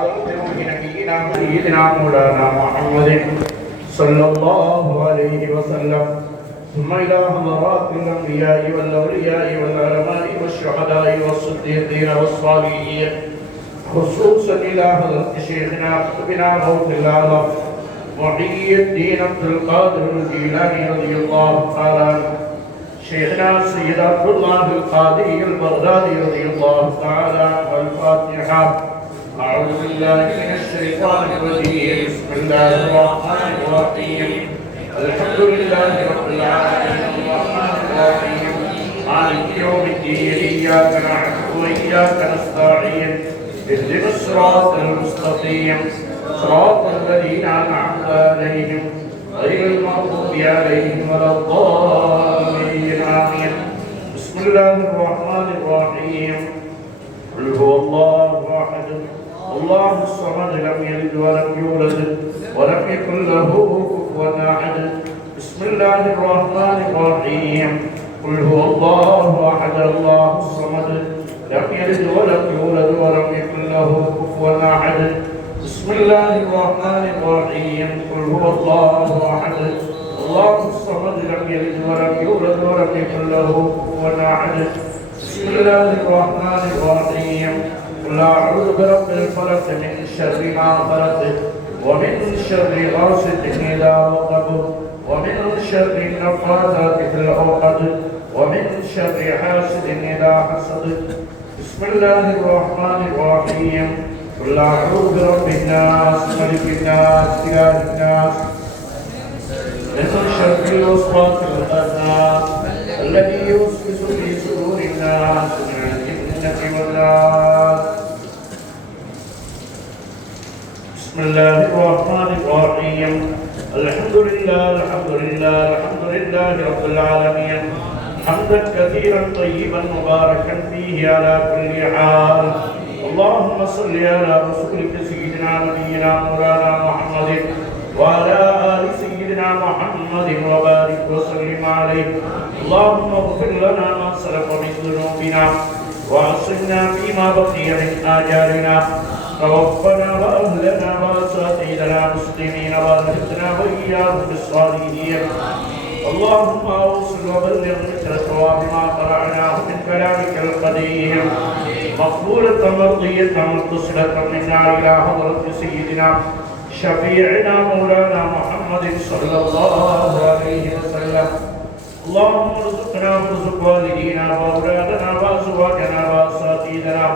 نبينا سيدنا مولانا محمد صلى الله عليه وسلم ثم إلى حضرات الأنبياء والأولياء والعلماء والشهداء والصديقين والصالحين خصوصا إلى حضرة شيخنا قطبنا غوث الأعظم محي الدين عبد القادر الجيلاني رضي الله تعالى عنه شيخنا سيد عبد الله القادري البغدادي رضي الله تعالى عنه. الفاتحة. أعوذ بالله من الشيطان الرجيم. بسم الله الرحمن الرحيم. الحمد لله رب العالمين الرحمن الرحيم مالك يوم الدين. إياك نعبد وإياك نستعين. اهدنا الصراط المستقيم صراط الذين أنعمت عليهم غير المغضوب عليهم ولا الضالين. آمين. بسم الله الرحمن الرحيم. قل هو الله أحد الله الصمد لم يلد ولم يولد ولم يكن له كفوا أحد. بسم الله الرحمن الرحيم. قل هو الله أحد الله الصمد لم يلد ولم يولد ولم يكن له كفوا أحد. بسم الله الرحمن الرحيم. قل هو الله أحد الله الصمد لم يلد ولم يولد ولم يكن له كفوا أحد. بسم الله الرحمن الرحيم. قل أعوذ برب الفلق من شر ما خلق ومن شر غاسق إذا وقب ومن شر النفاثات في العقد ومن شر حاسد إذا حسد. بسم الله الرحمن الرحيم. قل أعوذ برب الناس ملك الناس إله الناس من شر الوسواس الخناس الذي يوسوس في صدور الناس من الجنة والناس. بسم الله الرحمن الرحيم. الحمد لله الحمد لله الحمد لله رب العالمين حمدا كثيرا طيبا مباركا فيه على كل حال. اللهم صل على رسولك سيدنا نبينا مولانا محمد وعلى آل سيدنا محمد وبارك وسلم عليه. اللهم اغفر لنا ما سلف من ذنوبنا وعصمنا فيما بقي من آجالنا توفنا وأهلنا وأساتذتنا مسلمين وألحقنا وإياهم بالصالحين. اللهم أوصل وبلغ مثل ثواب ما قرأناه من كلامك القديم مقبولة مرضية متصلة منا إلى حضرة سيدنا شفيعنا مولانا محمد صلى الله عليه وسلم. اللهم ارزقنا وارزق والدينا وأولادنا وأزواجنا وأساتذتنا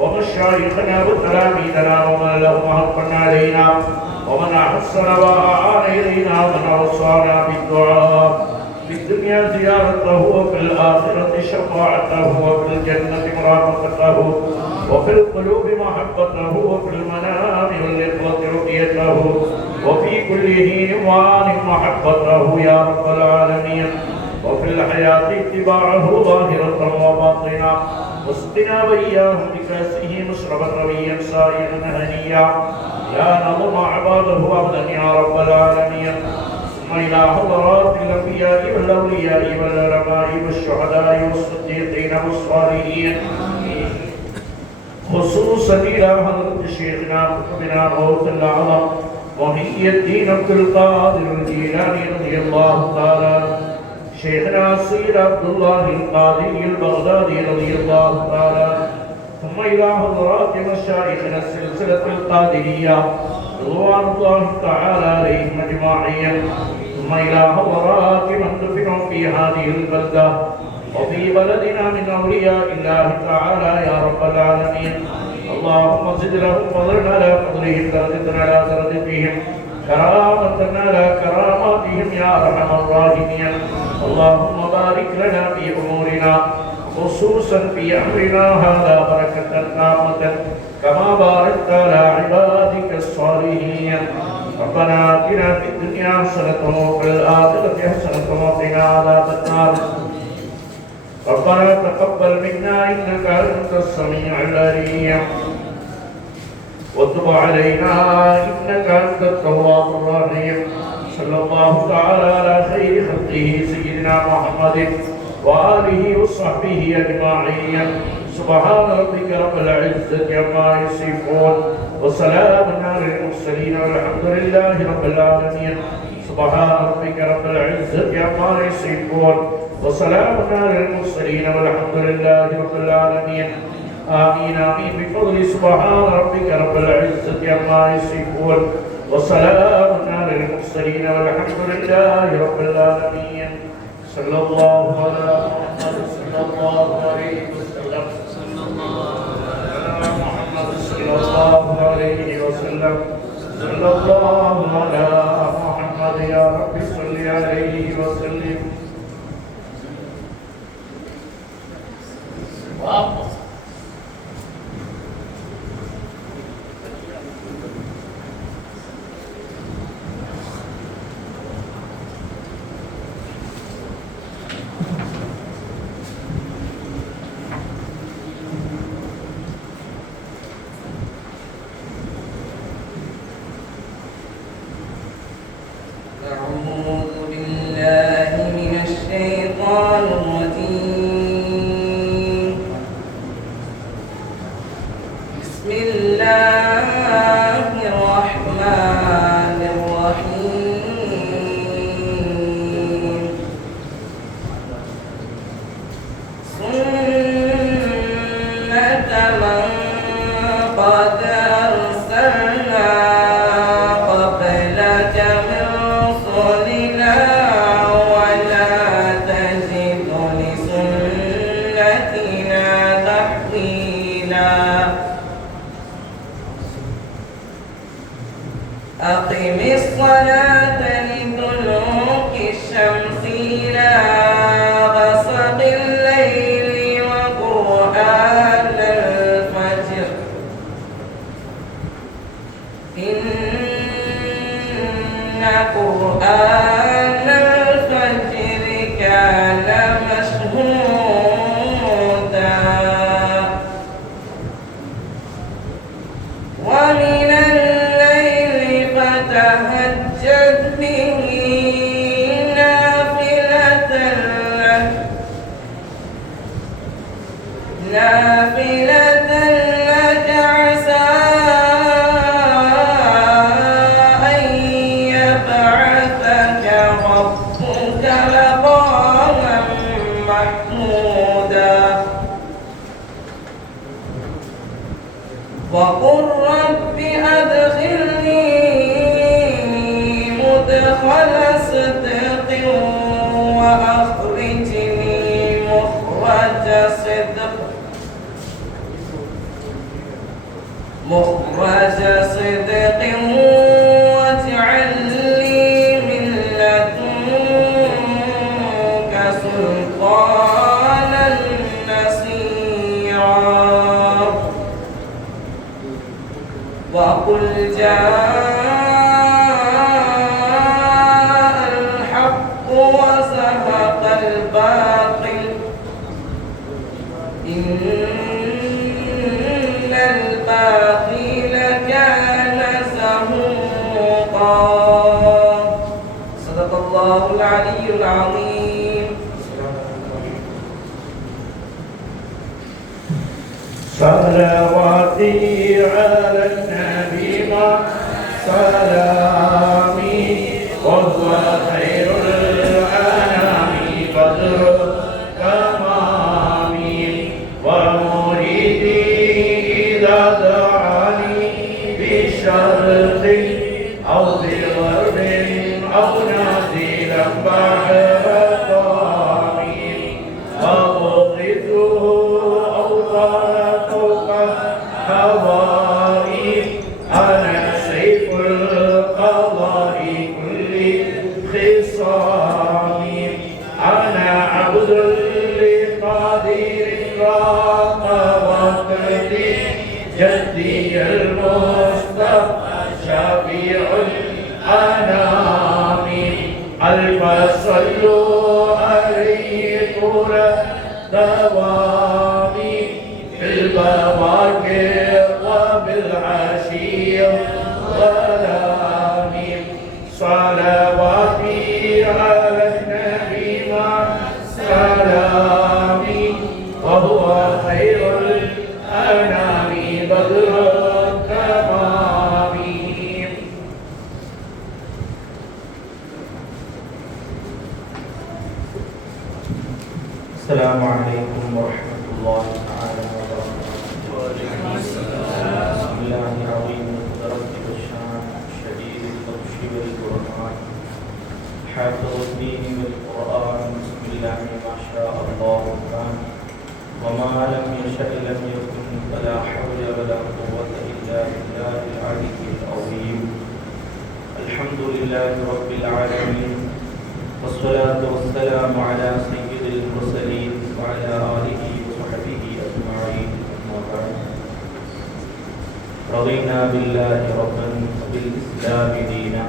ومشايخنا وتلاميذنا ومن لهم حقا علينا ومن أحسن وأعان إلينا ومن أوصانا بالدعاء في الدنيا زيارته وفي الآخرة شفاعته وفي الجنة مرافقته وفي القلوب محبته وفي المنام والإخوة رؤيته وفي كل حين وآن محبته يا رب العالمين. وفي الحياة اتباعه ظاهرة وباطنا واسقنا وإياهم بكاسه مشربا رويا سائغا هنيا لا نظم عباده أبدا يا رب العالمين. ثم إلى حضرات الأنبياء والأولياء والعلماء والشهداء والصديقين والصالحين خصوصا إلى حضرة شيخنا قطبنا غوث الأعظم محي الدين عبد القادر الجيلاني رضي الله تعالى شيخنا سيد عبد الله القادري البغدادي رضي الله تعالى. ثم إلى حضرات مشايخنا السلسلة القادرية رضوان الله تعالى عليهم أجمعين. ثم إلى حضرات من دفنوا في هذه البلدة وفي بلدنا من أولياء الله تعالى يا رب العالمين. اللهم زد لهم فضلا على فضلهم درجة على درجتهم كرامة على كراماتهم يا أرحم الراحمين. اللهم بارك لنا في أمورنا خصوصا في أمرنا هذا بركة تامة كما باركت على عبادك الصالحين. ربنا آتنا في الدنيا حسنة وفي الآخرة حسنة وقنا عذاب النار. ربنا تقبل منا إنك أنت السميع العليم وتب علينا إنك أنت التواب الرحيم. صلى الله تعالى على خير خلقه سيدنا محمد وآله وصحبه أجمعين. سبحان ربك رب العزة عما يصفون وسلام على المرسلين والحمد لله رب العالمين. سبحان ربك رب العزة عما يصفون وسلام على المرسلين والحمد لله رب العالمين. آمين آمين بفضل سبحان ربك رب العزة عما يصفون وسلام على المرسلين والحمد لله رب العالمين. صلى الله على محمد صلى الله عليه وسلم. صلى الله عليه وسلم. صلى الله على محمد يا رب صل عليه وسلم. أعوذ بالله من الشيطان الرجيم. بسم الله الرحمن الرحيم. سنة من قد أرسلنا قبلك من رسلنا ولا تجد لسنتنا تحويلا. أقم الصلاة لدلوك الشمس إلى غسق الليل وقرآن الفجر إن قرآن الفجر كان مشهودا. ومن الليل فتهجد به نافلة لك عسى أن يبعثك ربك مقاما محمودا. وقل رب أدخلني مدخل صدق وأخرجني مخرج صدق واجعل لي من لدنك سلطانا نصيرا. وقل جاء الحق وزهق الباطل إن الباطل كان زهوقا. صدق الله العلي العظيم. صلواتي على النبي مع سلامي وهو خير الأنام بدر تمامي ومريدي إذا دعاني بشرق أو بغرب أو نازلا بحر طامي وأغيثه أو فوق هوائي أنا سيف القضاء كل خصامي أنا عبد لقادر راق وقتي جدي المصطفى شفيع الأنام ألف صلوا عليه طول دوامي في البواكر وبالعشي ظلامي صلواتي على النبي مع سلامي وهو خير الأنام بدر التمام حافظ الدين والقرآن بسم الله ما شاء الله كان وما لم يشأ لم يكن ولا حول ولا قوة إلا بالله العلي العظيم. الحمد لله رب العالمين والصلاة والسلام على سيد المرسلين وعلى آله وصحبه أجمعين. أما بعد رضينا بالله ربا وبالإسلام دينا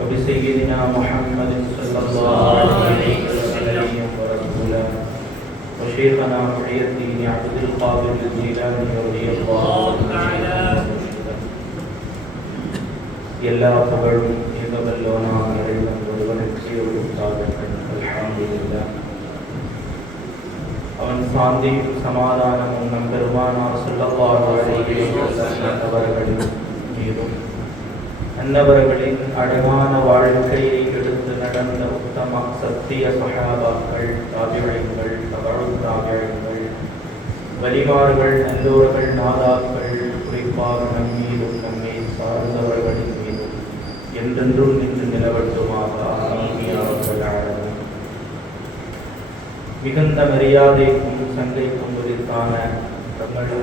وبسيدنا محمد صلى الله عليه وسلم ورسولا وشيخنا محي الدين عبد القادر الجيلاني رضي الله تعالى எல்லா புகழும் ஏகவல்லோனாக இறைவன் ஒருவனுக்கு உரித்தாகட்டும். அல்ஹம்துலில்லாஹ். அவன் சாந்தியும் சமாதானமும் நம் பெருமானார் ஸல்லல்லாஹு அலைஹி வஸல்லம் அவர்களின் மீதும் அன்னவர்களின் அழகான வாழ்க்கையை எடுத்து நடந்த உத்தம சத்திய சஹாபாக்கள், தாபிஈன்கள், தபஉத் தாபிஈன்கள், வலிமார்கள், நல்லோர்கள், நாதாக்கள், குறிப்பாக நம் மீதும் நம்மை சார்ந்தவர்களின் மீதும் என்றென்றும் நின்று நிலவட்டுமாக. ஆமீன் யா ரப்பல் ஆலமீன். மிகுந்த மரியாதைக்கும் சங்கைக்கும் உரித்தான தங்களே,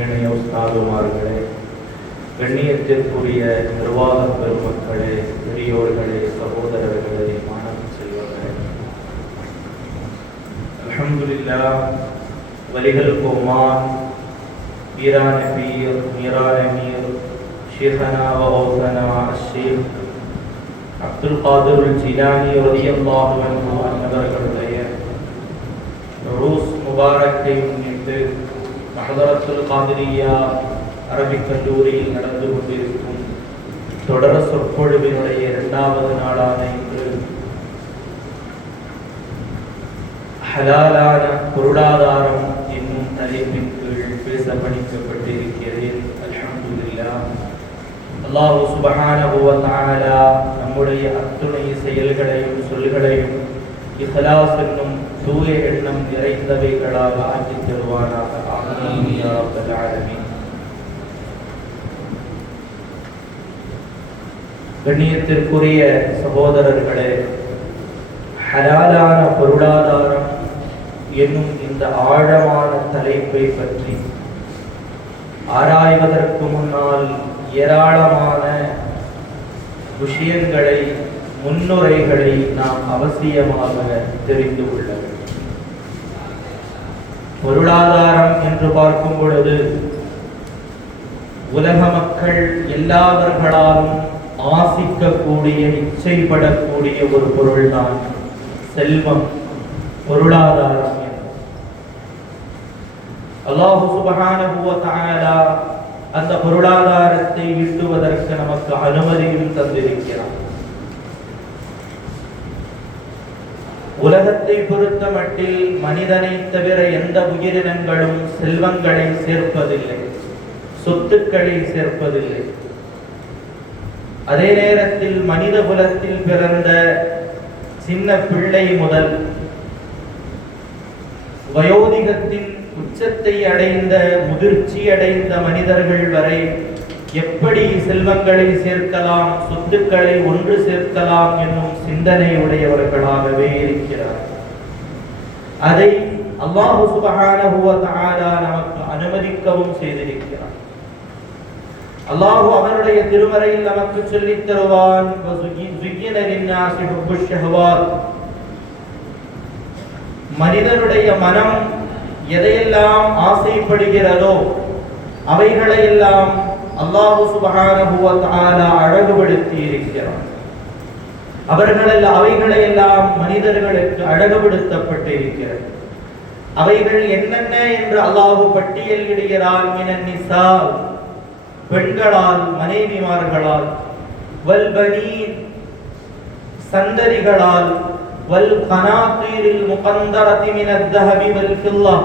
ஏனைய உஸ்தாதுமார்களே, கண்ணியத்திற்குரிய நிர்வாக பெருமக்களே, பெரியோர்களே, சகோதரர்களே, மாணவ செல்வர்களே, அல்ஹம்துலில்லாஹ். வலிகள் கோமான் ஈரான பீர் மீரான மீர் ஷேഖனா வஹௌசனா அஷ்ஷேக் அப்துல் காதிர் ஜிலானி ரலியல்லாஹு அன்ஹு அவர்களுடைய ரூஸ் முபாரக்கை முன்னிட்டு ஹதரத்துல் காதிரியா அரபிக் கல்லூரியில் நடந்து கொண்டிருக்கும் தொடர சொற்பொழிவினுடைய 2வது நாளான இன்று ஹலாலான பொருளாதாரம் என்னும் தலைப்பின் கீழ் பேச பணிக்கப்பட்டிருக்கிறேன். அல்ஹம்துலில்லாஹ். அல்லாஹ் சுப்ஹானஹு வ தஆலா நம்முடைய அத்துணை செயல்களையும் சொல்களையும் இஹ்லாஸ் என்னும் தூய எண்ணம் நிறைந்தவைகளாக ஆக்கித் தருவானாக. ஆமீன் யா ரப்பல் ஆலமீன். கண்ணியத்திற்குரிய சகோதரர்களே, ஹலாலான பொருளாதாரம் என்னும் இந்த ஆழமான தலைப்பை பற்றி ஆராய்வதற்கு முன்னால் ஏராளமான விஷயங்களை, முன்னுரைகளை நாம் அவசியமாக தெரிந்து கொள்ள வேண்டும். பொருளாதாரம் என்று பார்க்கும் பொழுது உலக மக்கள் எல்லாவர்களாலும் ஆசிக்கக்கூடிய, இச்சைப்படக்கூடிய ஒரு பொருள்தான் செல்வம், பொருளாதாரம். அல்லாஹ் சுப்ஹானஹு வ தஆலா அந்த பொருளாதாரத்தை ஈட்டுவதற்கு நமக்கு அனுமதியும் தந்திருக்கிறார். உலகத்தை பொறுத்த மட்டில் மனிதனை தவிர எந்த உயிரினங்களும் செல்வங்களை சேர்ப்பதில்லை, சொத்துக்களை சேர்ப்பதில்லை. அதே நேரத்தில் மனித குலத்தில் பிறந்த சின்ன பிள்ளை முதல் வயோதிகத்தின் உச்சத்தை அடைந்த, முதிர்ச்சி அடைந்த மனிதர்கள் வரை எப்படி செல்வங்களை சேர்க்கலாம், சொத்துக்களை ஒன்று சேர்க்கலாம் என்னும் சிந்தனை உடையவர்களாகவே இருக்கிறார். அதை அல்லாஹ் சுப்ஹானஹு வ தஆலா நமக்கு அனுமதிக்கவும் செய்திருக்கிறார். அல்லாஹ் அவனுடைய திருமறையில் நமக்கு சொல்லித் தருவான், மனிதனுடைய மனம் எதையெல்லாம் ஆசைப்படுகிறதோ அவைகளையெல்லாம் அல்லாஹ் சுப்ஹானஹு வ தஆலா அழகுபடுத்தி இருக்கிறான். அவைகளையெல்லாம் மனிதர்களுக்கு அழகுபடுத்தப்பட்டிருக்கிறது. அவைகள் என்னென்ன என்று அல்லாஹ் பட்டியலிடுகிறான். மினன் நிசா, பெண்களால், மனைவிமார்களால், வல் பனீன், சந்ததிகளால், வல் கனாதீரில் முகந்தரதி மினத் தஹபி வல் ஃபில்லா,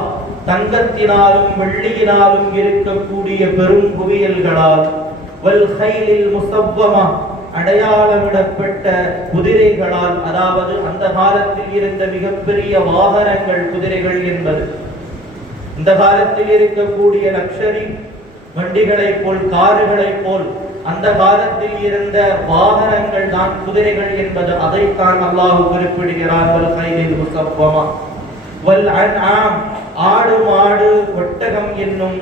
தங்கத்தினாலும் வெள்ளியினாலும் இருக்கக்கூடிய பெரும் குவியல்களால், வல் கைலில் முஸவ்வமா, அடையாளமிடப்பட்ட குதிரைகளால், அதாவது அந்த காலத்தில் இருந்த மிகப்பெரிய வாகனங்கள் குதிரைகள் என்பது. இந்த காலத்தில் இருக்கக்கூடிய லக்ஷரி வண்டிகளை போல், காருகளை போல் அந்த காலத்தில் இருந்த வாகனங்கள் தான் குதிரைகள் என்பது அதைத்தான் அல்லாஹ் குறிப்பிடுகிறார். ஆடு மாடு ஒட்டகம் என்னும்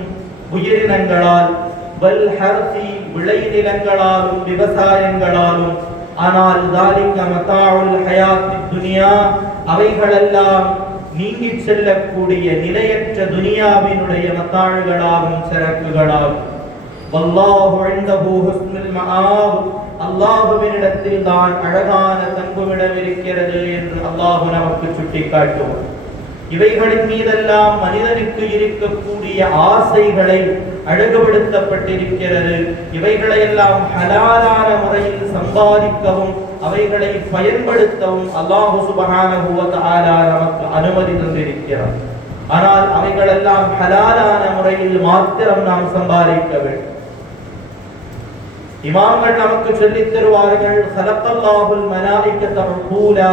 உயிரினங்களால், வல் ஹர்சி விளைநிலங்களாலும் விவசாயங்களாலும். ஆனால் ذَلِكَ مَتَاعُ الْحَيَاةِ الدُّنْيَا அவைகளெல்லாம் நீங்கி செல்லக்கூடிய நிலையற்ற துனியாவினுடைய மத்தாழ்களாகும் சிறப்புகளாகும். வல்லாஹு இன்தஹு ஹுஸ்னுல் மஆப் அல்லாஹ்வினிடத்தில் தான் அழகான தங்குமிடம் இருக்கிறது என்று அல்லாஹ் நமக்கு சுட்டிக்காட்டுவார். இவைகளின் மீதெல்லாம் மனிதனுக்கு இருக்கக்கூடிய ஆசைகளை அழகுபடுத்தப்பட்டிருக்கிறது. இவைகளை எல்லாம் ஹலாலான முறையில் சம்பாதிக்கவும் அவைகளை பயன்படுத்தவும் அல்லாஹ் சுப்ஹானஹு வ தஆலா நமக்கு அனுமதி தந்திருக்கிறார். ஆனால் அவைகளெல்லாம் ஹலாலான முறையில் மாத்திரம் நாம் சம்பாதிக்க வேண்டும். இமாம்கள் நமக்கு சொல்லித் தருவார்கள், ഖലഖல்லாஹுல் மலாயிகத உகூலா,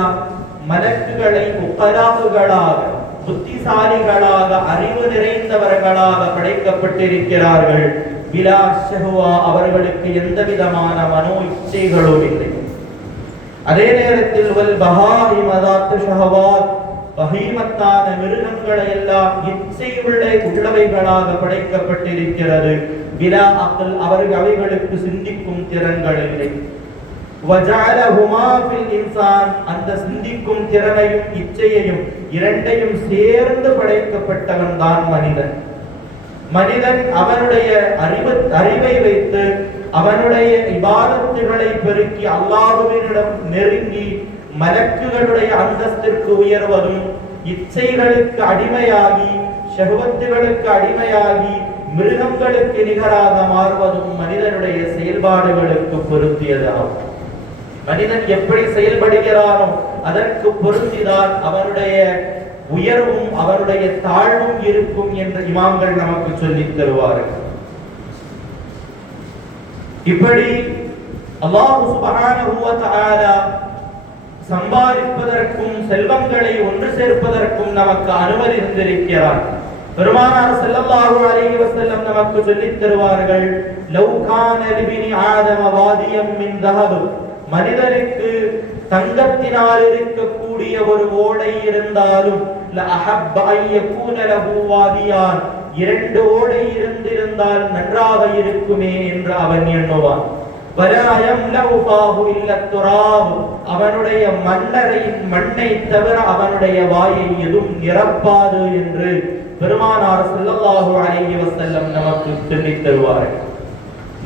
மலக்குகளை உகலாகளாக, புத்திசாலிகளாக, அறிவு நிறைந்தவர்களாக படைக்கப்பட்டிருக்கிறார்கள். பிலா ஷஹ்வா, அவர்களுக்கு எந்த விதமான மனோ இச்சைகளும் இல்லை. அதே நேரத்தில் வல் பஹாயிம ذات ஷஹவாத், பஹீமத்தான மிருகங்களை எல்லாம் இச்சை உள்ளவைகளாக படைக்கப்பட்டிருக்கிறது. பிலா அக்ல், அவர்கள் அவைகளுக்கு சிந்திக்கும் திறன்கள் இல்லை. வஜஅலஹுமா ஃபில் இன்சான், அந்த சிந்திக்கும் திறனையும் இச்சையையும் இரண்டையும் சேர்ந்து படைக்கப்பட்டவன் தான் மனிதன். மனிதன் அவனுடைய அறிவை வைத்து அவனுடைய இபாதத்துகளை பெருக்கி அல்லாஹ்வினிடம் நெருங்கி மலக்குகளுடைய அந்தஸ்திற்கு உயர்வதும், இச்சைகளுக்கு அடிமையாகி ஷஹ்வத்துகளுக்கு அடிமையாகி மிருகங்களுக்கு நிகராக மாறுவதும் மனிதனுடைய செயல்பாடுகளுக்கு பொருந்தியதாகும். மனிதன் எப்படி செயல்படுகிறானோ அதற்கு பொருந்திதான் அவனுடைய உயர்வும் அவனுடைய தாழ்வும் இருக்கும் என்று இமாம்கள் நமக்கு சொல்லித் தருவார்கள். இப்படி அல்லாஹ் சுப்ஹானஹு வ தஆலா சம்பாதிப்பதற்கும் செல்வங்களை ஒன்று சேர்ப்பதற்கும் நமக்கு அனுமதி தந்திருக்கிறார். பெருமானார் ஸல்லல்லாஹு அலைஹி வஸல்லம் நமக்கு சொல்லித் தருவார்கள், லவ் கான லிபினி ஆதம வாதியம் மின் தஹப், மனிதனுக்கு தங்கத்தினால் இருக்கக்கூடிய ஒரு ஓடை இருந்தாலும் லஅஹப்ப அய்யகூன லஹு வாதியான், இரண்டு ஓடை இருந்திருந்தால் நன்றாக இருக்குமே என்று அவன் எண்ணுவான். வலா யம்லஉ ஃபாஹு இல்லா துராப், அவனுடைய மண்ணை தவிர அவனுடைய வாயை எதுவும் நிரப்பாது என்று பெருமானார் ஸல்லல்லாஹு அலைஹி வஸல்லம் நமக்கு சொல்லித் தருவார்கள்.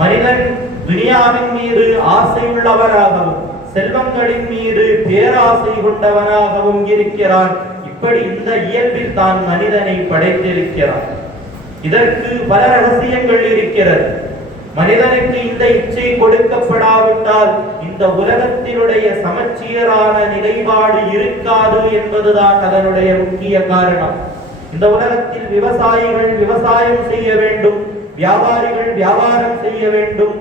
மனிதன் துனியாவின் மீது ஆசை உள்ளவராகவும் செல்வங்களின் மீது பேராசை கொண்டவனாகவும் இருக்கிறான். இப்படி இந்த இயல்பில் தான் மனிதனை படைத்திருக்கிறான். இதற்கு பல ரகசியங்கள் இருக்கிறது. மனிதனுக்கு இந்த இச்சை கொடுக்கப்படாவிட்டால் இந்த உலகத்தினுடைய சமச்சீரான நிலைப்பாடு இருக்காது என்பதுதான் அதனுடைய முக்கிய காரணம். இந்த உலகத்தில் விவசாயிகள் விவசாயம் செய்ய வேண்டும், வியாபாரிகள் வியாபாரம் செய்ய வேண்டும்,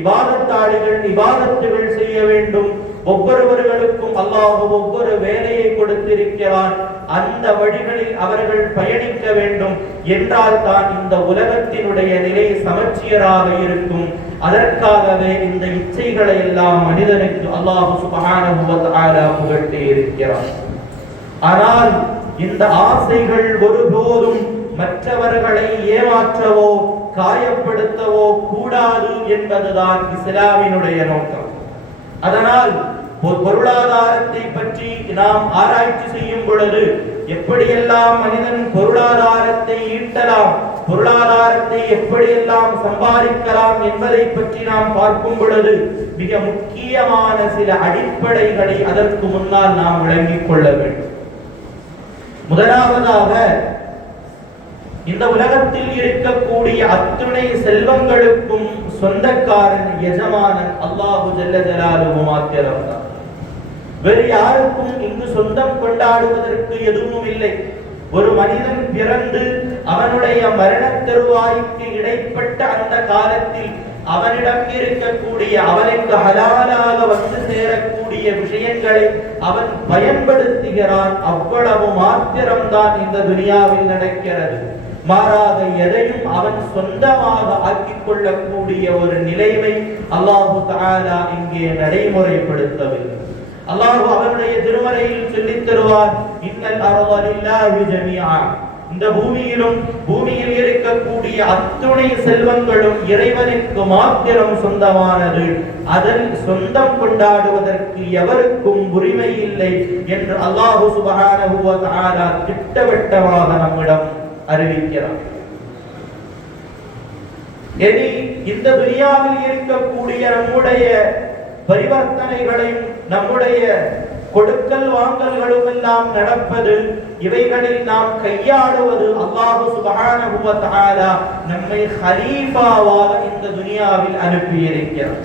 இபாதத்தாளிகள் இபாதத்துகள் செய்ய வேண்டும். ஒவ்வொருவர்களுக்கும் அல்லாஹ் ஒவ்வொரு வேலையை கொடுத்திருக்கிறான். அந்த வழிகளில் அவர்கள் பயணிக்க வேண்டும் என்றால் தான் இந்த உலகத்தினுடைய நிலை சமச்சீராக இருக்கும். அதற்காகவே இந்த இச்சைகளை எல்லாம் மனிதனுக்கு அல்லாஹ் சுப்ஹானஹு வ தஆலா புகட்டி இருக்கிறான். ஆனால் இந்த ஆசைகள் ஒருபோதும் மற்றவர்களை ஏமாற்றவோ காயப்படுத்தவோ கூடாது என்பதுதான் இஸ்லாமினுடைய நோக்கம். அதனால் பொருளாதாரத்தை பற்றி நாம் ஆராய்ச்சி செய்யும் பொழுது எப்படியெல்லாம் மனிதன் பொருளாதாரத்தை ஈட்டலாம், பொருளாதாரத்தை எப்படியெல்லாம் சம்பாதிக்கலாம் என்பதை பற்றி நாம் பார்க்கும் பொழுது மிக முக்கியமான சில அடிப்படைகளை அதற்கு முன்னால் நாம் விளங்கிக் கொள்ள வேண்டும். முதலாவதாக, இந்த உலகத்தில் இருக்கக்கூடிய அத்துணை செல்வங்களுக்கும் சொந்தக்காரன் எஜமானன் அல்லாஹு ஜல்ல ஜலாலுஹு மாத்திரம்தான். வேறு யாருக்கும் இங்கு சொந்தம் கொண்டாடுவதற்கு எதுவும் இல்லை. ஒரு மனிதன் பிறந்து அவனுடைய மரண தருவாய்க்கு இடைப்பட்ட அந்த காலத்தில் அவனிடம் இருக்கக்கூடிய அவனுக்கு ஹலாலாக வந்து சேரக்கூடிய விஷயங்களை அவன் பயன்படுத்துகிறான். அவ்வளவு மாத்திரம்தான் இந்த துனியாவில் நடக்கிறது. மாறாக எதையும் அவன் சொந்தமாக ஆக்கிக் கொள்ளக்கூடிய ஒரு நிலைமை அல்லாஹு தஆலா இங்கே நடைமுறைப்படுத்தவில்லை. அல்லாஹ் அவனுடைய திருமறையில் சொல்லித் தருவான், இன்னல் அர்த லில்லாஹி ஜமீஆ, இந்த பூமியில் இருக்கக்கூடிய அத்துணை செல்வங்களும் இறைவனுக்கு மாத்திரம் சொந்தமானது, அதில் சொந்தம் கொண்டாடுவதற்கு எவருக்கும் உரிமை இல்லை என்று அல்லாஹ் சுப்ஹானஹு வ தஆலா திட்டவட்டமாக நம்மிடம் அறிவிக்கிறார். இனி இந்த துனியாவில் இருக்கக்கூடிய நம்முடைய பரிவர்த்தனைகளையும் நம்முடைய கொடுக்கல் வாங்கல்களும் எல்லாம் நடப்பது, இவைகளில் நாம் கையாடுவது, அல்லாஹ் சுப்ஹானஹு வ தஆலா நம்மை ஹலீஃபாவாக இந்த துனியாவில் அனுப்பியிருக்கிறார்.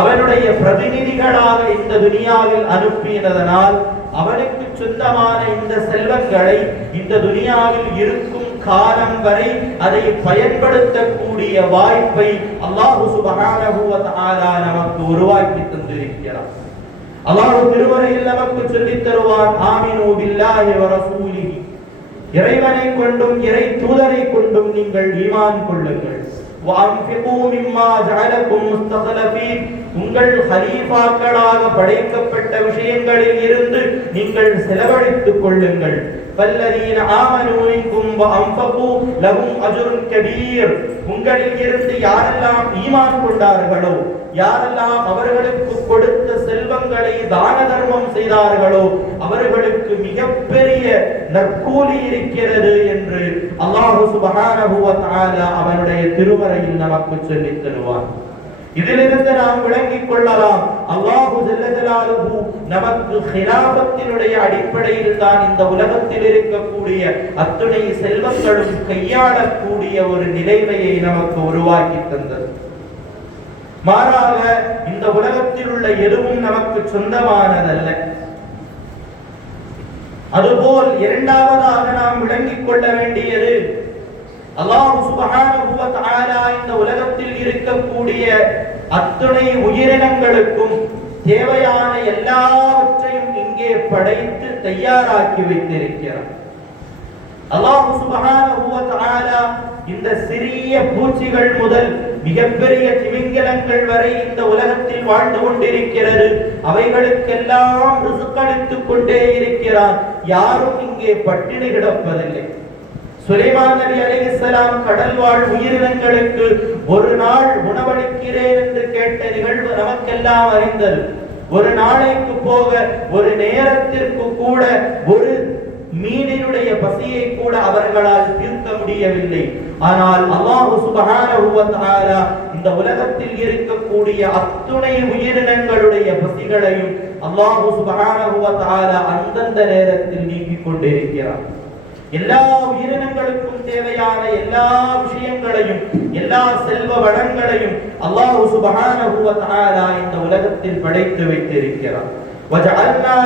அவனுடைய பிரதிநிதிகளாக இந்த துனியாவில் அனுப்பினதனால் அவனுக்கு சொந்தமான இந்த செல்வங்களை இந்த துனியாவில் இருக்கும் காலம் வரை அதை பயன்படுத்தக்கூடிய வாய்ப்பை அல்லாஹ் சுப்ஹானஹு வ தஆலா நமக்கு உருவாக்கி தந்திருக்கிறார். அல்லாஹ் திருமறையில் நமக்கு சொல்லித் தருவான், ஆமினு பில்லாஹி வ ரசூலிஹி, இறைவனை கொண்டும் இறை தூதரை கொண்டும் நீங்கள் ஈமான் கொள்ளுங்கள். வஅன்ஃபிகு மிம்மா ஜஅலகும் முஸ்தக்லஃபீன், உங்கள் ஹலீஃபாக்களாக படைக்கப்பட்ட விஷயங்களில் இருந்து நீங்கள் செலவழித்துக் கொள்ளுங்கள். வல்லதீன ஆமனூ மின்கும் வஅன்ஃபகு லஹும் அஜ்ருன் கபீர், உங்களில் இருந்து யாரெல்லாம் ஈமான் கொண்டார்களோ, யாரெல்லாம் அவர்களுக்கு கொடுத்த செல்வங்களை தான தர்மம் செய்தார்களோ அவர்களுக்கு மிகப்பெரிய நற்கூலி இருக்கிறது என்று அல்லாஹ் சுப்ஹானஹு வ தஆலா அவனுடைய திருமறையில் நமக்கு சொல்லித் தருவார். இதிலிருந்து நாம் விளங்கிக் கொள்ளலாம், அல்லாஹ் ஜல்ல ஜலாலுஹு நமக்கு ஹிலாஃபத்தினுடைய அடிப்படையில் தான் இந்த உலகத்தில் இருக்கக்கூடிய அத்துணை செல்வங்களும் கையாளக்கூடிய ஒரு நிலைமையை நமக்கு உருவாக்கி தந்தது. மாறாக இந்த உலகத்தில் உள்ள எதுவும் நமக்கு சொந்தமானதல்ல. அதுபோல் இரண்டாவதாக நாம் விளங்கிக் கொள்ள வேண்டியது, அல்லாஹ் சுப்ஹானஹு வ தஆலா இந்த உலகத்தில் இருக்கக்கூடிய அத்துணை உயிரினங்களுக்கும் தேவையான எல்லாவற்றையும் இங்கே படைத்து தயாராக்கி வைத்திருக்கிறார். அல்லாஹ் சுப்ஹானஹு வ தஆலா இந்த சிறிய பூச்சிகள் முதல் மிகப்பெரிய திமிங்கலங்கள் வரை இந்த உலகத்தில் வாழ்ந்து கொண்டிருக்கிறது. அவைகளுக்கெல்லாம் ரிஸ்க் அளித்துக் கொண்டே இருக்கிறார். யாரும் இங்கே பட்டினி கிடப்பதில்லை. சுலைமான் நபி அலைஹிஸ்ஸலாம் கடல் வாழ் உயிரினங்களுக்கு ஒரு நாள் உணவளிக்கிறேன் என்று கேட்ட நிகழ்வு நமக்கெல்லாம் அறிந்தது. ஒரு நாளைக்கு போக ஒரு நேரத்திற்கு கூட ஒரு மீனினுடைய பசியை கூட அவர்களால் தீர்க்க முடியவில்லை. ஆனால் அல்லாஹ் சுப்ஹானஹு வ தஆலா இந்த உலகத்தில் இருக்கக்கூடிய அத்துணை உயிரினங்களுடைய பசிகளையும் அல்லாஹ் சுப்ஹானஹு வ தஆலா அந்தந்த நேரத்தில் நீக்கிக் கொண்டிருக்கிறார். எல்லா உயிரினங்களுக்கும் தேவையான எல்லா விஷயங்களையும் எல்லா செல்வ வளங்களையும் அல்லாஹ் சுப்ஹானஹு வ தஆலா இந்த உலகத்தில் படைத்து வைத்திருக்கிறார். وَجَعَلْنَا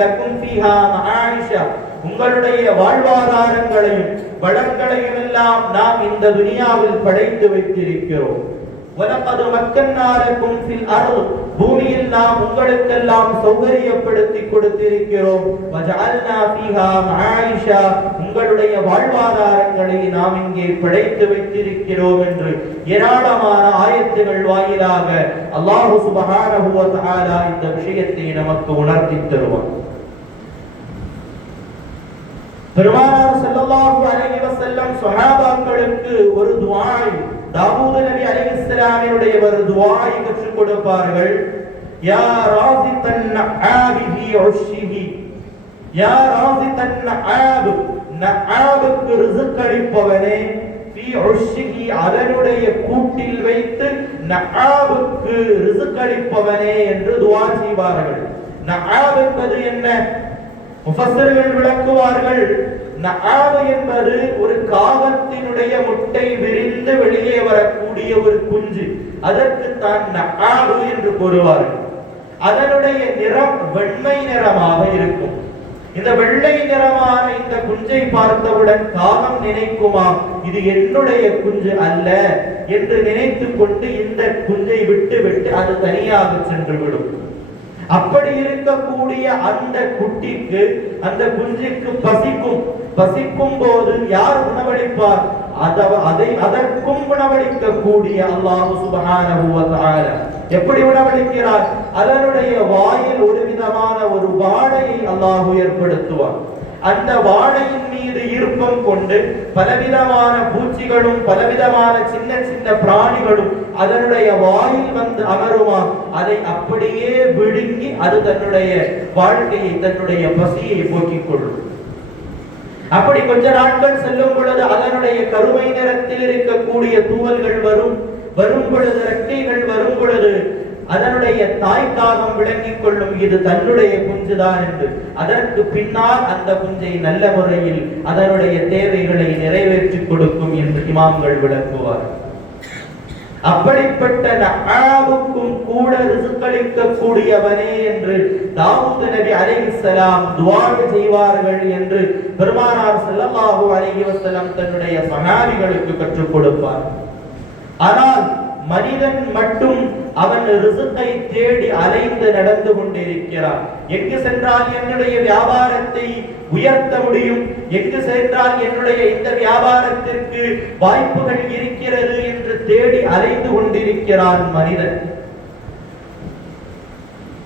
لَكُمْ فِيهَا مَعَايِشَ, உங்களுடைய வாழ்வாதாரங்களையும் வளங்களையும் எல்லாம் நாம் இந்த துனியாவில் படைத்து வைத்திருக்கிறோம். وَلَقَدْ مَكَّنَّا لَكُمْ فِي الْأَرْضِ, பூமியில் நாம் உங்களுக்கெல்லாம் சௌகரியப்படுத்தி கொடுத்திருக்கிறோம். وَجَعَلْنَا فِيهَا مَعَايِشَ, உங்களுடைய வாழ்வாதாரங்களை நாம் இங்கே படைத்து வைத்திருக்கிறோம் என்று ஏராளமான ஆயத்துகள் வாயிலாக அல்லாஹ் சுப்ஹானஹு வ தஆலா இந்த விஷயத்தை நமக்கு உணர்த்தி தருவார். பெருமானார் ஸல்லல்லாஹு அலைஹி வஸல்லம் ஸஹாபாக்களுக்கு ஒரு துஆ, தாவூத் நபி அலைஹிஸ்ஸலாமினுடைய ஒரு துஆவை கற்றுக் கொடுப்பார்கள். யா ராஸிதன் நஆபி ஃபீ உஷ்ஷிஹி, யா ராஸிதன் நஆப், நஆபுக்கு ரிஸ்க் அளிப்பவனே, ஃபீ உஷ்ஷிஹி, அதனுடைய கூட்டில் வைத்து நஆபுக்கு ரிஸ்க் அளிப்பவனே என்று துஆ செய்வார்கள். நஆப் என்பது என்ன? முஃபஸ்ஸிர்கள் விளக்குவார்கள், நஆப் என்பது ஒரு காகத்தினுடைய முட்டை விரிந்து வெளியே வரக்கூடிய ஒரு குஞ்சு, அதற்கு தான் நஆப் என்று கூறுவார்கள். அதனுடைய நிறம் வெண்மை நிறமாக இருக்கும். இந்த வெள்ளை நிறமான இந்த குஞ்சை பார்த்தவுடன் காகம் நினைக்குமா, இது என்னுடைய குஞ்சு அல்ல என்று நினைத்துக் கொண்டு இந்த குஞ்சை விட்டு விட்டு அது தனியாக சென்று விடும். அப்படி இருக்கக்கூடிய அந்த குட்டிக்கு, அந்த குஞ்சுக்கு பசிக்கும் போது யார் உணவளிப்பார்? அதற்கும் உணவளிக்கக்கூடிய அல்லாஹ் சுப்ஹானஹு வ தஆலா எப்படி உணவளிக்கிறார்? அதனுடைய வாயில் ஒரு விதமான ஒரு வாடையை அல்லாஹ் ஏற்படுத்துவார். அந்த வாடையின் மீது ஈர்ப்பம் கொண்டு பலவிதமான பூச்சிகளும் பலவிதமான சின்ன சின்ன பிராணிகளும் அதனுடைய வாயில் வந்து அமருமா. அதை அப்படியே விழுங்கி அது தன்னுடைய வாழ்க்கையை, தன்னுடைய பசியை போக்கிக் கொள்ளும். அப்படி கொஞ்ச நாட்கள் செல்லும் பொழுது அதனுடைய கருமை நிறத்தில் இருக்கக்கூடிய தூவல்கள் வரும் பொழுது, ரெக்கைகள் வரும் பொழுது அதனுடைய தாய்க்காகம் விளங்கிக் கொள்ளும் இது தன்னுடைய குஞ்சுதான் என்று. அதற்கு பின்னால் அந்த குஞ்சை நல்ல முறையில் அதனுடைய தேவைகளை நிறைவேற்றிக் கொடுக்கும் என்று இமாம்கள் விளக்குவார். அப்படிப்பட்ட நஆவுக்கும் கூட ரிஸ்க்களிக்க கூடியவனே என்று தாவூத் நபி அலைஹிஸ்ஸலாம் துஆ செய்வார்கள் என்று பெருமானார் ஸல்லல்லாஹு அலைஹி வஸல்லம் தன்னுடைய சஹாபிகளுக்கு கற்றுக் கொடுப்பார். ஆனால் மனிதன் மட்டும் அவன் ரிஸ்கை தேடி அலைந்து நடந்து கொண்டிருக்கிறான். எங்கு சென்றால் என்னுடைய வியாபாரத்தை உயர்த்த முடியும், எங்கு சென்றால் என்னுடைய இந்த வியாபாரத்திற்கு வாய்ப்புகள் இருக்கிறது என்று தேடி அலைந்து கொண்டிருக்கிறான் மனிதன்.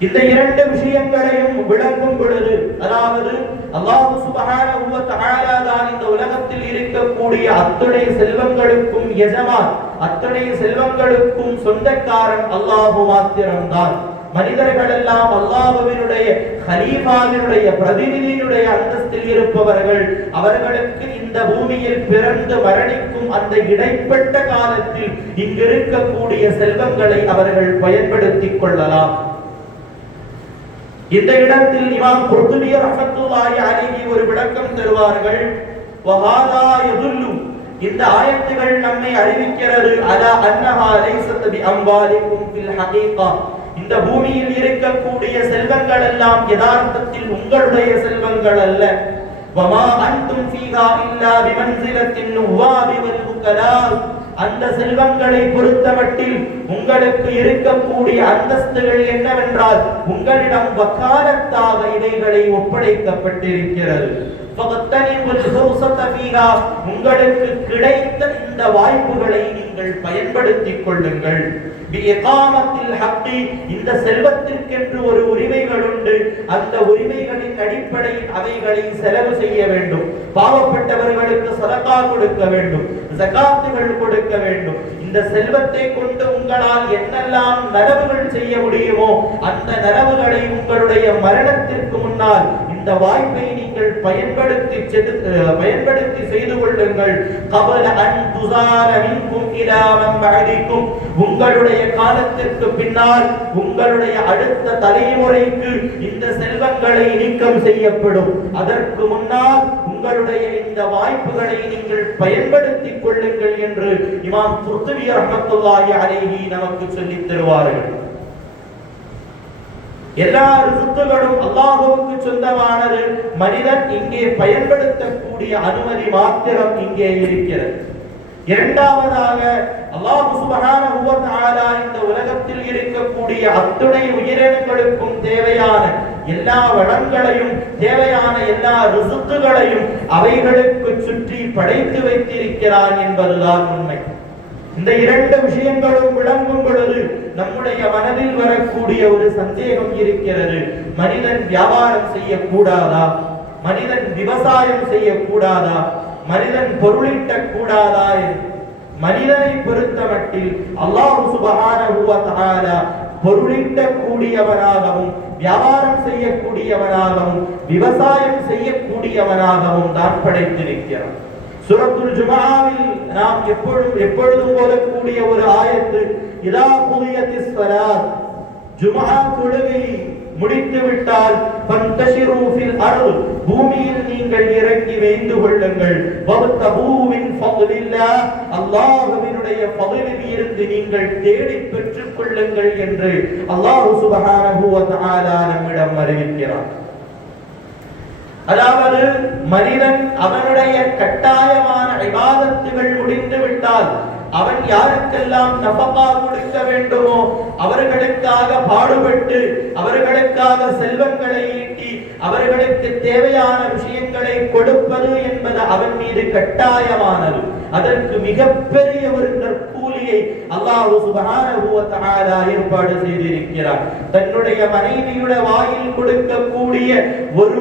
இந்த இரண்டு விஷயங்களையும் விளங்கும் பொழுது, அதாவது அல்லாஹ் சுப்ஹானஹு வ தஆலா தான் இந்த உலகத்தில் இருக்கக்கூடிய அத்தனை செல்வங்களுக்கும் எஜமான், அத்தனை செல்வங்களுக்கும் சொந்தக்காரன் அல்லாஹ் மாத்திரம்தான். மனிதர்கள் எல்லாம் அல்லாஹ்வினுடைய கலீஃபாவினுடைய பிரதிநிதியினுடைய அந்தஸ்தில் இருப்பவர்கள். அவர்களுக்கு இந்த பூமியில் பிறந்து மரணிக்கும் அந்த இடைப்பட்ட காலத்தில் இங்கு இருக்கக்கூடிய செல்வங்களை அவர்கள் பயன்படுத்திக் கொள்ளலாம். இந்த இடத்தில் இமாம் குர்துபி ரஹ்மத்துல்லாஹி அலைஹி ஒரு விளக்கம் தருவார்கள். வஹாதா யதுல்லு, இந்த ஆயத்துகள் நம்மை அறிவிக்கிறது அலா அன்னஹா லைஸத் பி அம்வாலிக்கும் ஃபில் ஹகீகா, இந்த பூமியில் இருக்கக்கூடிய செல்வங்கள் எல்லாம் யதார்த்தத்தில் உங்களுடைய செல்வங்கள் அல்ல. வமா அன்தும் ஃபீஹா இல்லா பிமன்சிலத்தின் நுவாபி வல் புகலா, அந்த செல்வங்களை பொறுத்தமட்டில் உங்களுக்கு இருக்கக்கூடிய அந்தஸ்துகள் என்னவென்றால் உங்களிடம் வக்காலத்தாக இவைகளை ஒப்படைக்கப்பட்டிருக்கிறது. உங்களுக்கு கிடைத்த இந்த வாய்ப்புகளை நீங்கள் பயன்படுத்திக் கொள்ளுங்கள். இந்த செல்வத்திற்கென்று ஒரு உரிமைகள் உண்டு. அந்த உரிமைகளின் அடிப்படையில் அவைகளை செலவு செய்ய வேண்டும். பாவப்பட்டவர்களுக்கு சதகா கொடுக்க வேண்டும், ஜகாத்துகள் கொடுக்க வேண்டும். இந்த செல்வத்தை கொண்டு உங்களால் என்னெல்லாம் நலவுகள் செய்ய முடியுமோ அந்த நலவுகளை உங்களுடைய மரணத்திற்கு முன்னால் இந்த வாய்ப்பை நீங்கள் பயன்படுத்தி செய்து கொள்ளுங்கள். கபல அன் துஸார மின்கும் இலா மன் பஅதிக்கும், உங்களுடைய காலத்திற்கு பின்னால் உங்களுடைய அடுத்த தலைமுறைக்கு இந்த செல்வங்களை நீக்கம் செய்யப்படும். அதற்கு முன்னால் உங்களுடைய இந்த வாய்ப்புகளை நீங்கள் பயன்படுத்திக் கொள்ளுங்கள் என்று இமாம் குர்துபி ரஹ்மத்துல்லாஹி அலைஹி நமக்கு சொல்லித் தருவார்கள். எல்லா ரிஸ்குகளும் அல்லாஹ்வுக்கு சொந்தமானது. மனிதன் இங்கே பயன்படுத்தக்கூடிய அனுமதி மாத்திரம் இங்கே இருக்கிறது. இரண்டாவதாக அல்லாஹ் சுப்ஹானஹு வ தஆலா இந்த உலகத்தில் இருக்கக்கூடிய அத்துணை உயிரினங்களுக்கும் தேவையான எல்லா வளங்களையும் தேவையான எல்லா ரிஸ்குகளையும் அவைகளுக்கு சுற்றி படைத்து வைத்திருக்கிறான் என்பதுதான் உண்மை. இந்த இரண்டு விஷயங்களும் விளங்கும் பொழுது நம்முடைய மனதில் வரக்கூடிய ஒரு சந்தேகம் இருக்கிறது. மனிதன் வியாபாரம் செய்யக்கூடாதா? மனிதன் விவசாயம் செய்யக்கூடாதா? மனிதன் பொருளீட்ட கூடாதா? மனிதனை பொறுத்தமட்டில் அல்லாஹ் சுப்ஹானஹு வ தஆலா பொருளீட்ட கூடியவனாகவும் வியாபாரம் செய்யக்கூடியவனாகவும் விவசாயம் செய்யக்கூடியவனாகவும் தான் படைத்திருக்கிறான். சூரத்துல் ஜும்ஆவில் நாம் எப்பொழுதும் ஓதக்கூடிய ஒரு ஆயத்து, இதா குதியத்திஸ் ஸலாத், ஜும்ஆ தொழுகை முடித்து விட்டால் ஃபந்தஷிரு ஃபில் அர்த், பூமியில் நீங்கள் இறங்கி வைந்து கொள்ளுங்கள். வப்தகூ மின் ஃபضலில்லாஹ், அல்லாஹ்வினுடைய ஃபضலில் இருந்து நீங்கள் தேடி பெற்றுக் கொள்ளுங்கள் என்று அல்லாஹ் சுப்ஹானஹு வ தஆலா நம்மிடம் அறிவிக்கிறார். அதாவது மனிதன் அவனுடைய கட்டாயமான இபாதத்துகள் முடிந்து விட்டால் அவன் யாருக்கெல்லாம் நஃபகா கொடுக்க வேண்டுமோ அவர்களுக்காக பாடுபட்டு அவர்களுக்காக செல்வங்களை ஈட்டி அவர்களுக்கு தேவையான விஷயங்களை கொடுப்பது என்பது அவன் மீது கட்டாயமானது. அதற்கு மிகப்பெரிய ஒரு நற்கூலியை அல்லாஹ் சுப்ஹானஹு வ தஆலா ஏற்பாடு செய்திருக்கிறார். தன்னுடைய மனைவியுடைய வாயில் கொடுக்கக்கூடிய ஒரு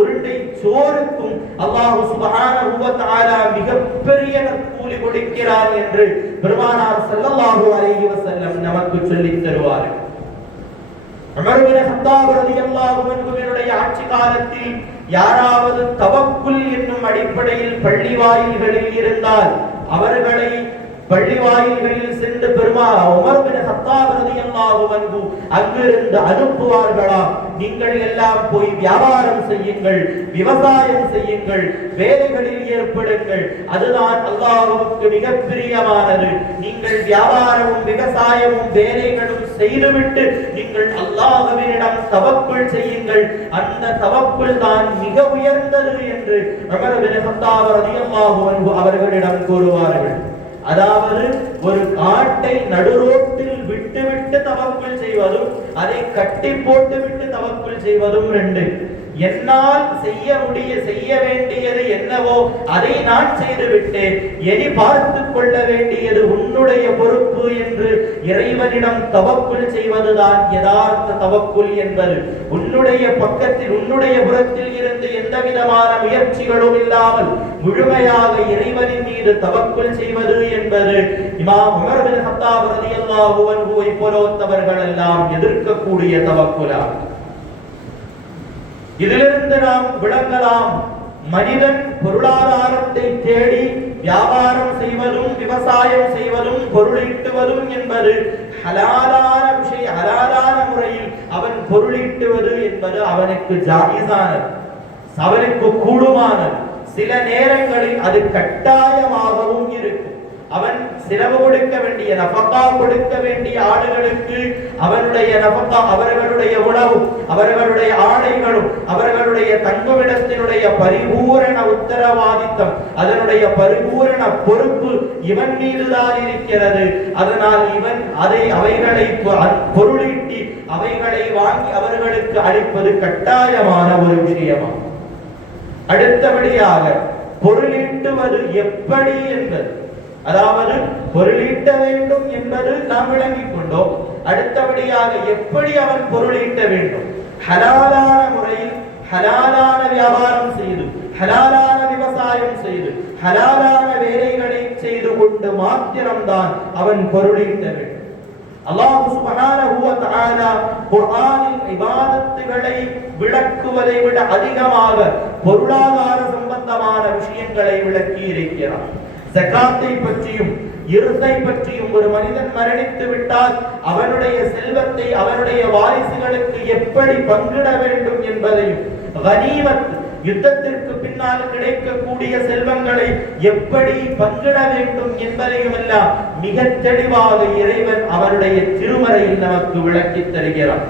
உருண்டை சோறுக்கும் அல்லாஹ் சுப்ஹானஹு வ தஆலா மிகப்பெரிய நற்கூலி கொடுக்கிறார் என்று பெருமானார் ஸல்லல்லாஹு அலைஹி வஸல்லம் நமக்கு சொல்லித் தருவார்கள். உமர் பின் கத்தாப் ரலியல்லாஹு அன்ஹுவினுடைய ஆட்சி காலத்தில் யாராவது தவக்குல் என்னும் அடிப்படையில் பள்ளி வாயில்களில் இருந்தால் அவர்களை பள்ளி வாயில்களில் சென்று உமர் பின் கத்தாப் ரலியல்லாஹு அன்ஹு அங்கிருந்து அனுப்புவார்களாம். நீங்கள் எல்லாம் போய் வியாபாரம் செய்யுங்கள், விவசாயம் செய்யுங்கள், வேலைகளில் ஏற்படுங்கள், அதுதான் அல்லாஹ்வுக்கு மிக பிரியமானது. நீங்கள் வியாபாரமும் விவசாயமும் வேலைகளும் செய்துவிட்டு நீங்கள் அல்லாஹ்விடம் தவக்குல் செய்யுங்கள், அந்த தவக்குல் தான் மிக உயர்ந்தது என்று உமர் பின் கத்தாப் ரலியல்லாஹு அன்ஹு அவர்களிடம் கூறுவார்கள். அதாவது ஒரு காட்டை நடுரோட்டில் விட்டு தவக்குல் செய்வதும் அதை கட்டி போட்டு விட்டு தவக்குல் செய்வதும் ரெண்டு. என்னால் செய்ய வேண்டியது என்னவோ அதை நான் செய்துவிட்டேன், இனி பார்த்துக் கொள்ள வேண்டியது உன்னுடைய பொறுப்பு என்று இறைவனிடம் தவக்குல் செய்வதுதான் யதார்த்த தவக்குல் என்பது. உன்னுடைய பக்கத்தில் உன்னுடைய புறத்தில் இருந்து எந்த விதமான முயற்சிகளும் இல்லாமல் முழுமையாக இறைவனின் மீது தவக்குல் செய்வது என்பது இமாம் உமர் பின் கத்தாப் ரலியல்லாஹு அன்ஹுவை போன்றவர்கள் எல்லாம் எதிர்க்கக்கூடிய தவக்குலாகும். இதிலிருந்து நாம் விளங்கலாம், மனிதன் பொருளாதாரத்தை தேடி வியாபாரம் செய்வதும் விவசாயம் செய்வதும் பொருளீட்டுவதும் என்பது ஹலாலான விஷயம். ஹலாலான முறையில் அவன் பொருளீட்டுவது என்பது அவனுக்கு ஜாயிஸானது, அவனுக்கு கூடுமானது. சில நேரங்களில் அது கட்டாயமாகவும் இருக்கும். அவன் சிரம கொடுக்க வேண்டிய நஃபகா கொடுக்க வேண்டிய ஆளுகளுக்கு அவனுடைய நஃபகா, அவர்களுடைய உணவும் அவர்களுடைய ஆடைகளும் அவர்களுடைய தங்குமிடத்தினுடைய பரிபூரண உத்தரவாதித்தம், அதனுடைய பரிபூரண பொறுப்பு இவன் மீதுதான் இருக்கிறது. அதனால் இவன் அவைகளை பொருளீட்டி அவைகளை வாங்கி அவர்களுக்கு அளிப்பது கட்டாயமான ஒரு விஷயமாகும். அடுத்தபடியாக பொருளீட்டுவது எப்படி என்பது, அதாவது பொருளீட்ட வேண்டும் என்பது நாம் விளங்கிக் கொண்டோம். அடுத்தபடியாக எப்படி அவன் பொருளீட்ட வேண்டும்? ஹலாலான முறையில் ஹலாலான வியாபாரம் செய்து ஹலாலான விவசாயம் செய்து ஹலாலான வேலைகளை செய்து கொண்டு மாத்திரம்தான் அவன் பொருளீட்ட வேண்டும். அல்லாஹ் சுப்ஹானஹு வ தஆலா குர்ஆனில் இபாதத்துகளை விளக்குவதை விட அதிகமாக பொருளாதார சம்பந்தமான விஷயங்களை விளக்கி இருக்கிறார். ஜகாத்தை பற்றியும் இர்ஸை பற்றியும், ஒரு மனிதன் மரணித்து விட்டால் அவனுடைய செல்வத்தை அவனுடைய வாரிசுகளுக்கு எப்படி பங்கிட வேண்டும் என்பதையும், கனீமத் யுத்தத்திற்கு பின்னால் கிடைக்கக்கூடிய செல்வங்களை எப்படி பங்கிட வேண்டும் என்பதையும் எல்லாம் மிக தெளிவாக இறைவன் அவருடைய திருமறையில் நமக்கு விளக்கி தருகிறார்.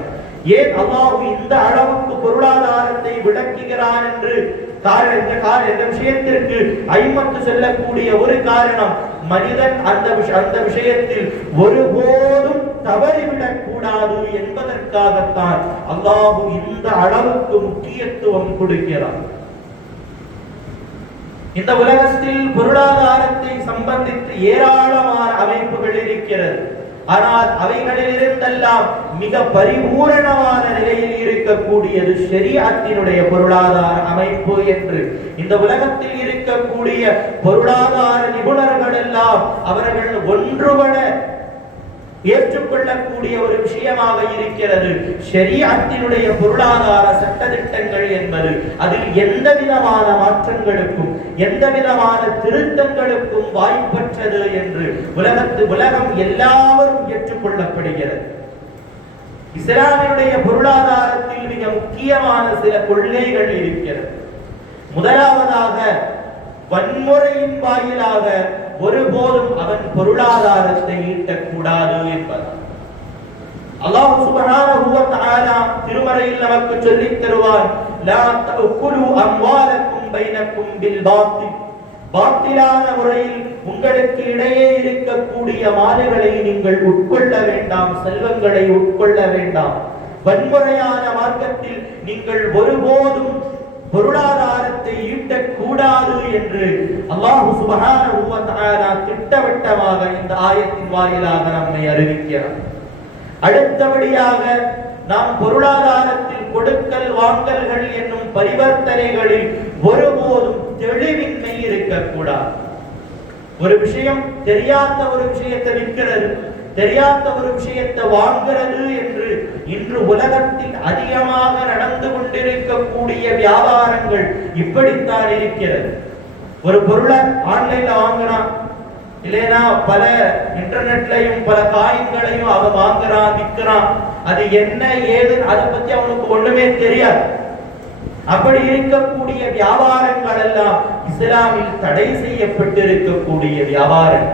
ஏன் அல்லாஹ் இந்த அளவுக்கு பொருளாதாரத்தை விளக்குகிறான் என்று இந்த விஷயத்திற்கு ஐமத்து சொல்லக்கூடிய ஒரு காரணம், மனிதன் அந்த விஷயத்தில் ஒருபோதும் தவறிவிடக் கூடாது என்பதற்காகத்தான் அல்லாஹ் இந்த அளவுக்கு முக்கியத்துவம் கொடுக்கிறான். இந்த உலகத்தில் பொருளாதாரத்தை சம்பந்தித்து ஏராளமான அமைப்புகள் இருக்கிறது. ஆனால் அவைகளில் இருந்தெல்லாம் மிக பரிபூரணமான நிலையில் இருக்கக்கூடியது ஷரீஅத்தினுடைய பொருளாதார அமைப்பு என்று இந்த உலகத்தில் இருக்கக்கூடிய பொருளாதார நிபுணர்கள் எல்லாம் அவர்கள் ஒன்றுபட ஏற்றுக்கொள்ளக்கூடிய ஒரு விஷயமாக இருக்கிறது ஷரீஅத்தினுடைய பொருளாதார சட்டதிட்டங்கள் என்பது. அதில் எந்த விதமான மாற்றங்களுக்கும் எந்த விதமான திருத்தங்களுக்கும் வாய்ப்பற்றது என்று உலகம் எல்லாரும் ஏற்றுக்கொள்ளப்படுகிறது. இஸ்லாமினுடைய பொருளாதாரத்தில் மிக முக்கியமான சில கொள்கைகள் இருக்கிறது. முதலாவதாக, வன்முறையின் வாயிலாக ஒருபோதும் அவன் பொருளாதாரத்தை ஈட்டக்கூடாது என்பது. அல்லாஹ் சுப்ஹானஹு வ தஆலா திருமறையில் நமக்கு சொல்லித் தருவான், லா தஅகுலு அம்வாலக்கும் பைனக்கும் பில் பாத்தில். பாத்திலான முறையில் உங்களுக்கு இடையே இருக்கக்கூடிய மாறுகளை நீங்கள் உட்கொள்ள வேண்டாம், செல்வங்களை உட்கொள்ள வேண்டாம். வன்முறையான மார்க்கத்தில் நீங்கள் ஒருபோதும் பொருளாதாரத்தை ஈட்டக்கூடாது என்று அல்லாஹ் சுப்ஹானஹு வ தஆலா திட்டவட்டமாக இந்த ஆயத்தின் வாயிலாக நம்மை அறிவிக்கிறார். அடுத்தபடியாக நாம் பொருளாதாரத்தில் கொடுக்கல் வாங்கல்கள் என்னும் பரிவர்த்தனைகளில் ஒருபோதும் தெளிவின்மை இருக்கக்கூடாது. ஒரு விஷயம் தெரியாத ஒரு விஷயத்தை விற்கிறது, தெரியாத ஒரு விஷயத்தை வாங்குறது என்று இன்று உலகத்தில் அதிகமாக நடந்து கொண்டிருக்கக்கூடிய வியாபாரங்கள் இப்படித்தான் இருக்கிறது. ஒரு பொருளை ஆன்லைன்ல வாங்குறான், இல்லைன்னா பல இன்டர்நெட்லையும் பல காயின்களையும் அவன் வாங்குறான், விற்கிறான். அது என்ன ஏது அதை பத்தி அவனுக்கு ஒண்ணுமே தெரியாது. அப்படி இருக்கக்கூடிய வியாபாரங்கள் எல்லாம் இஸ்லாமில் தடை செய்யப்பட்டிருக்கக்கூடிய வியாபாரம்.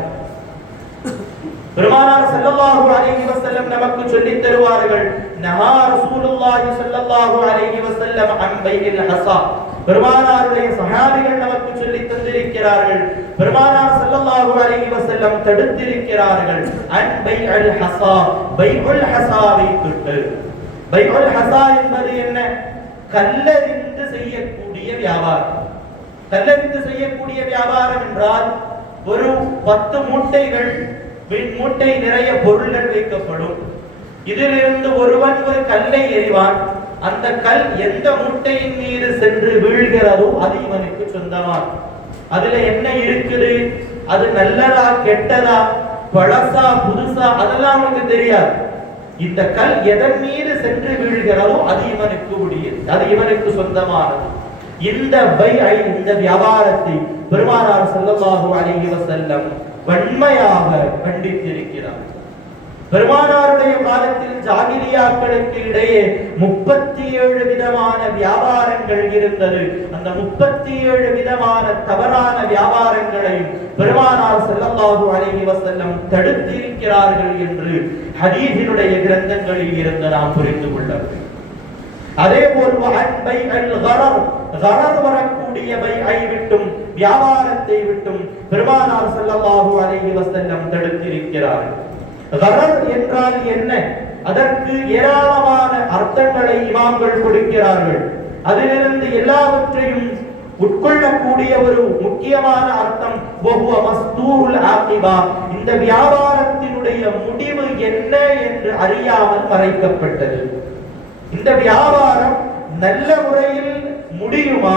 பெருமானார் ஸல்லல்லாஹு அலைஹி வஸல்லம் நமக்கு சொல்லி தருவார்கள், நஹா ரசூலுல்லாஹி ஸல்லல்லாஹு அலைஹி வஸல்லம் அன் பைஇல் ஹஸா. பெருமானாருடைய சஹாபிகள் நமக்கு சொல்லி தந்திருக்கிறார்கள், பெருமானார் ஸல்லல்லாஹு அலைஹி வஸல்லம் தடுத்திருக்கிறார்கள் அன் பைஇல் ஹஸா, பைஉல் ஹஸாவை தொட்டு. பைஉல் ஹஸா என்பது என்ன? கல்லறிந்து செய்யக்கூடிய வியாபாரம். கல்லறிந்து செய்யக்கூடிய வியாபாரம் என்றால் ஒரு 10 மூட்டைகள், மூட்டை நிறைய பொருள்கள் வைக்கப்படும். இதிலிருந்து ஒருவன் ஒரு கல்லை எறிவான். அந்த கல் எந்த மூட்டையின் மீது சென்று வீழ்கிறதோ அது இவனுக்கு சொந்தமா. அதுல என்ன இருக்குது, அது நல்லதா கெட்டதா, பழசா புதுசா, அதெல்லாம் அவனுக்கு தெரியாது. இந்த கல் எதன் மீது சென்று வீழ்கிறதோ அது இவனுக்கு உரியது, அது இவனுக்கு சொந்தமானது. இந்த பைஐ, இந்த வியாபாரத்தை பெருமானார் ஸல்லல்லாஹு அலைஹி வஸல்லம் வன்மையாக கண்டித்திருக்கிறார். பெருமானாருடைய காலத்தில் ஜாகிலியாக்களுக்கு இடையே 37 விதமான வியாபாரங்கள் இருந்தது. அந்த 37 விதமான தவறான வியாபாரங்களையும் பெருமானார் ஸல்லல்லாஹு அலைஹி வஸல்லம் தடுத்திருக்கிறார்கள் என்று ஹதீஸினுடைய கிரந்தங்களில் இருந்து நாம் புரிந்து கொள்ள வேண்டும். அதே போல் கரர் வரக்கூடிய பைஐ விட்டும், வியாபாரத்தை விட்டும் பெருமானார் ஸல்லல்லாஹு அலைஹி வஸல்லம் தடுத்திருக்கிறார்கள். கரர் என்றால் என்ன? அதற்கு ஏராளமான அர்த்தங்களை இமாம்கள் கொடுக்கிறார்கள். அதிலிருந்து எல்லாவற்றையும் உட்கொள்ளக்கூடிய ஒரு முக்கியமான அர்த்தம் வஹுவ மஸ்தூருல் ஆகிபா, இந்த வியாபாரத்தினுடைய முடிவு என்ன என்று அறியாமல் மறைக்கப்பட்டது. இந்த வியாபாரம் நல்ல முறையில் முடியுமா,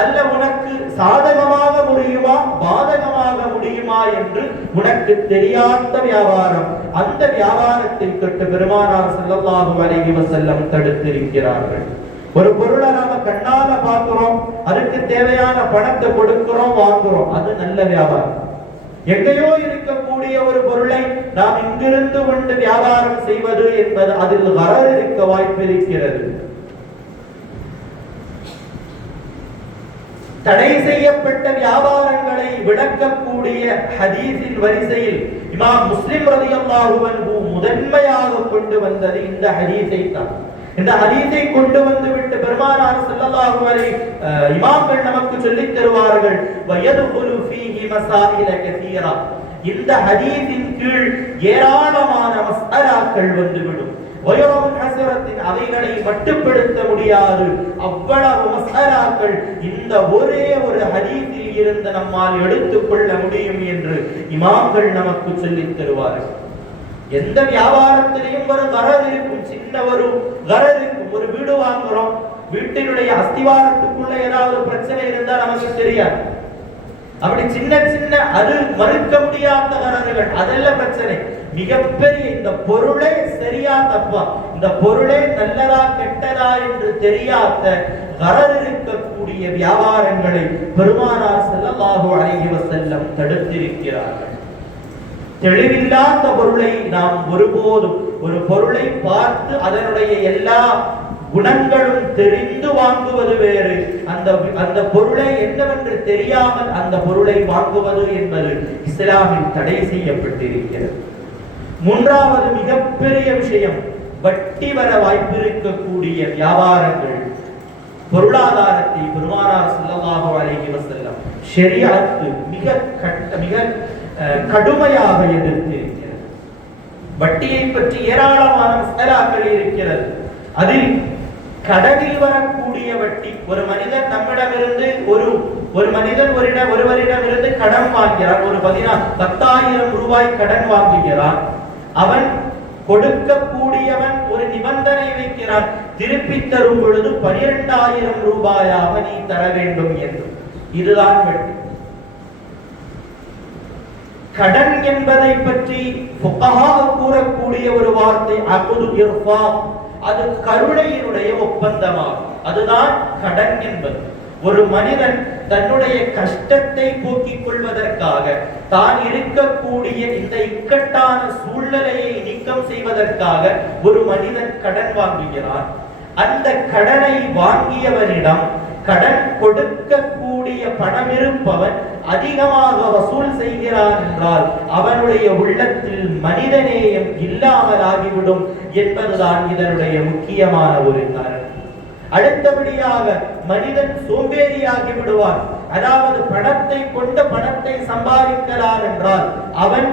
அல்ல உனக்கு சாதகமாக முடியுமா பாதகமாக முடியுமா என்று உனக்கு தெரியாத வியாபாரம். அந்த வியாபாரத்தை தொட்டு பெருமானார் ஸல்லல்லாஹு அலைஹி வஸல்லம் தடுத்திருக்கிறார்கள். ஒரு பொருளை நாம கண்ணால பார்க்கிறோம், அதுக்கு தேவையான பணத்தை கொடுக்கிறோம், வாங்குறோம், அது நல்ல வியாபாரம். எங்கேயோ இருக்கக்கூடிய ஒரு பொருளை நாம் இங்கிருந்து கொண்டு வியாபாரம் செய்வது என்பது அதில் கரர் இருக்க வாய்ப்பு இருக்கிறது. தடை செய்யப்பட்ட வியாபாரங்களை விளக்கக்கூடிய ஹதீஸின் வரிசையில் இமாம் முஸ்லிம் ரலியல்லாஹு அன்ஹு முதன்மையாக கொண்டு வந்தது இந்த ஹதீஸை தான். இந்த ஹதீஸை கொண்டு வந்து விட்டு பெருமானார் ஸல்லல்லாஹு அலைஹி இமாம்கள் நமக்கு சொல்லித் தருவார்கள், வயதுகுலு ஃபீஹி மசாயில கதீரா. இந்த ஹதீஸின் கீழ் ஏராளமான மஸ்அலாக்கள் வந்துவிடும். வயோமின் ஹஸரத்தின் அவைகளை மட்டுப்படுத்த முடியாது அவ்வளவு மஸ்அலாக்கள் இந்த ஒரே ஒரு ஹதீஸில் இருந்து நம்மால் எடுத்துக்கொள்ள முடியும் என்று இமாம்கள் நமக்கு சொல்லித் தருவார்கள். எந்த வியாபாரத்திலையும் ஒரு கரர் இருக்கும், சின்ன ஒரு கரர் இருக்கும். ஒரு வீடு வாங்குறோம், வீட்டினுடைய அஸ்திவாரத்துக்குள்ள ஏதாவது பிரச்சனை இருந்தா நமக்கு தெரியாது. அப்படி சின்ன சின்ன அது மறுக்க முடியாத கரர்கள், அதெல்லாம் பிரச்சனை. மிகப்பெரிய இந்த பொருளே சரியா தப்பா, இந்த பொருளே நல்லதா கெட்டதா என்று தெரியாத கரர் இருக்கக்கூடிய வியாபாரங்களை பெருமானார் ஸல்லல்லாஹு அலைஹி வஸல்லம் தடுத்திருக்கிறார்கள். தெளிவில்லாத பொருளை நாம் ஒருபோதும், ஒரு பொருளை பார்த்து அதனுடைய எல்லா குணங்களும் தெரிந்து வாங்குவது வேறு, அந்த பொருளை என்னவென்று தெரியாமல் அந்த பொருளை வாங்குவது என்பது இஸ்லாமில் தடை செய்யப்பட்டிருக்கிறது. மூன்றாவது மிகப்பெரிய விஷயம், வட்டி வர வாய்ப்பிருக்கக்கூடிய வியாபாரங்கள். பொருளாதாரத்தை பெருமானார் ஸல்லல்லாஹு அலைஹி வஸல்லம் ஷரியஅத் மிக கடுமையாக எதிர்த்திருக்கிறது. வட்டியை பற்றி ஏராளமான மசாலாக்கள் இருக்கிறது. அதில் கடனில் வரக்கூடிய வட்டி, ஒரு மனிதன் நம்மிடமிருந்து ஒரு மனிதன் ஒருவரிடமிருந்து கடன் வாங்கிறான், ஒரு 10,000 ரூபாய் கடன் வாங்குகிறான். அவன் கொடுக்கக்கூடியவன் ஒரு நிபந்தனை வைக்கிறான், திருப்பி தரும் பொழுது 12,000 ரூபாயாக நீ தர வேண்டும் என்று. இதுதான் வட்டி. கடன் என்பதை பற்றி ஃபுகஹா கூறக்கூடிய ஒரு வார்த்தை அக்து இர்ஃபாக், அது கருணையினுடைய ஒப்பந்தமாகும். அதுதான் கடன் என்பது. ஒரு மனிதன் தன்னுடைய கஷ்டத்தை போக்கிக் கொள்வதற்காக, தான் இருக்கக்கூடிய இந்த இக்கட்டான சூழ்நிலையை நீக்கம் செய்வதற்காக ஒரு மனிதன் கடன் வாங்குகிறான். அந்த கடனை வாங்கியவனிடம் கடன் கொடுக்கக்கூடிய பணம் இருப்பவன் அதிகமாக வசூல் செய்கிறான் என்றால் அவனுடைய உள்ளத்தில் மனிதநேயம் இல்லாமல் ஆகிவிடும் என்பதுதான் இதனுடைய முக்கியமான ஒரு காரணம். அடுத்தபடியாக மனிதன் சோம்பேறியாகி விடுவான். அதாவது பணத்தை கொண்டு பணத்தை சம்பாதிக்கலாம் என்றால் அவன்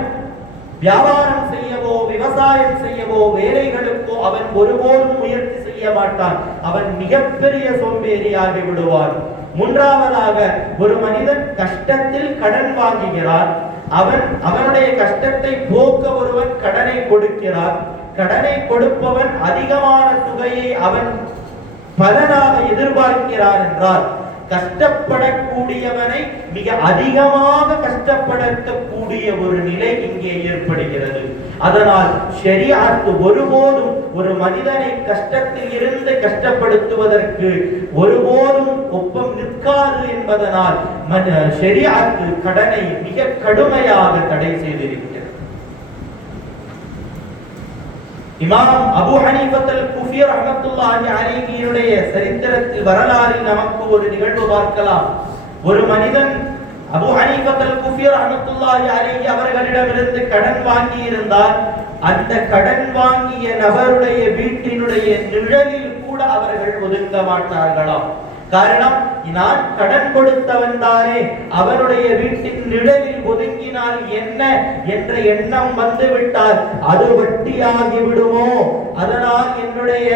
வியாபாரம் செய்யவோ விவசாயம் செய்யவோ வேலைகளுக்கோ அவன் ஒருபோதும் முயற்சி செய்ய மாட்டான். அவன் மிகப்பெரிய சோம்பேறியாகி விடுவான். மூன்றாவதாக ஒரு மனிதன் கஷ்டத்தில் கடன் வாங்குகிறான். அவனுடைய கஷ்டத்தை போக்க ஒருவன் கடனை கொடுக்கிறான். கடனை கொடுப்பவன் அதிகமான தொகையை அவன் பலனாக எதிர்பார்க்கிறான் என்றால் கஷ்டப்படக்கூடியவனை மிக அதிகமாக கஷ்டப்படுத்தக்கூடிய ஒரு நிலை இங்கே ஏற்படுகிறது. அதனால் ஷரீஅத் ஒருபோதும் ஒரு மனிதனை கஷ்டத்தில் இருந்து கஷ்டப்படுத்துவதற்கு ஒருபோதும் ஒப்பம் நிற்காது என்பதனால் ஷரீஅத் கடனை மிக கடுமையாக தடை செய்திருக்கிறது. இமாம் அபூ ஹனீஃபத் அல்-குஃபி ரஹ்மத்துல்லாஹி அலைஹியுடைய சரித்திரத்தில் வரலாறில் நமக்கு ஒரு நிகழ்வு பார்க்கலாம். ஒரு மனிதன் அபூ ஹனீஃபத் அல்-குஃபி ரஹ்மத்துல்லாஹி அலைஹி அவர்களிடமிருந்து கடன் வாங்கி இருந்தால் அந்த கடன் வாங்கிய நபருடைய வீட்டினுடைய நிழலில் கூட அவர்கள் ஒதுங்க மாட்டார்களாம். காரணம், நான் கடன் கொடுத்தவன் தானே, அவனுடைய வீட்டின் நிழலில் ஒதுங்கினால் என்ன என்ற எண்ணம் வந்துவிட்டால் அது வட்டியாகி விடுமோ, அதனால் என்னுடைய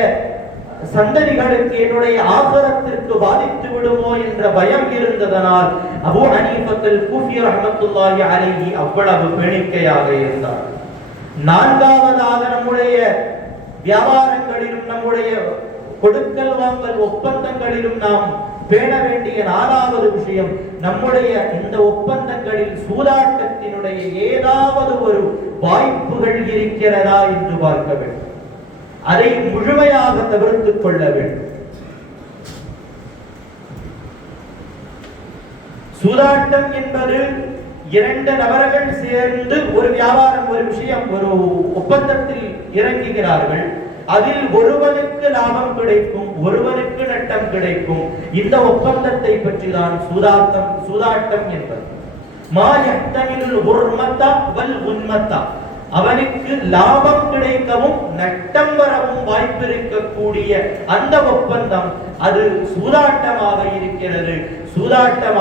சந்ததிகளுக்கு என்னுடைய ஆகரத்திற்கு பாதித்து விடுமோ என்ற பயம் இருந்ததனால் அபூ ஹனீஃபத் அல்-குஃபி ரஹ்மத்துல்லாஹி அலைஹி அவ்வளவு பேணிக்கையாக இருந்தார். நான்காவதாக நம்முடைய வியாபாரங்களிலும் நம்முடைய கொடுக்கல் வாங்கல் ஒப்பந்தங்களிலும் நாம் பேண வேண்டிய நாலாவது விஷயம், நம்முடைய இந்த ஒப்பந்தங்களில் சூதாட்டத்தினுடைய ஏதாவது ஒரு வாய்ப்புகள் இருக்கிறதா என்று பார்க்க வேண்டும். அதை முழுமையாக தவிர்த்துக் கொள்ள வேண்டும். சூதாட்டம் என்பது இரண்டு நபர்கள் சேர்ந்து ஒரு வியாபாரம், ஒரு விஷயம், ஒரு ஒப்பந்தத்தில் இறங்குகிறார்கள். அதில் ஒருவனுக்கு லாபம் கிடைக்கும், ஒருவனுக்கு நட்டம் கிடைக்கும். இந்த ஒப்பந்தத்தை பற்றி தான் சூதாட்டம் என்பது. மா யஹ்தமில் உர்மத்தா வல் உன்மத்தா, அவனுக்கு லாபம் கிடைக்கவும் நட்டம் வரவும் வாய்ப்பிருக்கக்கூடிய அந்த ஒப்பந்தம் அது சூதாட்டமாக இருக்கிறது. சூதாட்டம்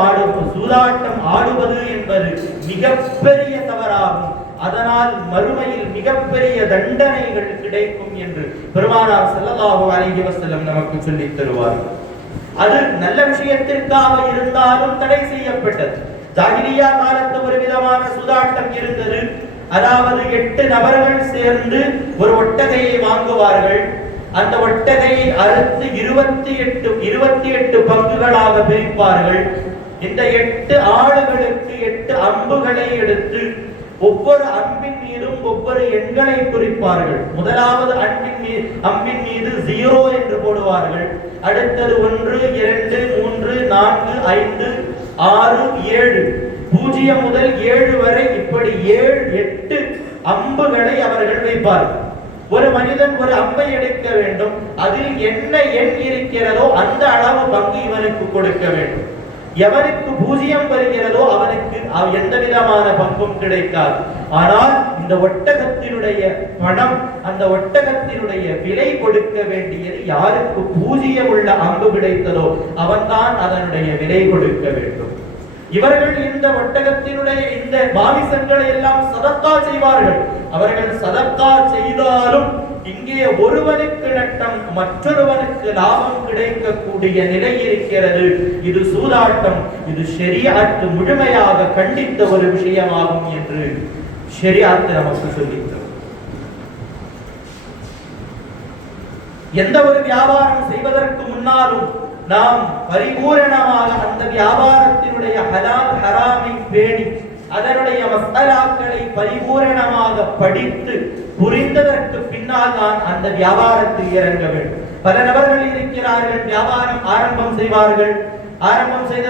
ஆடுவது என்பது மிகப்பெரிய தவறாகும். அதனால் மறுமையில் மிகப்பெரிய தண்டனைகள் கிடைக்கும் என்று பெருமானார் ஸல்லல்லாஹு அலைஹி வஸல்லம் நமக்கு சொல்லித் தருவார்கள். அது நல்ல விஷயத்திற்காக இருந்தாலும் தடை செய்யப்பட்டது. ஜாஹிலியா காலத்து ஒரு விதமான சூதாட்டம் இருந்தது. அதாவது 8 நபர்கள் சேர்ந்து ஒரு ஒட்டகையை வாங்குவார்கள். அந்த ஒட்டகையை அறுத்து 28 பங்குகளாக பிரிப்பார்கள். இந்த 8 ஆடுகளுக்கு 8 அம்புகளை எடுத்து ஒவ்வொரு அம்பின் மீதும் ஒவ்வொரு எண்களை குறிப்பார்கள். முதலாவது அம்பின் மீது 0 என்று போடுவார்கள். அடுத்தது 1, 2, 3, 4, 5, 6, 7, 0 முதல் 7 வரை இப்படி 8 அம்புகளை அவர்கள் வைப்பார்கள். ஒரு மனிதன் ஒரு அம்பை எடுக்க வேண்டும். அதில் என்ன எண் இருக்கிறதோ அந்த அளவு பங்கு இவனுக்கு கொடுக்க வேண்டும். எவனுக்கு 0 வருகிறதோ அவனுக்கு எந்த விதமான பங்கும் கிடைக்காது. ஆனால் இந்த ஒட்டகத்தினுடைய பணம், அந்த ஒட்டகத்தினுடைய விலை கொடுக்க வேண்டியது யாருக்கு 0 உள்ள அம்பு கிடைத்ததோ அவன்தான் அதனுடைய விலை கொடுக்க வேண்டும். இவர்கள் இந்த ஒட்டகத்தினுடைய இந்த மாமிசங்களை எல்லாம் சதக்கா செய்வார்கள். அவர்கள் சதக்கா செய்தாலும் இங்கே ஒருவனுக்கு நட்டம் மற்றொருவனுக்கு லாபம் கிடைக்கக்கூடிய நிலை இருக்கிறது. இது சூதாட்டம், இது ஷரியஅத் முழுமையாக கண்டித்த ஒரு விஷயமாகும் என்று ஷரியஅத் நமக்கு சொல்லித்தரும். எந்த ஒரு வியாபாரம் செய்வதற்கு முன்னாலும் நாம் பரிபூரணமாக அந்த வியாபாரத்தினுடைய ஹலால் ஹராமை பேணி அதனுடைய மசாலாக்களை பரிபூரணமாக படித்து புரிந்ததற்கு பின்னால் தான் அந்த வியாபாரத்தில் இறங்க வேண்டும். பல நபர்கள் இருக்கிறார்கள், வியாபாரம் ஆரம்பம் செய்வார்கள். ஆரம்பம் செய்த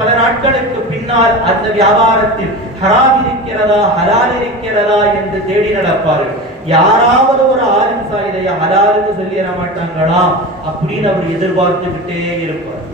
பல நாட்களுக்கு பின்னால் அந்த வியாபாரத்தில் ஹராம் இருக்கிறதா ஹலால் இருக்கிறதா என்று தேடி நடப்பார்கள். யாராவது ஒரு ஆலிம் சாயிதைய ஹலாலுன்னு சொல்லிட மாட்டாங்களா அப்படின்னு அவர் எதிர்பார்த்துக்கிட்டே இருப்பார்.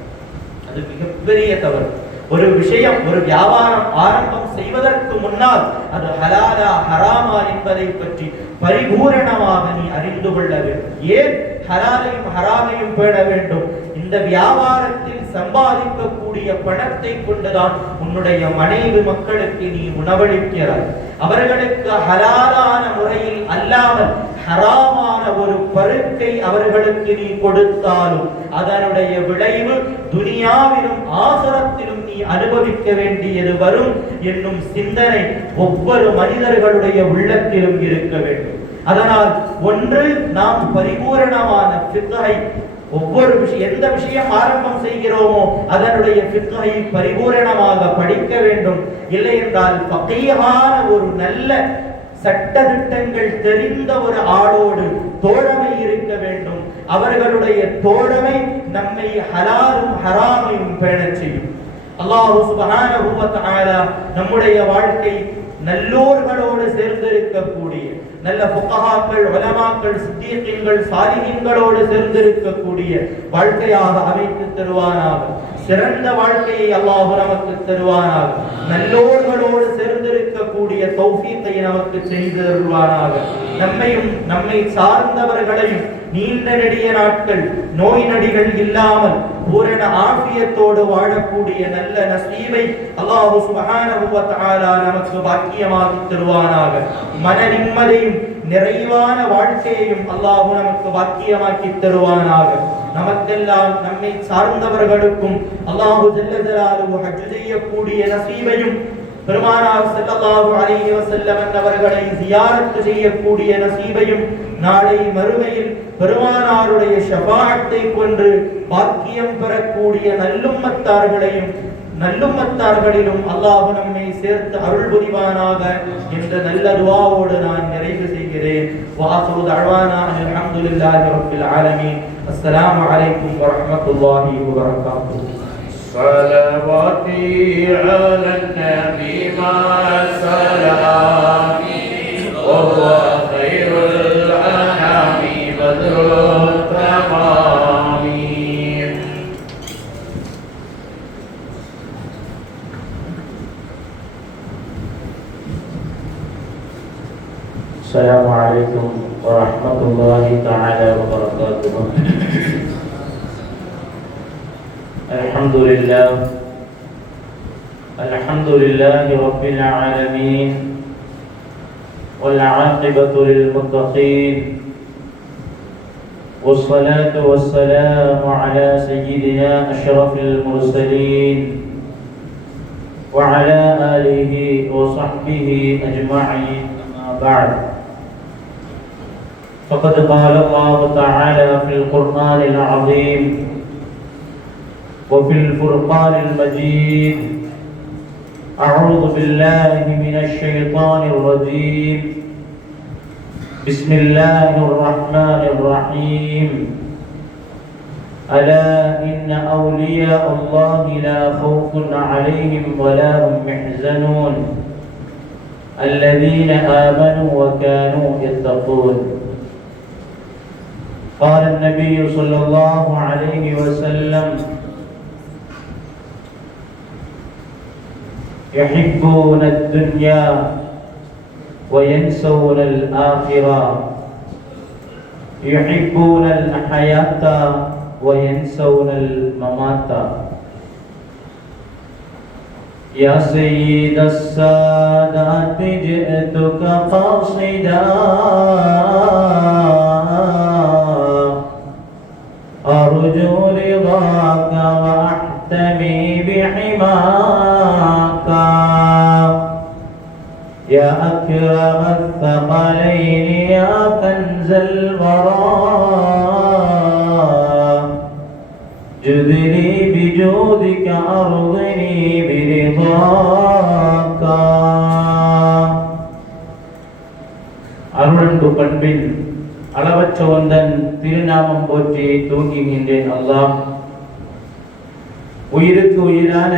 அது மிகப்பெரிய தவறு. ஒரு விஷயம், ஒரு வியாபாரம் ஆரம்பம் செய்வதற்கு முன்னால் அது ஹலாலா ஹராமா என்பதை பற்றி பரிபூரணமாக நீ அறிந்து கொள்ள வேண்டும். ஏன் ஹலாலையும் ஹராமையும் பேண வேண்டும்? இந்த வியாபாரத்தில் சம்பாதிக்கக்கூடிய பணத்தை கொண்டுதான் உன்னுடைய மனைவி மக்களுக்கு நீ உணவளிக்கிறாய். அவர்களுக்கு ஹலாலான முறையில் அல்லாமல் ஹராமான ஒரு பருக்கை அவர்களுக்கு நீ கொடுத்தாலும் அதனுடைய விளைவு துனியாவிலும் ஆகிரத்திலும் நீ அனுபவிக்க வேண்டியது வரும் என்னும் சிந்தனை ஒவ்வொரு மனிதர்களுடைய உள்ளத்திலும் இருக்க வேண்டும். அதனால் ஒன்று, நாம் பரிபூரணமான ஃபிக்ஹை ஒவ்வொரு எந்த விஷயம் ஆரம்பம் செய்கிறோமோ அதனுடைய ஃபிக்ஹை பரிபூரணமாக படிக்க வேண்டும். இல்லை என்றால் ஃபகீஹான ஒரு நல்ல சட்டதிட்டங்கள் தெரிந்த ஒரு ஆளோடு தோழமை இருக்க வேண்டும். அவர்களுடைய தோழமை நம்மை ஹலாலும் ஹராமையும் பேணச் செய்யும். அல்லாஹ் சுப்ஹானஹு வ தஆலா நம்முடைய வாழ்க்கை நல்லோர்களோடு சேர்ந்திருக்கக்கூடிய நல்ல ஃபுகஹாக்கள், உலமாக்கள், சித்தீகீன்கள், சாலிஹீன்களோடு சேர்ந்திருக்கக்கூடிய வாழ்க்கையாக அமைத்து தருவானாக. சிறந்த வாழ்க்கையை அல்லாஹ் நமக்கு தருவானாக. நல்லோர்களோடு சேர்ந்திருக்கக்கூடிய தௌஃபீகை நமக்கு செய்து தருவானாக. நம்மையும் நம்மை சார்ந்தவர்களையும் நீண்ட நெடிய நாட்கள் நோய் நடிகள் இல்லாமல் பூரண ஆஃபியத்தோடு வாழக்கூடிய நல்ல நசீபை அல்லாஹ் சுப்ஹானஹு வ தஆலா நமக்கு பாக்கியமாக்கி தருவானாக. மன நிம்மதியும் நிறைவான வாழ்க்கையையும் அல்லாஹ் நமக்கு பாக்கியமாக்கி தருவானாக. நமக்கெல்லாம் நம்மை சார்ந்தவர்களுக்கும் அல்லாஹ் ஜல்ல ஜலாலுஹு ஹஜ் செய்யக்கூடிய நசீபையும் பெருமானார் ஸல்லல்லாஹு அலைஹி வஸல்லம் அவர்களை ஜியாரத் செய்யக்கூடிய நசீபையும் நாளை மறுமையில் பெருமானாருடைய ஷஃபாஅத்தை கொண்டு பாக்கியம் பெறக்கூடிய நல்லும்மத்தார்களிலும் அல்லாஹ் நம்மை சேர்த்து அருள் புரிவானாக என்ற நல்ல துஆவோடு நான் நிறைவு செய்கிறேன். வஆகிரு தஅவானா அல்ஹம்துலில்லாஹி ரப்பில் ஆலமீன். அஸ்ஸலாமு அலைக்கும் வரஹ்மத்துல்லாஹி வபரகாத்துஹு. صلواتي على النبي مع السلام وهو خير الأنام بدر التمام. السلام عليكم ورحمة الله تعالى وبركاته. الحمد لله رب العالمين والعاقبة للمتقين والصلاة والسلام على سيدنا أشرف المرسلين وعلى آله وصحبه أجمعين. أما بعد، فقد قال الله تعالى في القرآن العظيم وفي الفرقان المجيد: أعوذ بالله من الشيطان الرجيم، بسم الله الرحمن الرحيم. ألا إن أولياء الله لا خوف عليهم ولا هم يحزنون الذين آمنوا وكانوا يتقون. قال النبي صلى الله عليه وسلم: يحبون الدنيا وينسون الآخرة، يحبون الحياة وينسون الممات. يا سيد السادات جئتك قاصدا أرجو رضاك وأحتمي بحماك يا أكرم الثقلين يا كنز الورى جد لي بجودك أرضني برضاك அருளன்பு பண்பில் அளவற்ற ஒன்றன் திருநாமம் போற்றி தூங்குகின்றேன். அல்லாஹ் உயிருக்கு உயிரான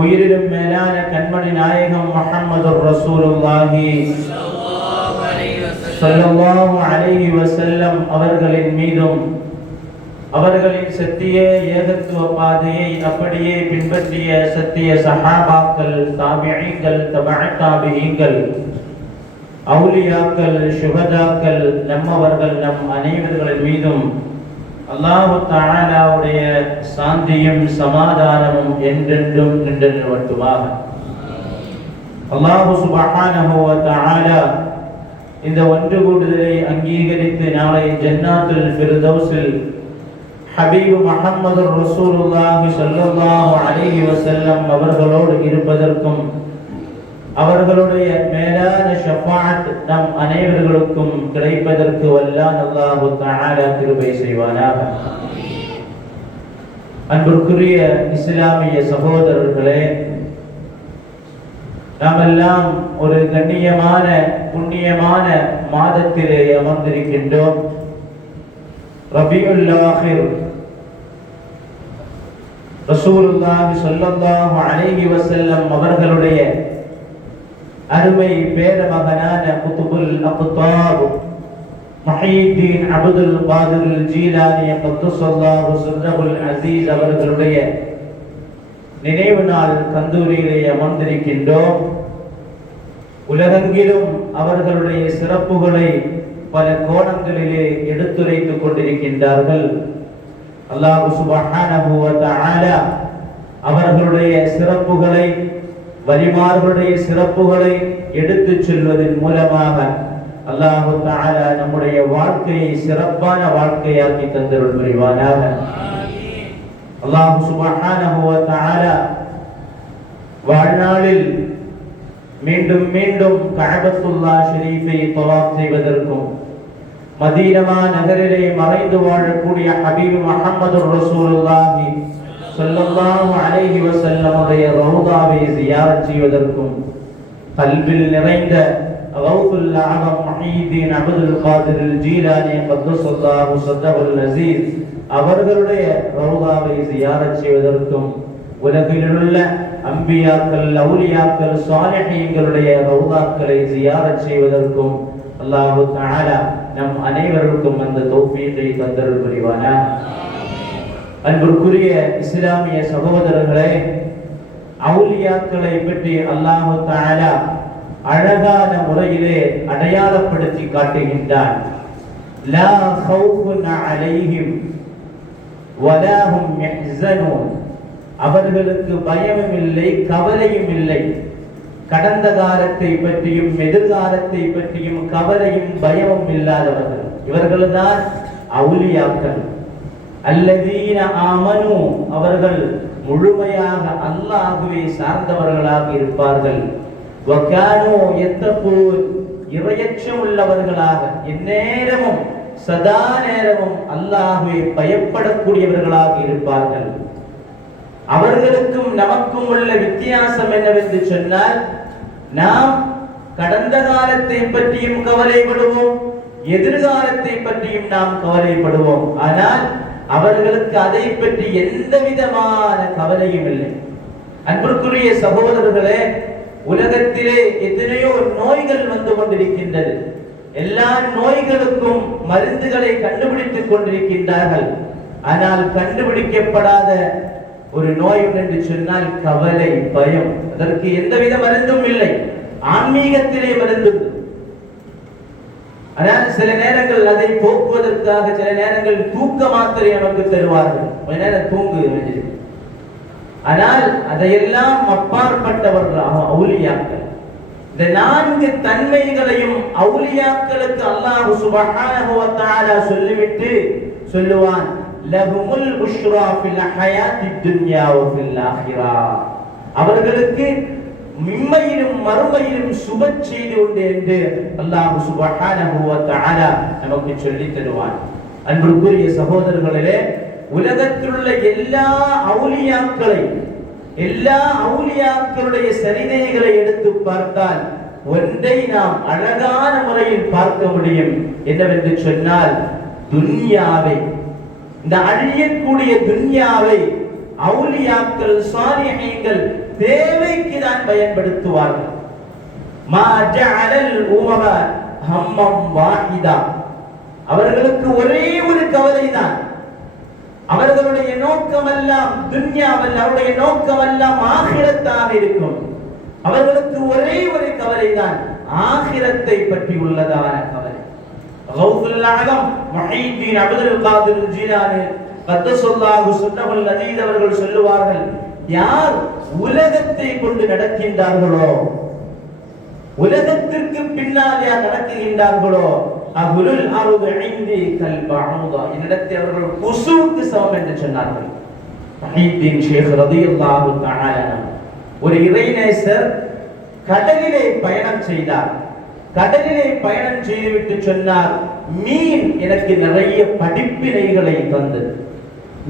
உயிரிலும் மேலான கண்மணி நாயகம் முஹம்மது ரசூலுல்லாஹி ஸல்லல்லாஹு அலைஹி வஸல்லம் அவர்களின் மீதும் அவர்களின் சத்திய ஏகத்துவ பாதையை அப்படியே பின்பற்றிய சத்திய சஹாபாக்கள், தாபிஈன்கள், தபஅ தாபிஈன்கள், அவுலியாக்கள், ஷுஹதாக்கள், நம்மவர்கள் நம் அனைவர்களின் மீதும் அல்லாஹு தஆலாவுடைய சாந்தியும் சமாதானமும் என்றென்றும் நின்று நிலவட்டுமாக. அல்லாஹு சுப்ஹானஹு வ தஆலா இந்த ஒன்று கூடுதலை அங்கீகரித்து நாளை ஜன்னாத்துல் ஃபிர்தௌஸில் ஹபீபு முஹம்மது ரசூலுல்லாஹி ஸல்லல்லாஹு அலைஹி வஸல்லம் அவர்களோடு இருப்பதற்கும் அவர்களுடைய மேலான ஷஃபாஅத் நம் அனைவர்களுக்கும் கிடைப்பதற்கு வல்லாஹ் அல்லாஹு தஆலா கிருபை செய்வானாக. அன்பிற்குரிய இஸ்லாமிய சகோதரர்களே, நாமெல்லாம் ஒரு கண்ணியமான புண்ணியமான மாதத்திலே அமர்ந்திருக்கின்றோம். ரபியுல் ஆகிர் ரசூலுல்லாஹி ஸல்லல்லாஹு அலைஹி வஸல்லம் அவர்களுடைய அருமை பேரமகனான குதுபுல் அக்தாப் முஹையீத்தீன் அப்துல் காதிர் ஜீலானி கத்தஸல்லாஹு சிர்ரஹுல் அஸீஸ் அவர்களுடைய நினைவு நாள் கந்தூரியிலே அமர்ந்திருக்கின்றோம். உலகெங்கிலும் அவர்களுடைய சிறப்புகளை பல கோணங்களிலே எடுத்துரைத்துக் கொண்டிருக்கின்றார்கள். அல்லாஹ் சுப்ஹானஹு வ தஆலா அவர்களுடைய சிறப்புகளை, வலிமார்களுடைய சிறப்புகளை எடுத்துச் சொல்வதன் மூலமாக அல்லாஹ் தஆலா நம்முடைய வாழ்க்கையை சிறப்பான வாழ்க்கையாக்கி தந்தருள் புரிவானாக. அல்லாஹ் சுப்ஹானஹு வ தஆலா வாழ்நாளில் மீண்டும் மீண்டும் கஅபத்துல்லாஹ் ஷரீஃபை தவாப் செய்வதற்கும் மதீனா நகரிலே மறைந்து வாழக்கூடிய ஹபீப் முஹம்மது ரசூலுல்லாஹி ஸல்லல்லாஹு அலைஹி வஸல்லம் உடைய ரவுதாவை ஜியாரத் செய்வதற்கும் கல்பில் நிறைந்த கௌசுல் ஆலம் முஹையீத்தீன் அப்துல் காதிர் ஜீலானி கத்தஸல்லாஹு சிர்ரஹுல் அஸீஸ் அவர்களுடைய ரவுதாவை ஜியாரத் செய்வதற்கும் உலகிலுள்ள அம்பியாக்கள், அவுலியாக்கள், சாலிஹீன்களுடைய ரவுதாக்களை ஜியாரத் செய்வதற்கும் அல்லாஹ் தஆலா நம் அனைவருக்கும் அந்த தௌஃபீகை தந்தருள் புரிவானாக. அன்பிற்குரிய இஸ்லாமிய சகோதரர்களே, அவுலியாக்களை பற்றி அல்லாஹ் தஆலா அழகான முறையிலே அடையாளப்படுத்தி காட்டுகின்றான். லா ஹௌஃபுன் அலைஹிம் வலா ஹும் யஹ்ஸனூன், அவர்களுக்கு பயமும் இல்லை, கவலையும் இல்லை. கடந்த காலத்தை பற்றியும் எதிர்காலத்தை பற்றியும் கவலையும் பயமும் இல்லாதவர்கள் இவர்கள்தான் அவுலியாக்கள். அல்லதீன ஆமனு, அவர்கள் முழுமையாக அல்லாஹ்வை சார்ந்தவர்களாக இருப்பார்கள். வகானு யத்தகூன், இறையச்சம் உள்ளவர்களாக, எந்நேரமும் சதா நேரமும் அல்லாஹ்வை பயப்படக்கூடியவர்களாக இருப்பார்கள். அவர்களுக்கும் நமக்கும் உள்ள வித்தியாசம் என்னவென்று சொன்னால், நாம் கடந்த காலத்தை பற்றியும் கவலைப்படுவோம், எதிர்காலத்தை பற்றியும் நாம் கவலைப்படுவோம். ஆனால் அவர்களுக்கு அதை பற்றி எந்த விதமான கவலையும் இல்லை. அன்பிற்குரிய சகோதரர்களே, உலகத்திலே எத்தனையோ நோய்கள் வந்து கொண்டிருக்கின்றது. எல்லா நோய்களுக்கும் மருந்துகளை கண்டுபிடித்துக் கொண்டிருக்கின்றார்கள். ஆனால் கண்டுபிடிக்கப்படாத ஒரு நோய் என்று சொன்னால் கவலை, பயம். அதற்கு எந்தவித மருந்தும் இல்லை. ஆன்மீகத்திலே மருந்து. ஆனால் சில நேரங்கள் அதை போக்குவதற்காக சில நேரங்கள் தூக்க மாத்திரை நமக்கு தருவார்கள். கொஞ்ச நேரம் தூங்கு, ஆனால் அதையெல்லாம் அப்பாற்பட்டவர்களாக அவுலியாக்கள். இந்த 4 தன்மைகளையும் அவுலியாக்களுக்கு அல்லாஹ் சுப்ஹானஹு வ தஆலா சொல்லிவிட்டு சொல்லுவான், லஹுமுல் புஷ்ரா ஃபில் ஹயாத்தித் துன்யா வ ஃபில் ஆখিরা. அவர்களுக்கு இம்மையிலும் மறுமையிலும் சுப செய்தி உண்டு என்று அல்லாஹ் சுப்ஹானஹு வ தஆலா நமக்கு சொல்லி தருவான். அன்புக்குரிய சகோதரர்களே, உலகத்தில் உள்ள எல்லா அவுலியாக்களுடைய சரிதைகளை எடுத்து பார்த்தால் ஒன்றை நாம் அழகான முறையில் பார்க்க முடியும். என்னவென்று சொன்னால், துன்யாவை, இந்த அழியக்கூடிய துன்யாவை அவுலியாக்கள் சாலிஹீன்கள் தேவைக்கு தான் பயன்படுத்துவார்கள். மா ஜஅலல் உமர ஹம்மம் வாஹிதா. அவர்களுக்கு ஒரே ஒரு கவலைதான். அவர்களுடைய நோக்கமெல்லாம் துன்யாவல்ல, அவருடைய நோக்கமெல்லாம் ஆகிரத்தாக இருக்கும். அவர்களுக்கு ஒரே ஒரு கவலைதான், ஆகிரத்தை பற்றி உள்ளதான கவலை. கௌசுல் ஆலம் முஹீத்தீன் அப்துல் காதிர் ஜீலானி கத்தஸல்லாஹு சுன்னஹுல் அஸீஸ் அவர்கள் சொல்லுவார்கள், யார் உலகத்தை கொண்டு நடக்கின்றார்களோ, உலகத்திற்கு பின்னால் யார் நடக்குகின்றார்களோ, அகுலுல் அருது இந்தி கல் பஅூதா, என்னிடத்தில் அவர்கள் கொசுவுக்கு சமம் என்று சொன்னார்கள். முஹீத்தீன் ஷேக் ரலியல்லாஹு தஆலா ஒரு இறைநேசர் கடலிலே பயணம் செய்தார். கடலிலே பயணம் செய்துவிட்டு சொன்னார், மீன் எனக்கு நிறைய படிப்பினைகளை தந்தது.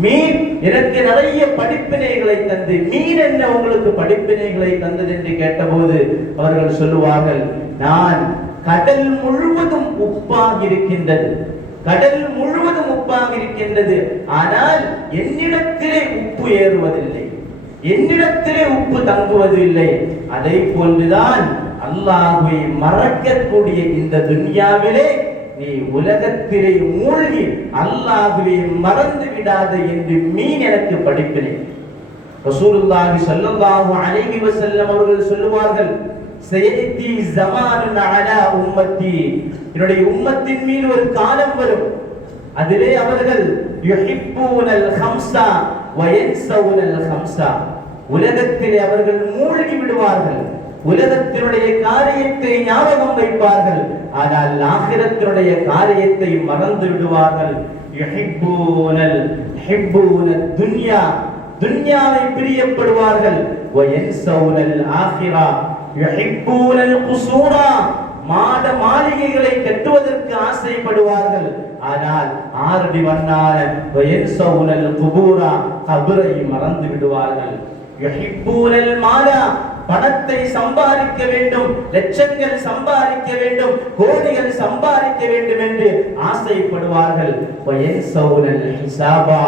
மீன் எனக்கு நிறைய படிப்பினைகளை தந்து. மீன் என்ன உங்களுக்கு படிப்பினைகளை தந்தது என்று கேட்டபோது அவர்கள் சொல்லுவார்கள், நான் கடல் முழுவதும் உப்பாக இருக்கின்றது, கடல் முழுவதும் உப்பாக இருக்கின்றது, ஆனால் என்னிடத்திலே உப்பு ஏறுவதில்லை, என்னிடத்திலே உப்பு தங்குவதில்லை. அதை போன்றுதான் அல்லாஹ்வை மறக்கக்கூடிய இந்த துன்யாவிலே நீ உலகத்திலே மூழ்கி அல்லாஹ்வை மறந்து விடாத என்று மீன் எனக்கு படிப்பினை. ரசூலுல்லாஹி ஸல்லல்லாஹு அலைஹி வஸல்லம் அவர்கள் சொல்லுவார்கள், சயதி ஸமானுன் அலா உம்மத்தி, என்னுடைய உம்மத்தின் மீது ஒரு காலம் வரும், அதிலே அவர்கள் யுஹிப்பூனல் ஹம்ஸா வ யன்ஸவுனல் ஹம்ஸா, உலகத்திலே அவர்கள் மூழ்கி விடுவார்கள், உலகத்தினுடைய காரியத்தை ஞாபகம் வைப்பார்கள், ஆனால் ஆகிரத்தினுடைய காரியத்தை மறந்து விடுவார்கள். யுஹிப்பூனல் துன்யா, துன்யாவை பிரியப்படுவார்கள். வ யன்ஸவுனல் ஆகிரா யுஹிப்பூனல் குஸூரா, மாட மாளிகைகளை கட்டுவதற்கு ஆசைப்படுவார்கள், ஆனால் ஆரடி வண்ணான வ யன்ஸவுனல் குபூரா, கபரை மறந்து விடுவார்கள். யுஹிப்பூனல் மாலா, பணத்தை சம்பாதிக்க வேண்டும், லட்சங்கள் சம்பாதிக்க வேண்டும், கோடிகள் சம்பாதிக்க வேண்டும் என்று ஆசைப்படுவார்கள். வ யன்ஸவுனல் ஹிசாபா,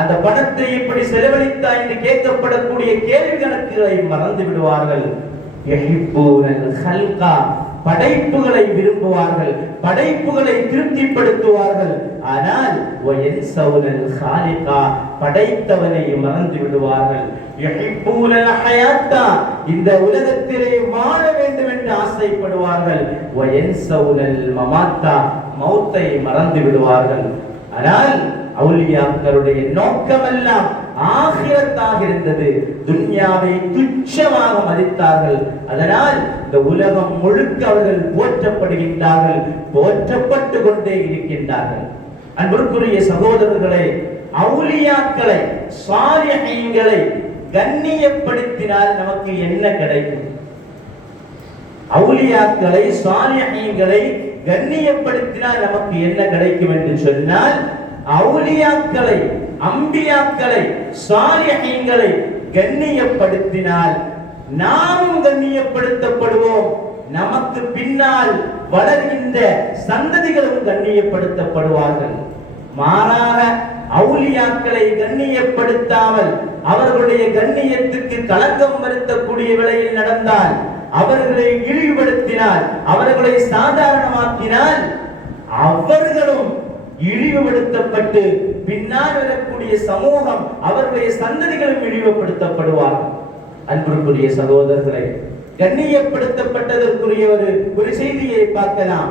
அந்த பணத்தை எப்படி செலவழித்தாய் என்று கேட்கப்படக்கூடிய கேள்வி கணக்குகளை மறந்து விடுவார்கள். யுஹிப்பூனல் ஹல்கா, படைப்புகளை விரும்புவார்கள், படைப்புகளை திருப்திப்படுத்துவார்கள், ஆனால் வ யன்ஸவுனல் காலிகா, படைத்தவனை மறந்து விடுவார்கள். யுஹிப்பூனல் ஹயாத்தா, இந்த உலகத்திலே வாழ வேண்டும் என்று ஆசைப்படுவார்கள். வ யன்ஸவுனல் மமாத்தா, மௌத்தை மறந்து விடுவார்கள். ஆனால் அவுலியாக்களுடைய நோக்கமெல்லாம் ஆகிரத்தாக இருந்தது. துன்யாவை துச்சமாக மதித்தார்கள். அதனால் இந்த உலகம் முழுக்க அவர்கள் போற்றப்படுகின்றார்கள், போற்றப்பட்டு கொண்டே இருக்கின்றார்கள். அன்பிற்குரிய சகோதரர்களே, அவுலியாக்களை சாலிஹீன்களை கண்ணியப்படுத்தினால் நமக்கு என்ன கிடைக்கும்? அவுலியாக்களை சாலிஹீன்களை கண்ணியப்படுத்தினால் நமக்கு என்ன கிடைக்கும் என்று சொன்னால், அவுலியாக்களை, அம்பியாக்களை, சாலிஹீன்களை கண்ணியப்படுத்தினால் நாமும் கண்ணியப்படுத்தப்படுவோம், நமக்கு பின்னால் வளர்கின்ற சந்ததிகளும் கண்ணியப்படுத்தப்படுவார்கள். மாறாக அவுலியாக்களை கண்ணியப்படுத்தாமல் அவர்களுடைய கண்ணியத்துக்கு களங்கம் வருத்தக்கூடிய விலையில் நடந்தால், அவர்களை இழிவுபடுத்தினால், அவர்களை சாதாரணமாக்கினால், அவர்களும் இழிவுபடுத்தப்பட்டு பின்னால் வரக்கூடிய சமூகம், அவர்களுடைய சந்ததிகளும் இழிவுபடுத்தப்படுவார்கள். அன்பிற்குரிய சகோதரர்களை, கண்ணியப்படுத்தப்பட்டதற்குரிய ஒரு செய்தியை பார்க்கலாம்.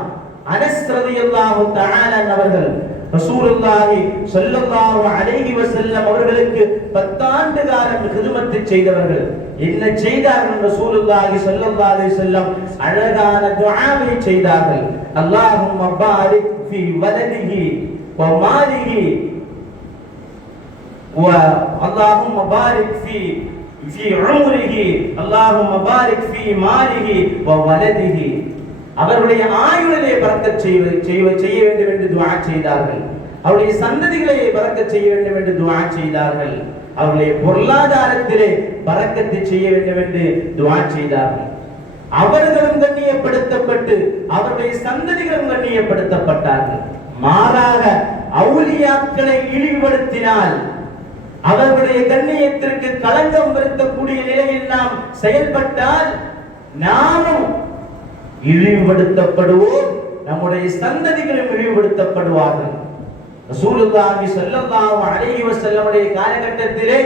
அனஸ் ரலியல்லாஹு தஆலா அவர்கள் ரசூலுல்லாஹி ஸல்லல்லாஹு அலைஹி வஸல்லம் அவர்களுக்கு 10 ஆண்டு காலம் ஹிதமத் செய்தவர்கள் என்ன செய்தார்கள்? ரசூலுல்லாஹி ஸல்லல்லாஹு அலைஹி வஸல்லம் அழகான துஆவை செய்தார்கள். அல்லாஹும்ம பாரிக் ஃபீ வலதிஹி வ மாலிஹி வ அல்லாஹும்ம பாரிக் ஃபீ உம்ரிஹி அல்லாஹும்ம பாரிக் ஃபீ மாலிஹி வ வலதிஹி. அவருடைய ஆயுளிலே பரக்கத் செய்ய வேண்டும் என்று துஆ செய்தார்கள். அவருடைய சந்ததிகளை பரக்கத் செய்ய வேண்டும் என்று துஆ செய்தார்கள். அவருடைய பொருளாதாரத்திலே பரக்கத்தை செய்ய வேண்டும் என்று துஆ செய்தார்கள். அவர்களும் கண்ணியப்படுத்தப்பட்டு அவருடைய சந்ததிகளும் கண்ணியப்படுத்தப்பட்டார்கள். மாறாக அவுலியாக்களை இழிவுபடுத்தினால் அவர்களுடைய கண்ணியத்திற்கு களங்கம் வருத்தக்கூடிய நிலையில் நாம் செயல்பட்டால் நாமும் இழிவுபடுத்தப்படுவோம், நம்முடைய சந்ததிகளும் இழிவுபடுத்தப்படுவார்கள். ரசூலுல்லாஹி ஸல்லல்லாஹு அலைஹி வஸல்லமுடைய காலகட்டத்திலே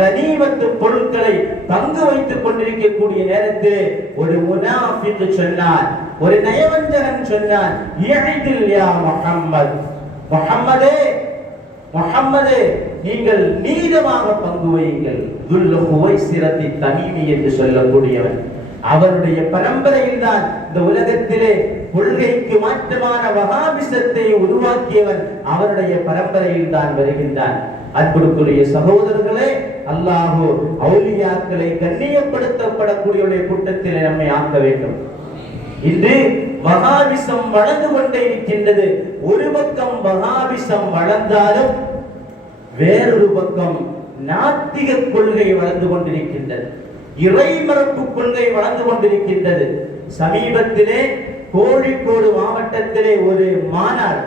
கனிமத்து பொருட்களை பங்கு வைத்துக் கொண்டிருக்கக்கூடிய நேரத்திலே ஒரு முனாஃபிக் சொன்னான், ஒரு நயவஞ்சகன் சொன்னான், இஹ்தில் யா முஹம்மத், முஹம்மதே முஹம்மதே நீங்கள் நீதமாக பங்கு வையுங்கள். துல் ஹுவைசிரத்தி தமீமி என்று சொல்லக்கூடியவன், அவருடைய பரம்பரையில் தான் இந்த உலகத்திலே கொள்கைக்கு மாற்றமான வஹாபிசத்தை உருவாக்கியவன் அவருடைய பரம்பரையில் தான் வருகின்றான். அன்புக்குரிய சகோதரர்களே, அல்லாஹ் அவுலியாக்களை கண்ணியப்படுத்தப்படக்கூடிய கூட்டத்தில் நம்மை ஆக்க வேண்டும். இன்று வஹாபிசம் வளர்ந்து கொண்டே இருக்கின்றது. ஒரு பக்கம் வஹாபிசம் வளர்ந்தாலும் வேறொரு பக்கம் நாத்திக கொள்கை வளர்ந்து கொண்டிருக்கின்றது, இறை மறுப்பு கொள்கை வளர்ந்து கொண்டிருக்கின்றது. சமீபத்திலே கோழிக்கோடு மாவட்டத்திலே ஒரு மாநாடு,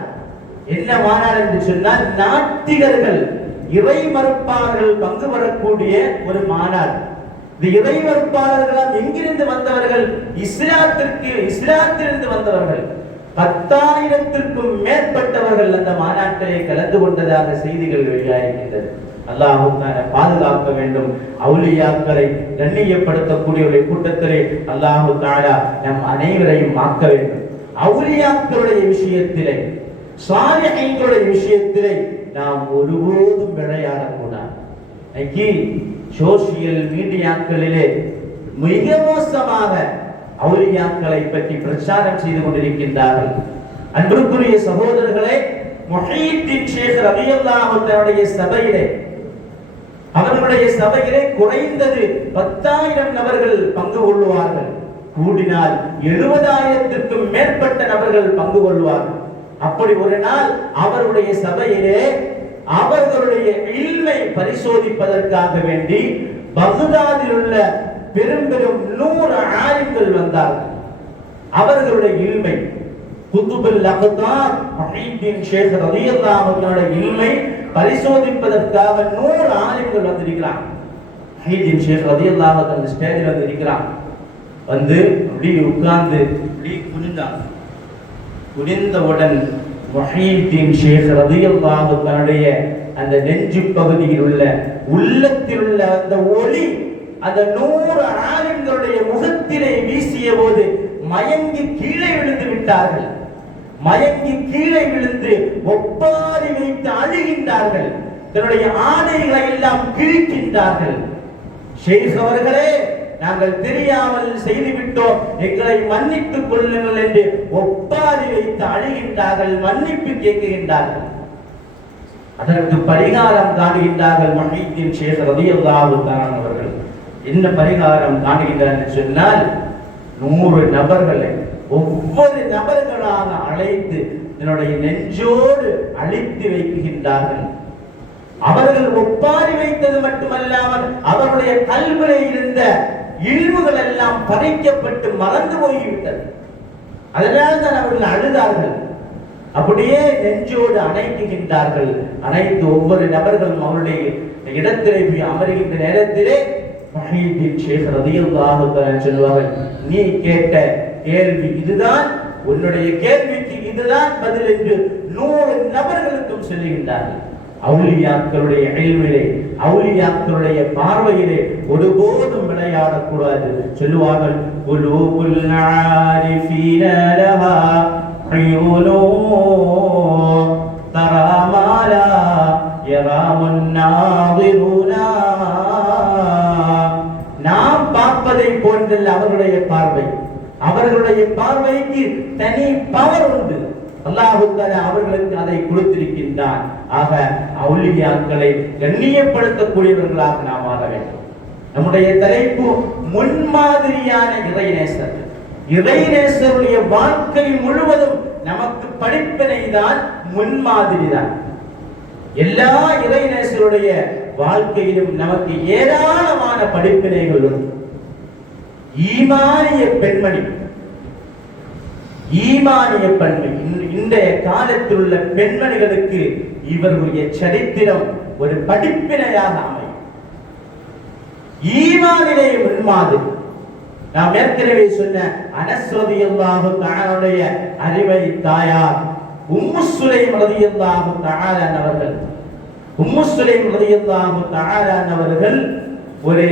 என்ன மாநாடு என்று சொன்னால் நாத்திகர்கள் இறை மறுப்பாளர்கள் பங்கு பெறக்கூடிய ஒரு மாநாடு. இந்த இறை மறுப்பாளர்கள் எங்கிருந்து வந்தவர்கள்? இஸ்லாத்திலிருந்து வந்தவர்கள். 10,000த்திற்கும் மேற்பட்டவர்கள் அந்த மாநாட்டிலே கலந்து கொண்டதாக செய்திகள் வெளியாகின்றது. அல்லாஹ் பாதுகாக்க வேண்டும். அவுலியாக்களை கண்ணியப்படுத்தக்கூடிய கூட்டத்திலே அல்லாஹ் தஆலா நம் அனைவரையும் ஆக்க வேண்டும். அவுலியாக்களுடைய விஷயத்திலே, சாலிஹீன்களுடைய விஷயத்திலே நாம் ஒருபோதும் விளையாடக்கூடாது. இன்னைக்கு சோசியல் மீடியாக்களிலே மிக மோசமாக அவுலியாக்களை பற்றி பிரச்சாரம் செய்து கொண்டிருக்கின்றார்கள். அன்புக்குரிய சகோதரர்களே, முஹீத்தீன் ஷேக் ரலியல்லாஹு தஆலா சபையிலே, அவர்களுடைய சபையிலே குறைந்தது 10,000 நபர்கள் பங்கு கொள்வார்கள். கூடினால் 70,000த்திற்கும் மேற்பட்ட நபர்கள் பங்கு கொள்வார்கள். அப்படி ஒரு நாள் அவருடைய சபையிலே அவர்களுடைய இல்மை பரிசோதிப்பதற்காக வேண்டி பக்தாதில் உள்ள பெரும் பெரும் 100 ஆலிம்கள் வந்தார்கள். அவர்களுடைய இல்மை குதுபுல் அக்தார் முஹீத்தீன் ஷேக் ரலியல்லாஹு தஆலா இல்மை பரிசோதிப்பதற்காக 100 ஆலிம்கள் வந்திருக்கிறாங்க. முஹீத்தீன் ஷேக் ரலியல்லாஹு தஆலா ஸ்டேஜில் வந்திருக்கிறாங்க. வந்து அப்படியே உட்கார்ந்து அப்படியே குனிந்தாங்க. குனிந்தவுடன் முஹீத்தீன் ஷேக் ரலியல்லாஹு தஆலா அந்த நெஞ்சு பகுதியில் உள்ள உள்ளத்தில் உள்ள அந்த ஒளி அந்த 100 ஆலிம்களுடைய முகத்திலே வீசிய போது மயங்கி கீழே விழுந்து விட்டார்கள். மயங்கி கீழே விழுந்து ஒப்பாரி வைத்து அழுகின்றார்கள். தன்னுடைய ஆடைகளை எல்லாம் கிழிக்கின்றார்கள். ஷேக் அவர்களே, நாங்கள் தெரியாமல் செய்துவிட்டோம், எங்களை மன்னித்துக் கொள்ளுங்கள் என்று ஒப்பாரி வைத்து அழுகின்றார்கள், மன்னிப்பு கேட்கின்றார்கள். அதற்கு பரிகாரம் காணுகின்றார்கள் முஹீத்தீன் ஷேக் ரலியல்லாஹு தஆலா அவர்கள். என்ன பரிகாரம் காணுகின்றார் என்று சொன்னால், 100 நபர்களை ஒவ்வொரு நபர்களாக அழைத்து என்னுடைய நெஞ்சோடு அழித்து வைக்கின்றார்கள். அவர்கள் ஒப்பாரி வைத்தது மட்டுமல்லாமல் அவருடைய கல்விலே இருந்த இழிவுகள் எல்லாம் பறிக்கப்பட்டு மறந்து போய்விட்டது. அதனால் தான் அவர்கள் அழுதார்கள். அப்படியே நெஞ்சோடு அணைக்குகின்றார்கள். அனைத்து ஒவ்வொரு நபர்களும் அவருடைய இடத்திலே போய் அமர்கின்ற நேரத்திலே முஹீத்தீன் ஷேக் ரலியல்லாஹு தஆலா சொல்வார்கள், நீ கேட்ட கேள்வி இதுதான், உன்னுடைய கேள்விக்கு இதுதான் பதில் என்று 100 நபர்களுக்கும் சொல்லுகின்றார்கள். அவுலியாக்களுடைய இல்மிலே, அவுலியாக்களுடைய பார்வையிலே ஒருபோதும் விளையாடக்கூடாது. சொல்லுவார்கள், குலூபுல் ஆரிஃபீன லஹா உயூனு தரா நாதிருனா. நாம் பார்ப்பதை போன்றல்ல அவர்களுடைய பார்வை. அவர்களுடைய பார்வைக்கு தனி பவர் உண்டு. அல்லாஹ் தஆலா அவர்களுக்கு அதை கொடுத்திருக்கின்றான். ஆக அவுலியாக்களை கண்ணியப்படுத்தக்கூடியவர்களாக நாம் ஆக வேண்டும். நம்முடைய தலைப்பு முன்மாதிரியான இறைநேசர். இறைநேசருடைய வாழ்க்கை முழுவதும் நமக்கு படிப்பினை தான், முன்மாதிரி தான். எல்லா இறைநேசருடைய வாழ்க்கையிலும் நமக்கு ஏராளமான படிப்பினைகள் உண்டு. ஈமானிய பெண்மணி, ஈமானிய பெண்மணி, இன்றைய காலத்தில் உள்ள பெண்மணிகளுக்கு இவர்களுடைய சரித்திரம் ஒரு படிப்பினையாக அமையும். ஈமானிலே முன்மாதிரி. நாம் ஏற்கனவே சொன்ன அனஸ் ரலியல்லாஹு தஆலாவுடைய அருமை தாயார் உம்மு சுலைம் ரலியல்லாஹு தஆலா அவர்கள், உம்மு சுலைம் ரலியல்லாஹு தஆலா அவர்கள் ஒரு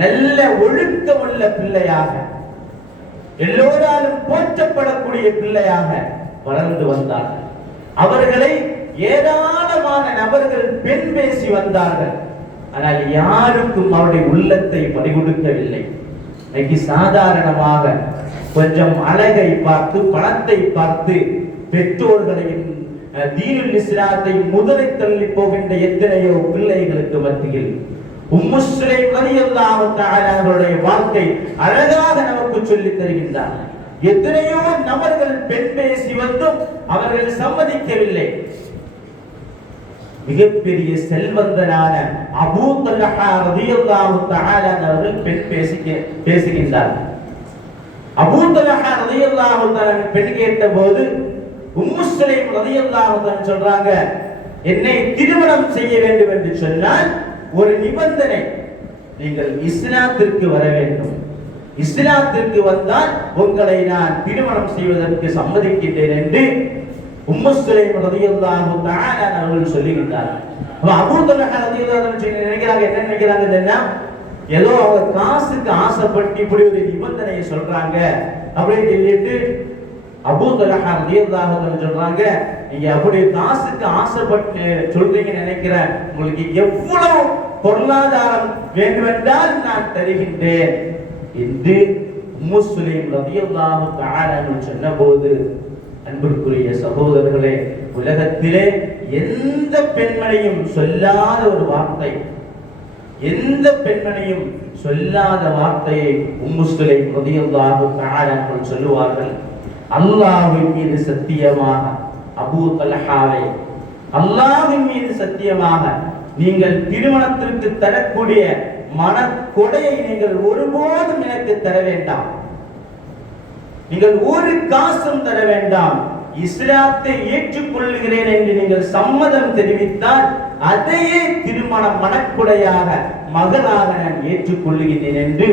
நல்ல ஒழுக்கமுள்ள பிள்ளையாக, எல்லோராலும் போற்றப்படக்கூடிய பிள்ளையாக வளர்ந்து வந்தார்கள். அவர்களை ஏராளமான நபர்கள் பெண் பேசி வந்தார்கள். ஆனால் யாருக்கும் அவருடைய உள்ளத்தை பறிகொடுக்கவில்லை. இன்னைக்கு சாதாரணமாக கொஞ்சம் அழகை பார்த்து, பணத்தை பார்த்து பெற்றோர்களையும் தீனுல் இஸ்லாத்தை முதலை தள்ளி போகின்ற எத்தனையோ பிள்ளைகளுக்கு மத்தியில் உம்மு சுலைம் ரலியல்லாஹு தஆலா அவருடைய வாழ்க்கை அழகாக நமக்கு சொல்லித் தருகின்றார். எத்தனையோ நபர்கள் பெண் பேசி வந்தும் அவர்கள் சம்மதிக்கவில்லை. மிகப்பெரிய செல்வந்தனான அபூ தல்ஹா ரலியல்லாஹு தஆலா அவர்கள் பெண் பேசுகின்றார்கள். அபூ தல்ஹா ரலியல்லாஹு தஆலா பெண் கேட்டபோது உம்மு சுலைம் ரலியல்லாஹு தஆலா சொல்றாங்க, என்னை திருமணம் செய்ய வேண்டும் என்று சொன்னால் ஒரு நிபந்தனை, நீங்கள் இஸ்லாத்திற்கு வர வேண்டும். இஸ்லாத்திற்கு வந்தால் உங்களை நான் திருமணம் செய்வதற்கு சம்மதிக்கின்றேன் என்று உம்மு சுலைம் ரலியல்லாஹு தஆலா அவர்கள் சொல்லிவிட்டார்கள். அபூ தல்ஹா ரலியல்லாஹு தஆலா நினைக்கிறாங்க, என்ன நினைக்கிறாங்கன்னா, ஏதோ அவங்க காசுக்கு ஆசைப்பட்டு இப்படி ஒரு நிபந்தனையை சொல்றாங்க அப்படின்னு சொல்லிட்டு அபூ தல்ஹா ரலியல்லாஹு தஆலா சொல்றாங்க, நீங்க அப்படி காசுக்கு ஆசைப்பட்டு சொல்றீங்கன்னு நினைக்கிறேன். உங்களுக்கு எவ்வளவு பொருளாதாரம் வேண்டுமென்றால் நான் தருகின்றேன் என்று உம்மு சுலைம் ரலியல்லாஹு தஆலா சொன்னபோது, அன்பிற்குரிய சகோதரர்களே, உலகத்திலே எந்த பெண்மணியும் சொல்லாத ஒரு வார்த்தை, எந்த பெண்மணியும் சொல்லாத வார்த்தையை உம்மு சுலைம் ரலியல்லாஹு தஆலா சொல்லுவார்கள். அல்லாஹ்வின் மீது சத்தியமாக, அபூ தல்ஹாவே, அல்லாஹ்வின் மீது சத்தியமாக, நீங்கள் திருமணத்திற்கு தரக்கூடிய மனக்கொடையை நீங்கள் ஒருபோதும் எனக்கு தர வேண்டாம். நீங்கள் ஒரு காசும் தர வேண்டாம். இஸ்லாத்தை ஏற்றுக்கொள்கிறேன் என்று நீங்கள் சம்மதம் தெரிவித்தால் அதையே திருமண மனக்குடையாக, மகளாக நான் ஏற்றுக்கொள்கிறேன் என்று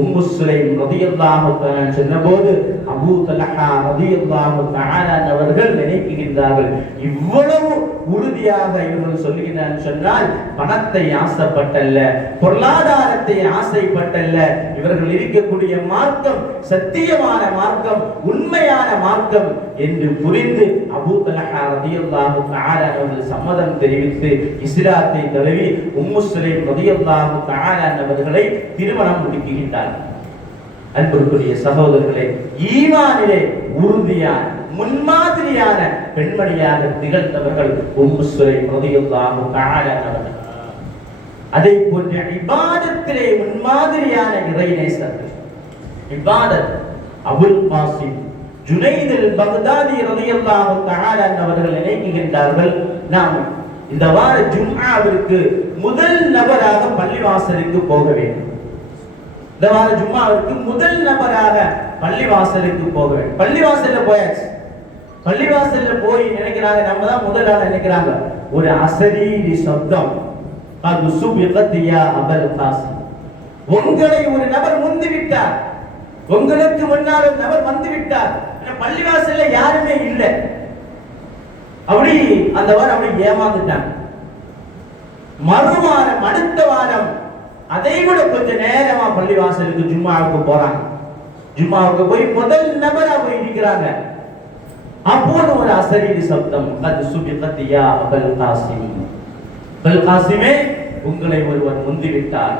உம்மு சுலைம் ரலியல்லாஹு தஆலா சொன்னபோது அபூ தல்ஹா ரலியல்லாஹு தஆலா அவர்கள் நினைக்கின்றார்கள், இவ்வளவு உறுதியாக இவர்கள் சொல்லுகிறார்கள் சொன்னால் பணத்தை ஆசைப்பட்டல்ல, பொருளாதாரத்தை ஆசைப்பட்டல்ல, இவர்கள் இருக்கக்கூடிய மார்க்கம் சத்தியமான மார்க்கம், உண்மையான மார்க்கம் என்று புரிந்து அபூ தல்ஹா ரலியல்லாஹு தஆலா அவர்கள் சம்மதம் தெரிவித்து இஸ்லாத்தை தழுவி உம்மு சுலைம் ரலியல்லாஹு தஆலா அவர்களை திருமணம் முடிக்கின்றார்கள். அன்பிற்குரிய சகோதரர்களே, ஈமானிலே உறுதியான முன்மாதிரியான பெண்மணியாக திகழ்ந்தவர்கள் உம்மு சுலைம் ரலியல்லாஹு தஆலா அவர்கள். அதை போன்ற இபாதத்திலே முன்மாதிரியான இறைநேசர்கள். இபாதத் அபுல் காசிம் ஜுனைத் அல்-பக்தாதி ரலியல்லாஹு தஆலா அவர்கள் நினைக்கின்றார்கள், நாம் இந்த வார ஜும்ஆவிற்கு முதல் நபராக பள்ளிவாசலுக்கு போக வேண்டும். இந்த வார ஜும்ஆவிற்கு முதல் நபராக பள்ளிவாசலுக்கு போக வேண்டும். பள்ளிவாசல்ல போயாச்சு. பள்ளிவாசல்ல போய் நினைக்கிறாங்க, நம்ம தான் முதல் ஆள் நினைக்கிறாங்க. ஒரு அசரீரி சப்தம், அது சுபிகத்தியா அபல் காசிம், உங்களை ஒரு நபர் முந்தி விட்டார், உங்களுக்கு முன்னால் ஒரு நபர் வந்து விட்டார். பள்ளிவாசல்ல யாருமே இல்லை. அப்படி அந்த வாரம் அப்படி ஏமாந்துட்டாங்க. மறுவாரம், அடுத்த வாரம் அதை விட கொஞ்சம் நேரமா பள்ளிவாசலுக்கு ஜும்மாவுக்கு போறாங்க. ஜும்மாவுக்கு போய் முதல் நபரா போய் இருக்கிறாங்க. அப்போது ஒரு அசரீரி சப்தம், அது சுபிகத்தியா அபல் காசிம், அபுல் காசிமே, உங்களை ஒருவர் முந்திவிட்டார்.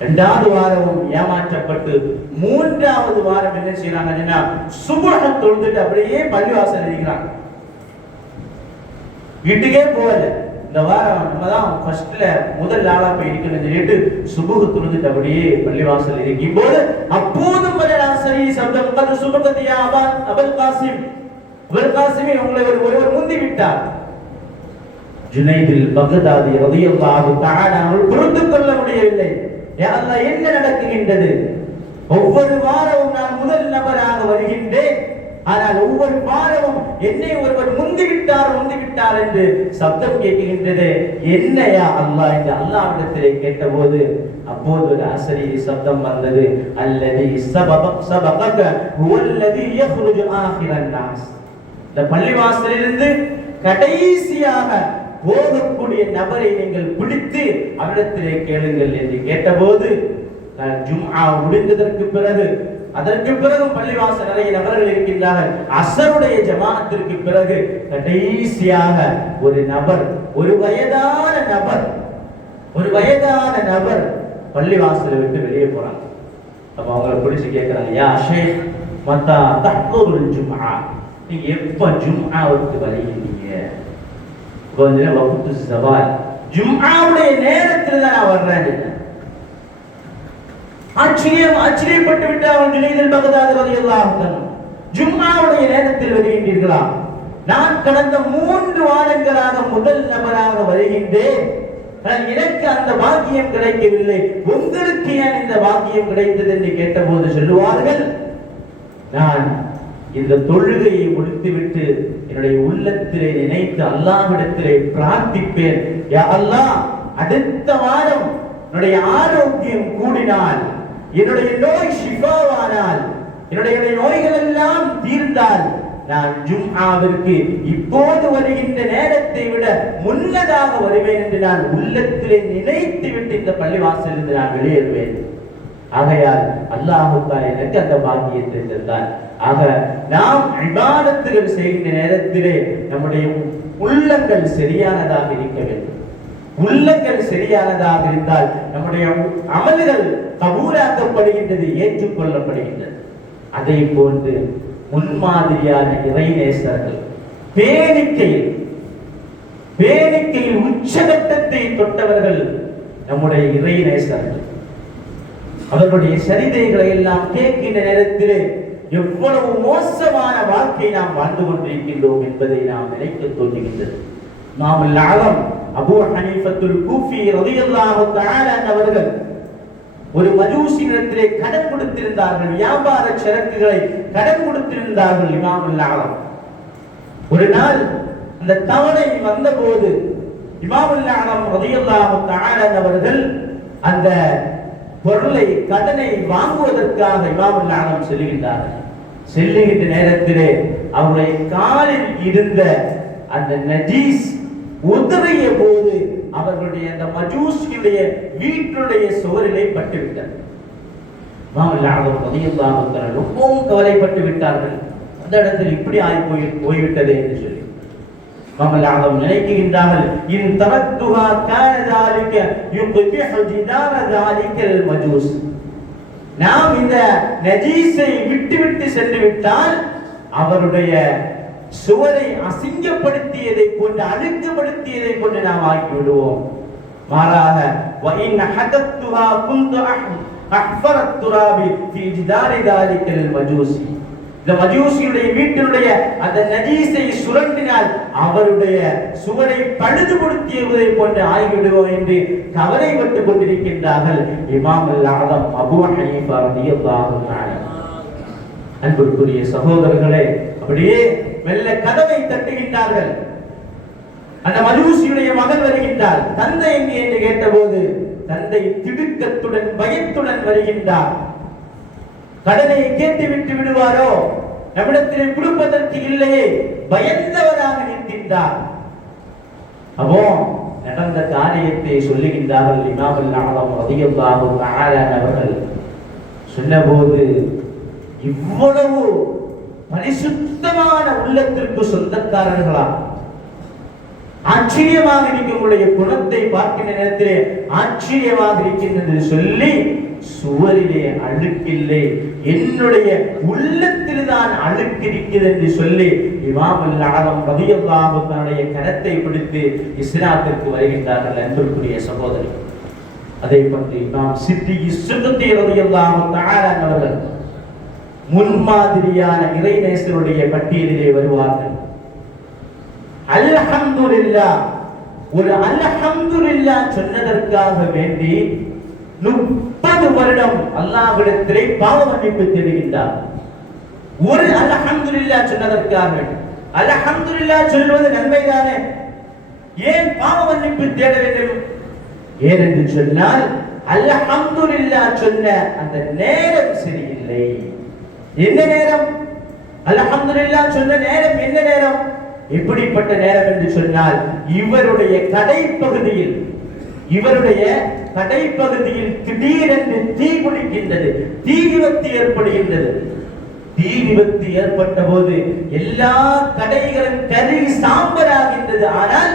இரண்டாவது வாரமும் ஏமாற்றப்பட்டு மூன்றாவது வாரம் என்ன செய்யறாங்கன்னா சுபஹ தொழுதுட்டு அப்படியே பள்ளிவாசல் இருக்கிறாங்க. வீட்டுக்கே போகல. இந்த வாரம் நம்ம தான் ஃபர்ஸ்ட்ல முதல் நாளா போய் இருக்கணும்னு சொல்லிட்டு சுபஹ தொழுதுட்டு அப்படியே பள்ளிவாசல் இருக்கும் போது அப்போதும் சரி சப்தம் கது சுபகதியா அபுல் காசிம், அபுல் காசிமே உங்களை ஒருவர் முந்தி விட்டார். ஜுனைதில் பக்தாதி ரலியல்லாஹு தஆலா அவர்கள் பொறுத்துக் கொள்ள முடியவில்லை. யா அல்லாஹ், என்ன நடக்குகின்றது? ஒவ்வொரு வாரமும் நான் முதல் நபராக வருகின்றேன், ஆனால் ஒவ்வொரு வாரமும் என்னை ஒருவர் முந்திவிட்டார் என்று சப்தம் கேட்கின்றது. என்ன யா அல்லாஹ் என்று அல்லாஹ்விடத்திலே கேட்டபோது அப்போது ஒரு ஆசிரிய சப்தம் வந்தது. அல்லதி சபக ஹுவல்லதி யக்ருஜு ஆகிரன் நாஸ். இந்த பள்ளிவாசலிலிருந்து கடைசியாக போகக்கூடிய நபரை நீங்கள் பிடித்து அவரிடத்திலே கேளுங்கள் என்று கேட்டபோது, ஜும்ஆ முடிந்ததற்கு பிறகு, அதற்கு பிறகு பள்ளிவாசல் நிறைய நபர்கள் இருக்கின்றார்கள். அசருடைய ஜமாஅத்திற்கு பிறகு கடைசியாக ஒரு நபர், ஒரு வயதான நபர் பள்ளிவாசலை விட்டு வெளியே போறாங்க. அப்ப அவங்களை பிடிச்சு கேட்கிறாங்க, யா ஷேக் மத்தா தஹ்துருல் ஜும்ஆ, நீங்க எப்ப ஜும்ஆவுக்கு வருவீங்க? வக்து ஸவால், ஜும்ஆவுடைய நேரத்தில் தான் நான் வர்றேன். ஆச்சரியப்பட்டு விட்டார்கள் ஜுனைதுல் பக்தாதி ரலியல்லாஹு அன்ஹு. ஜும்ஆவுடைய நேரத்தில் வருகின்றீர்களா? நான் கடந்த 3 வாரங்களாக முதல் நபராக வருகின்றேன், எனக்கு அந்த பாக்கியம் கிடைக்கவில்லை, உங்களுக்கு ஏன் இந்த பாக்கியம் கிடைத்தது என்று கேட்டபோது சொல்லுவார்கள், நான் இந்த தொழுகையை முடித்துவிட்டு என்னுடைய உள்ளத்திலே நினைத்து அல்லாஹ்விடத்திலே பிரார்த்திப்பேன், யா அல்லாஹ், அடுத்த வாரம் என்னுடைய ஆரோக்கியம் கூடினால், என்னுடைய நோய் ஷிஃபாவானால், என்னுடைய நோய்கள் எல்லாம் தீர்ந்தால் நான் ஜும்ஆவிற்கு இப்போது வருகின்ற நேரத்தை விட முன்னதாக வருவேன் என்று நான் உள்ளத்திலே நினைத்து விட்டு இந்த பள்ளிவாசலிருந்து நான் வெளியேறுவேன். ஆகையால் அல்லாஹ் தஆலா எனக்கு அந்த பாக்கியத்தை தந்தார். ஆக நாம் இபாதத்துகள் செய்கின்ற நேரத்திலே நம்முடைய உள்ளங்கள் சரியானதாக இருக்க வேண்டும். உள்ளங்கள் சரியானதாக இருந்தால் நம்முடைய அமல்கள் கபூலாக்கப்படுகின்றது, ஏற்றுக்கொள்ளப்படுகின்றது. அதை போன்று முன்மாதிரியான இறைநேசர்கள் பேணிக்கையில் உச்சகட்டத்தை தொட்டவர்கள் நம்முடைய இறைநேசர்கள். அவர்களுடைய சரிதைகளை எல்லாம் கேட்கின்ற நேரத்திலே எவ்வளவு மோசமான வாழ்க்கை நாம் வாழ்ந்து கொண்டிருக்கின்றோம் என்பதை நாம் நினைக்க தோன்றுகின்றது. இமாமுல் ஆலம் அபூ ஹனீஃபத்துல் கூஃபி ரலியல்லாஹு தஆலா அவர்கள் ஒரு மஜூசியிடத்திலே கடன் கொடுத்திருந்தார்கள், வியாபார சரக்குகளை கடன் கொடுத்திருந்தார்கள் இமாமுல் ஆலம். ஒரு நாள் அந்த தவணை வந்தபோது இமாமுல் ஆலம் ரலியல்லாஹு தஆலா அவர்கள் அந்த பொருளை கடனை வாங்குவதற்காக இமாமுல் ஆலம் செல்லுகின்றார்கள். செல்லுகின்ற நேரத்திலே அவருடைய காலில் இருந்த அந்த நஜீஸ் உதறிய போது அவர்களுடைய அந்த மஜூசியுடைய வீட்டுடைய சுவரிலே பட்டுவிட்டது. இமாமுல் ஆலம் ரலியல்லாஹு தஆலா ரொம்பவும் கவலைப்பட்டு விட்டார்கள். அந்த இடத்தில் இப்படி ஆகி போய்விட்டதே என்று சொல்லி இமாமுல் ஆலம் நினைக்கின்றார்கள், இன் தரத்துஹா கான ذلك يقبح جدار ذلك المجوس. நாம் இந்த நஜீஸை விட்டு சென்று விட்டால் அவருடைய சுவரை அசிங்கப்படுத்தியதை போன்று, அழுக்குப்படுத்தியதை போன்று நாம் ஆக்கி விடுவோம். மாறாக وَإِنْ حَدَثْتُهَا كُنْتُ أَحْفَرَ التُّرَابِ فِي جِدَارِ ذَلِكَ الْمَجُوسِ. இந்த மஜூசியுடைய வீட்டினுடைய அந்த நஜீஸை சுரண்டினால் அவருடைய சுவரை பழுதுபடுத்தியதை போன்று ஆகிவிடுவோம் என்று கவலைப்பட்டுக் கொண்டிருக்கின்றார்கள் இமாமுல் ஆலம் அபூ ஹனீஃபா ரலியல்லாஹு தஆலா. அன்பிற்குரிய சகோதரர்களே, அப்படியே மெல்ல கதவை தட்டுகின்றார்கள். அந்த மஜூசியுடைய மகன் வருகின்றார். தந்தை எங்கே என்று கேட்டபோது தந்தை திடுக்கத்துடன் பயத்துடன் வருகின்றார். கடனை கேட்டு விட்டு விடுவாரோ, நம்மிடத்திலே கொடுப்பதற்கு இல்லையே, பயந்தவராக நிற்கின்றார். அப்போ நடந்த காரியத்தை சொல்லுகின்றார்கள் இமாமுல் ஆலம் ரலியல்லாஹு தஆலா அவர்கள். சொன்னபோது இவ்வளவு பரிசுத்தமான உள்ளத்திற்கு சொந்தக்காரர்களா, ஆச்சரியமாக இருக்கும். உங்களுடைய குணத்தை பார்க்கின்ற நேரத்திலே ஆச்சரியமாக இருக்கின்றது சொல்லி, சுவரிலே அழுக்கில்லை, என்னுடைய உள்ளத்தில் தான் அழுக்கு இருக்கிறது என்று சொல்லி இமாம் அல்-ஆலம் ரலியல்லாஹு தன்னுடைய கரத்தை பிடித்து இஸ்லாத்திற்கு வருகின்றார்கள். அன்பிற்குரிய சகோதரி, அதை பற்றி இமாம் சித்தி ரலியல்லாஹு தஆலா அவர்கள் முன்மாதிரியான இறைநேசருடைய பட்டியலிலே வருவார்கள். அல்ஹம்துலில்லாஹ், ஒரு அல்ஹம்துலில்லாஹ் சொன்னதற்காக வேண்டி 30 வருடம் அல்லாஹ்விடத்திலே பாவ மன்னிப்பு தேடுகின்றார். ஒரு அல்ஹம்துலில்லாஹ் சொன்னதற்காக வேண்டி. அல்ஹம்துலில்லாஹ் சொல்வது நன்மைதானே, ஏன் பாவ மன்னிப்பு தேட வேண்டும்? ஏனென்று சொன்னால் அல்ஹம்துலில்லாஹ் சொன்ன அந்த நேரம் சரியில்லை. என்ன நேரம்? அல்ஹம்துலில்லாஹ் சொன்ன நேரம் என்ன நேரம்? எப்படிப்பட்ட நேரம் என்று சொன்னால், இவருடைய கடைப்பகுதியில் திடீரென்று தீ பிடிக்கின்றது, தீ விபத்து ஏற்படுகின்றது. தீ விபத்து ஏற்பட்ட போது எல்லா கடைகளும் கருகி சாம்பலாகின்றது. ஆனால்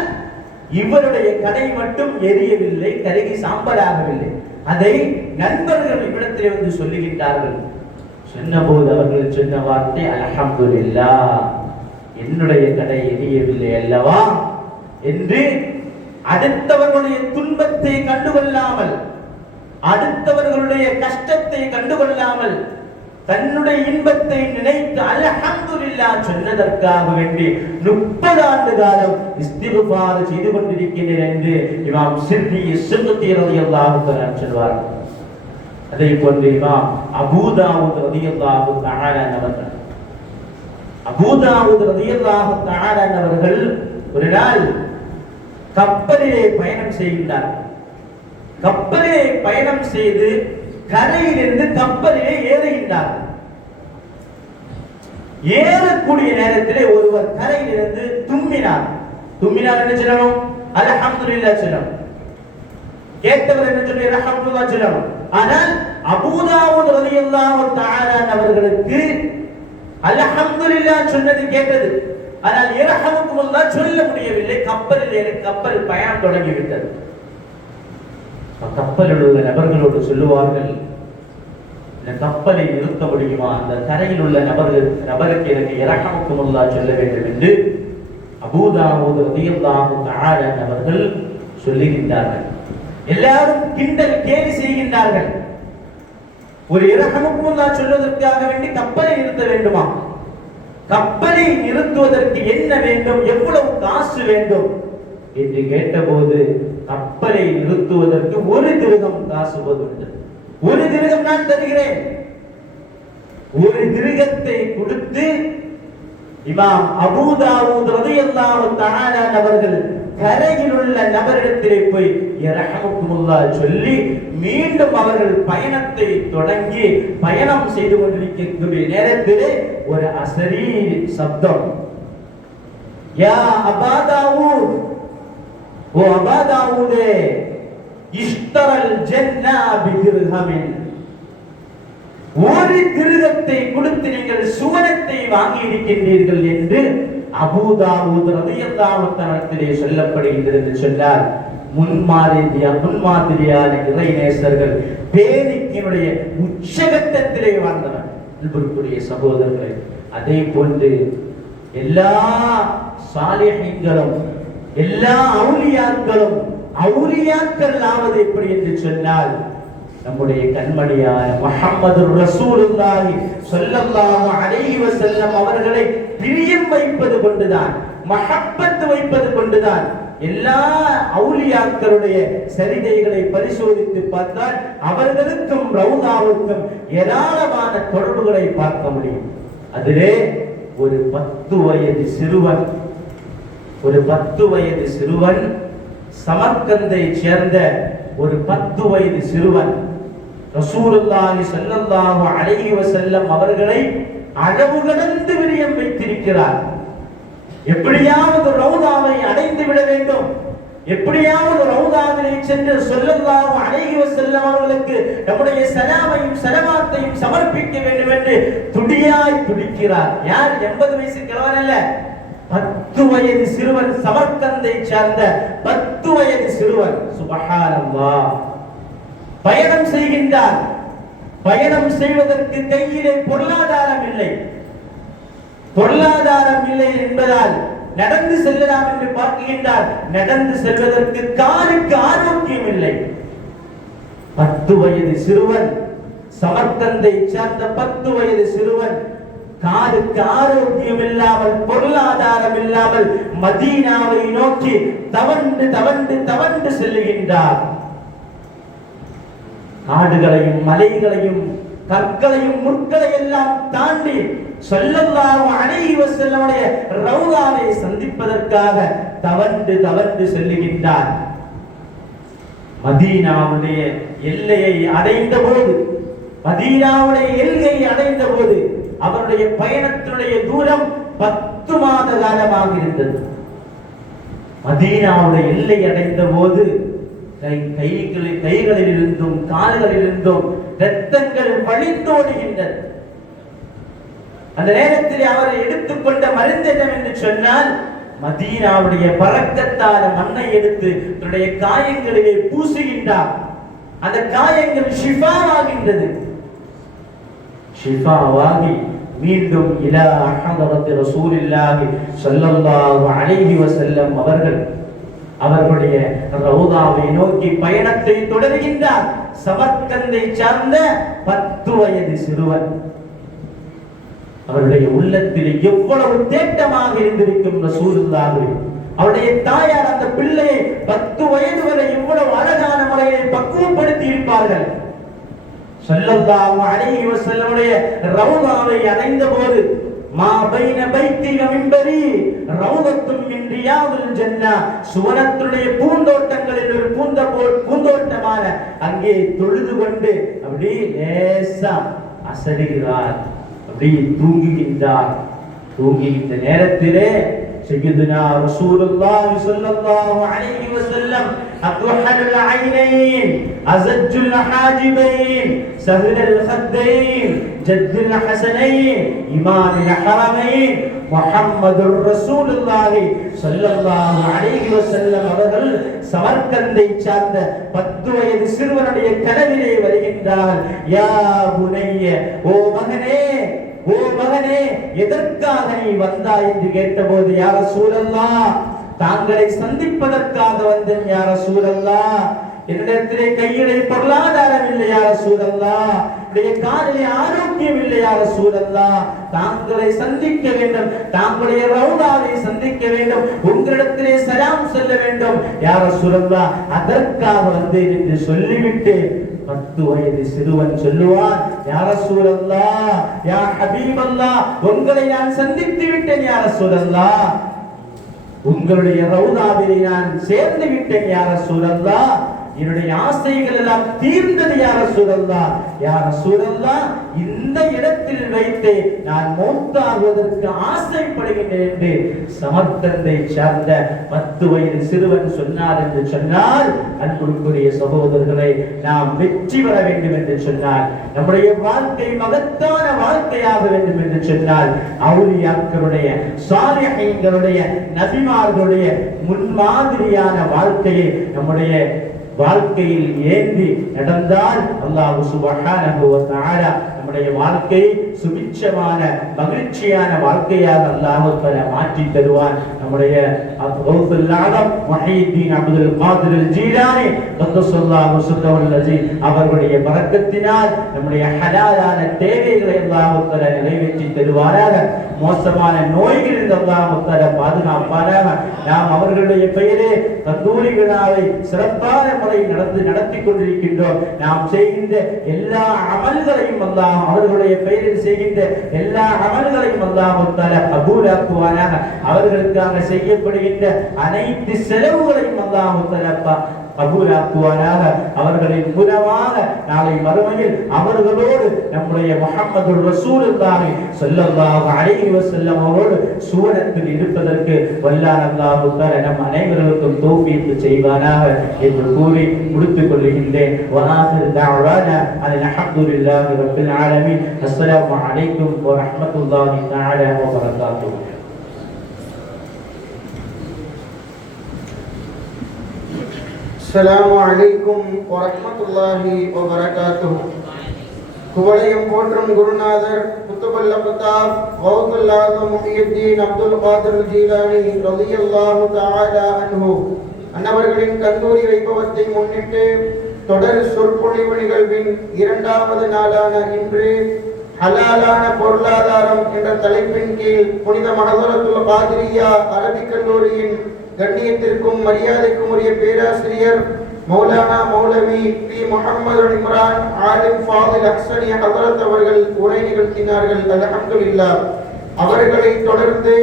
இவருடைய கடை மட்டும் எரியவில்லை, கருகி சாம்பலாகவில்லை. அதை நண்பர்கள் இவ்விடத்திலே வந்து சொல்லுகின்றார்கள். சொன்னபோது அவர்கள் சொன்ன வார்த்தை அல்ஹம்துலில்லாஹ், என்னுடைய கடை எரியவில்லை அல்லவா என்று அடுத்தவர்களுடைய துன்பத்தை கண்டுகொள்ளாமல், அடுத்தவர்களுடைய கஷ்டத்தை கண்டுகொள்ளாமல், தன்னுடைய இன்பத்தை நினைத்து அல்ஹம்துலில்லாஹ் சொன்னதற்காக வேண்டி 30 ஆண்டு காலம் இஸ்திக்ஃபார் செய்து கொண்டிருக்கிறேன் என்று இமாம் சித்தி ரலியல்லாஹு தஆலா சொல்வார். அதை போன்று இமாம் அபூ தாவூத் ரலியல்லாஹு தஆலா அவர்கள் ஒரு நாள் கப்பலிலே பயணம் செய்கின்றார். கப்பலிலே பயணம் செய்து கரையிலிருந்து கப்பலிலே ஏறுகின்றார். ஏறக்கூடிய நேரத்திலே ஒருவர் கரையிலிருந்து தும்மினார். என்ன சொல்லணும்? அல்ஹம்துலில்லாஹ் சொல்லணும். கேட்டவர் என்ன சொல்லி அல்ஹம்துலில்லாஹ் சொல்லணும். ஆனால் அபூ தாவூத் ரலியல்லாஹு தஆலா அவர்களுக்கு அல்ஹம்துலில்லாஹ் சொன்னது கேட்டது, ஆனால் இரஹமுக்குமுல்லாஹ் சொல்ல முடியவில்லை. கப்பல் பயணம் தொடங்கிவிட்டது. கப்பலில் உள்ள நபர்களோடு சொல்லுவார்கள், இந்த கப்பலை நிறுத்த முடியுமா? அந்த கரையில் உள்ள நபருக்கு எனக்கு இரஹமுக்குமுல்லாஹ் சொல்ல வேண்டும் என்று அபூ தாவூத் ரலியல்லாஹு தஆலா அவர்கள் சொல்லுகின்றார்கள். எல்லாரும் கிண்டல் கேலி செய்கின்றார்கள். ஒரு இரஹமுக்குமுல்லாஹ் சொல்வதற்காக வேண்டி கப்பலை நிறுத்த வேண்டுமா? கப்பலை நிறுத்துவதற்கு என்ன வேண்டும், எவ்வளவு காசு வேண்டும் என்று கேட்டபோது, கப்பலை நிறுத்துவதற்கு 1 திரகம் காசு போதும். 1 திரகம் நான் தருகிறேன். 1 திரகத்தை கொடுத்து இமாம் அபூ தாவூத் ரலியல்லாஹு தஆலா அவர்கள் கரையில் உள்ள நபரிடத்திலே போய் இரஹமுக்குமுல்லாஹ் சொல்லி மீண்டும் அவர்கள் பயணத்தை தொடங்கி பயணம் செய்து கொண்டிருக்கக்கூடிய நேரத்திலே ஒரு அசரீர் சப்தம், யா அபா தாவூத், ஓ அபா தாவூதே, இஷ்தரல் ஜன்னா பிதிர்ஹமின், 1 திரகத்தை கொடுத்து நீங்கள் சுவனத்தை வாங்கி இருக்கின்றீர்கள் என்று அபூ தாவூத் ரலியல்லாஹு தஆலா சொல்லப்படுகிறது. சொன்னார், முன்மாதிரியான இறைநேசர்கள் பேணிக்கினுடைய உச்சகட்டத்திலே வாழ்ந்தனர். அன்புக்குரிய சகோதரர்களே, அதே போன்று எல்லா சாலிஹீன்களும் எல்லா அவுலியாக்கள் ஆவது எப்படி என்று சொன்னால், நம்முடைய கண்மணியான முஹம்மது ரசூலுல்லாஹி ஸல்லல்லாஹு அலைஹி வஸல்லம் அவர்களை பிரியம் வைப்பது கொண்டுதான், மஹப்பத் வைப்பது கொண்டுதான். எல்லா அவுலியாக்களுடைய சரிதைகளை பரிசோதித்து பார்த்தால் அவர்களுக்கும் ரவுதாவுக்கும் ஏராளமான தொடர்புகளை பார்க்க முடியும். அதிலே ஒரு 10 வயது சிறுவன் சமர்கந்தை சேர்ந்த ஒரு 10 வயது சிறுவன் ரசூலுல்லாஹி ஸல்லல்லாஹு அலைஹி வஸல்லம் அவர்களை அளவு கடந்து விரியம் வைத்திருக்கிறார். எப்படியாவது ரவுதாவை அடைந்து விட வேண்டும், எப்படியாவது ரவுதாவிலே சென்று ஸல்லல்லாஹு அலைஹி வஸல்லம் அவர்களுக்கு நம்முடைய சலாமையும் சலவாத்தையும் சமர்ப்பிக்க வேண்டும் என்று துடியாய் துடிக்கிறார். யார்? 80 வயசு கிழவன் அல்ல, 10 10 வயது சிறுவன், சமர்கந்தை சார்ந்த 10 வயது சிறுவன், சுப்ஹானல்லாஹ், பயணம் செய்கின்றார். பயணம் செய்வதற்கு கையிலே பொருளாதாரம் இல்லை. பொருளாதாரம் இல்லை என்பதால் நடந்து செல்லலாம் என்று பார்க்கின்றார். நடந்து செல்வதற்கு காலுக்கு ஆரோக்கியம் இல்லை. 10 வயது சிறுவன், சமர்கந்தை சார்ந்த 10 வயது சிறுவன், காலுக்கு ஆரோக்கியம் இல்லாமல், பொருளாதாரம் இல்லாமல் மதீனாவை நோக்கி தவண்டு தவண்டு தவண்டு செல்லுகின்றார். காடுகளையும் மலைகளையும் கற்களையும் முற்களை எல்லாம் தாண்டி ஸல்லல்லாஹு அலைஹி வஸல்லமுடைய ரவுதாவை சந்திப்பதற்காக தவண்டு தவண்டு செல்லுகின்றார். மதீனாவுடைய எல்லையை அடைந்த போது, மதீனாவுடைய எல்லையை அடைந்த போது அவருடைய பயணத்தினுடைய தூரம் 10 மாத காலமாக இருந்தது. மதீனாவுடைய எல்லை அடைந்த போது கைகளிலிருந்தும் கால்களிலிருந்தும் இரத்தங்கள் வழிந்தோடுகின்றது. அந்த நேரத்தில் அவர் எடுத்துக்கொண்ட மருந்து என்னவென்று சொன்னால், மதீனாவுடைய பரக்கத்தான மண்ணை எடுத்து தன்னுடைய காயங்களிலே பூசுகின்றார். அந்த காயங்கள் ஷிஃபாவாகின்றது. ஷிஃபாவாகி மீண்டும் இலா ஹதரத் ரசூலுல்லாஹி ஸல்லல்லாஹு அலைஹி வஸல்லம் அவர்களுடைய ரவுதாவை நோக்கி பயணத்தை தொடர்கின்றார். சமர்கந்தை சார்ந்த 10 வயது சிறுவன். அவருடைய உள்ளத்தில் எவ்வளவு தேட்டமாக இருந்திருக்கும் ரசூலுல்லாஹி. அவருடைய தாயார் அந்த பிள்ளையை 10 வயது வரை எவ்வளவு அழகான முறையில் பக்குவப்படுத்தி இருப்பார்கள். ஸல்லல்லாஹு அலைஹி வஸல்லமுடைய ரவுதாவை அடைந்த போது மா பைன பைத்தி வ மின்பரி ரவுதத்தும் மின் ரியாதுல் ஜன்னah, சுவனத்துடைய பூந்தோட்டங்களில் ஒரு பூந்தோட்டமான அங்கே தொழுது கொண்டு அப்படியே லேசா அசருகிறார், அப்படியே தூங்குகின்றார். தூங்குகின்ற நேரத்திலே سيدنا رسول الله صلى الله عليه وسلم أكحل العينين أزج الحاجبين سهل الخدين جد الحسنين إمام الحرمين محمد رسول الله صلى الله عليه وسلم அவர்கள் சமர்கந்தை சார்ந்த 10 வயது சிறுவனுடைய கனவிலே வருகின்றார்கள். யா புனைய, ஓ மகனே, ஓ மகனே, எதற்காக நீ வந்தாய் என்று கேட்டபோது, யா ரசூலல்லாஹ், தாங்களை சந்திப்பதற்காக வந்தேன் யா ரசூலல்லாஹ். என்னிடத்திலே கையிலே பொருளாதாரம் இல்லை யா ரசூலல்லாஹ், என்னுடைய காலிலே ஆரோக்கியம் இல்லை யா ரசூலல்லாஹ். தாங்களை சந்திக்க வேண்டும், தாங்களுடைய ரவுதாவை சந்திக்க வேண்டும், உங்களிடத்திலே சலாம் சொல்ல வேண்டும் யா ரசூலல்லாஹ், அதற்காக வந்தேன் என்று சொல்லிவிட்டு 10 வயது சிறுவன் சொல்லுவான், யா ரசூலல்லாஹ், யா ஹபீபல்லாஹ், உங்களை நான் சந்தித்து விட்டேன் யா ரசூலல்லாஹ், உங்களுடைய ரவுதாவிலே நான் சேர்ந்து விட்டேன் யா ரசூலல்லாஹ், என்னுடைய ஆசைகள் எல்லாம் தீர்ந்தது யா ரசூலல்லாஹ். யா ரசூலல்லாஹ், இந்த இடத்தில் வைத்து நான் மௌத்தாகுவதற்கு ஆசைப்படுகின்றேன் என்று சமர்கந்தை சார்ந்த 10 வயது சிறுவன் சொன்னார் என்று சொன்னால், அன்புக்குரிய சகோதரர்களை, நாம் வெற்றி பெற வேண்டும் என்று சொன்னால், நம்முடைய வாழ்க்கை மகத்தான வாழ்க்கையாக வேண்டும் என்று சொன்னால், அவுலியாக்களுடைய, சாலிஹீன்களுடைய, நபிமார்களுடைய முன்மாதிரியான வாழ்க்கையை நம்முடைய வாழ்க்கையில் ஏந்தி நடந்தால் அல்லாஹ் சுப்ஹானஹு வ தஆலா நம்முடைய வாழ்க்கை சுபிட்சமான மகிழ்ச்சியான வாழ்க்கையாக அல்லாஹ் தஆலா மாற்றி தருவான். நம்முடைய கௌசுல் ஆலம் முஹியுத்தீன் அப்துல் காதிர் அல் ஜீலானி கத்தஸல்லாஹு சுத்தவல் அஸீஸ் அவர்களுடைய பரக்கத்தினால் நம்முடைய ஹலாலான தேவைகளை அல்லாஹ் தஆலா நிறைவேற்றி தருவாராக. மோசமான நோய்களிலிருந்து அல்லாஹ் தஆலா பாதுகாப்பாராக. நாம் அவர்களுடைய பெயரே தந்தூரி விழாவை சிறப்பான முறையில் நடத்தி கொண்டிருக்கின்றோம். நாம் செய்கின்ற எல்லா அமல்களையும் அல்லாஹ், அவர்களுடைய பெயரில் செய்கின்ற எல்லா அமல்களையும் அல்லாஹ் தஆலா கபூலாக்குவானாக. அவர்களுக்காக செய்யப்படுகின்ற அனைத்து செலவுகளையும் அல்லாஹ் தஆலா கபூலாக்குவானாக. அவர்களின் மூலமாக நாளை மறுமையில் அவர்களோடு நம்முடைய முஹம்மது ரசூலுல்லாஹி ஸல்லல்லாஹு அலைஹி வஸல்லம் அவரோடு சுவனத்தில் இருப்பதற்கு வல்லாஹ் அல்லாஹ் தஆலா நம் அனைவருக்கும் தௌஃபீக் செய்வானாக என்று கூறி முடித்துக் கொள்கின்றேன். வஆஹிரு தஅவானா அல்ஹம்துலில்லாஹி ரப்பில் ஆலமீன். அஸ்ஸலாமு அலைக்கும் வ ரஹ்மத்துல்லாஹி தஆலா வ பரகாத்துஹு. السلام عليكم ورحمة الله وبركاته. குவளையும் போற்றும் குருநாதர் குத்துபுல் அக்தாப் கௌதுல் ஆலம் முஹியுத்தீன் அப்துல் காதிர் ஜீலானி ரலியல்லாஹு தஆலா அன்ஹு அன்னவர்களின் கந்தூரி வைபவத்தை முன்னிட்டு தொடர் சொற்பொழிவு நிகழ்வின் இரண்டாவது நாளான இன்று ஹலாலான பொருளாதாரம் என்ற தலைப்பின் கீழ் புனித மஹதரத்துல் காதிரியா அரபிக் கல்லூரியின் கண்ணியத்திற்கும் மரியாதைக்கும் உரிய பேராசிரியர் மௌலானா மௌலவி பி முஹம்மது இம்ரான் ஆலிம் ஃபாதில் அஹ்சனி ஹதரத் அவர்கள் உரை நிகழ்த்தினார்கள். அல்ஹம்துலில்லாஹ். அவர்களை தொடர்ந்து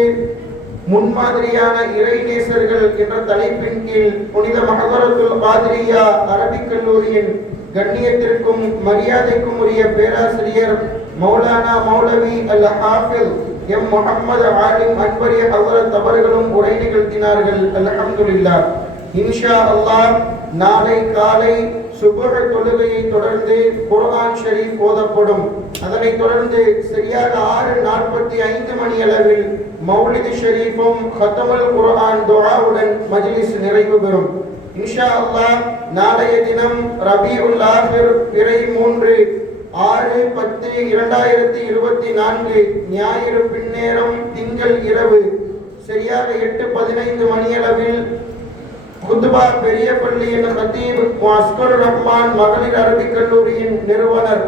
முன்மாதிரியான இறைநேசர்கள் என்ற தலைப்பின் கீழ் புனித மஹதரத்துல் காதிரியா அரபிக் கல்லூரியின் கண்ணியத்திற்கும் மரியாதைக்கும் உரிய பேராசிரியர் மௌலானா மௌலவி அல் ஹாஃபில் எம் முஹம்மது ஆலிம் அன்வரி ஹதரத் அவர்களும் உரை நிகழ்த்தினார்கள். அல்ஹம்துலில்லாஹ். இன்ஷா அல்லாஹ் நாளை காலை சுபஹ் தொழுகையை தொடர்ந்து குர்ஆன் ஷரீஃப் ஓதப்படும். அதனைத் தொடர்ந்து சரியாக 6:45 மணி அளவில் மௌலிது ஷரீஃபும் ஹத்தமுல் குர்ஆன் துஆவுடன் மஜ்லிஸ் நிறைவு பெறும். இன்ஷா அல்லாஹ் நாளைய தினம் ரபீஉல் ஆஹிர் பிறை 3 6/10/2024 ஞாயிறு பின்னேரம் திங்கள் இரவு சரியாக 8:15 மணியளவில் குத்பா பெரிய பள்ளியின் கத்தீப் முஸ்கர் ரஹ்மான் மகளிர் அரபிக் கல்லூரியின் நிறுவனர்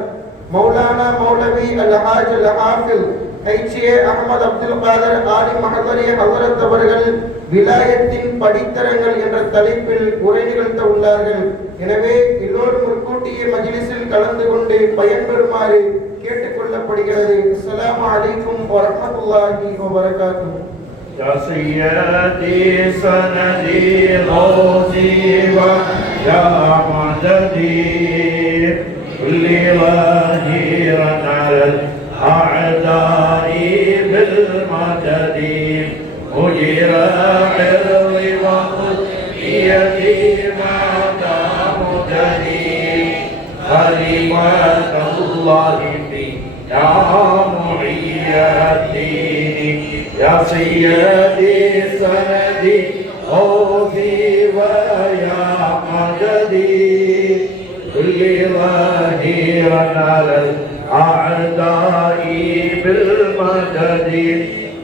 மௌலானா மௌலவி அல் ஹாஜ் அல் ஹாஃபில் HA அஹ்மத் அப்துல் காதர் ஆலிம் மஹதரி ஹதரத் அவர்கள் விலாயத்தின் படித்தரங்கள் என்ற தலைப்பில் உரை நிகழ்த்த உள்ளார்கள். எனவே எல்லோரும் முன்கூட்டியே மஜ்லிஸில் கலந்து கொண்டு பயன்பெறுமாறு கேட்டுக்கொள்ளப்படுகிறது. அஸ்ஸலாமு அலைக்கும் வரஹ்மத்துல்லாஹி வபரகாத்துஹு. يا سيدي سندي غوثي ويا مددي كل ظهيرا على الأعداء بالمدد مجير عرضي وخذيتي ما دام مددي خليفة الله في يا معي الدين يا سيدي سندي خوفي ويا مددي كل ظهيرا على الأعداء بالمدد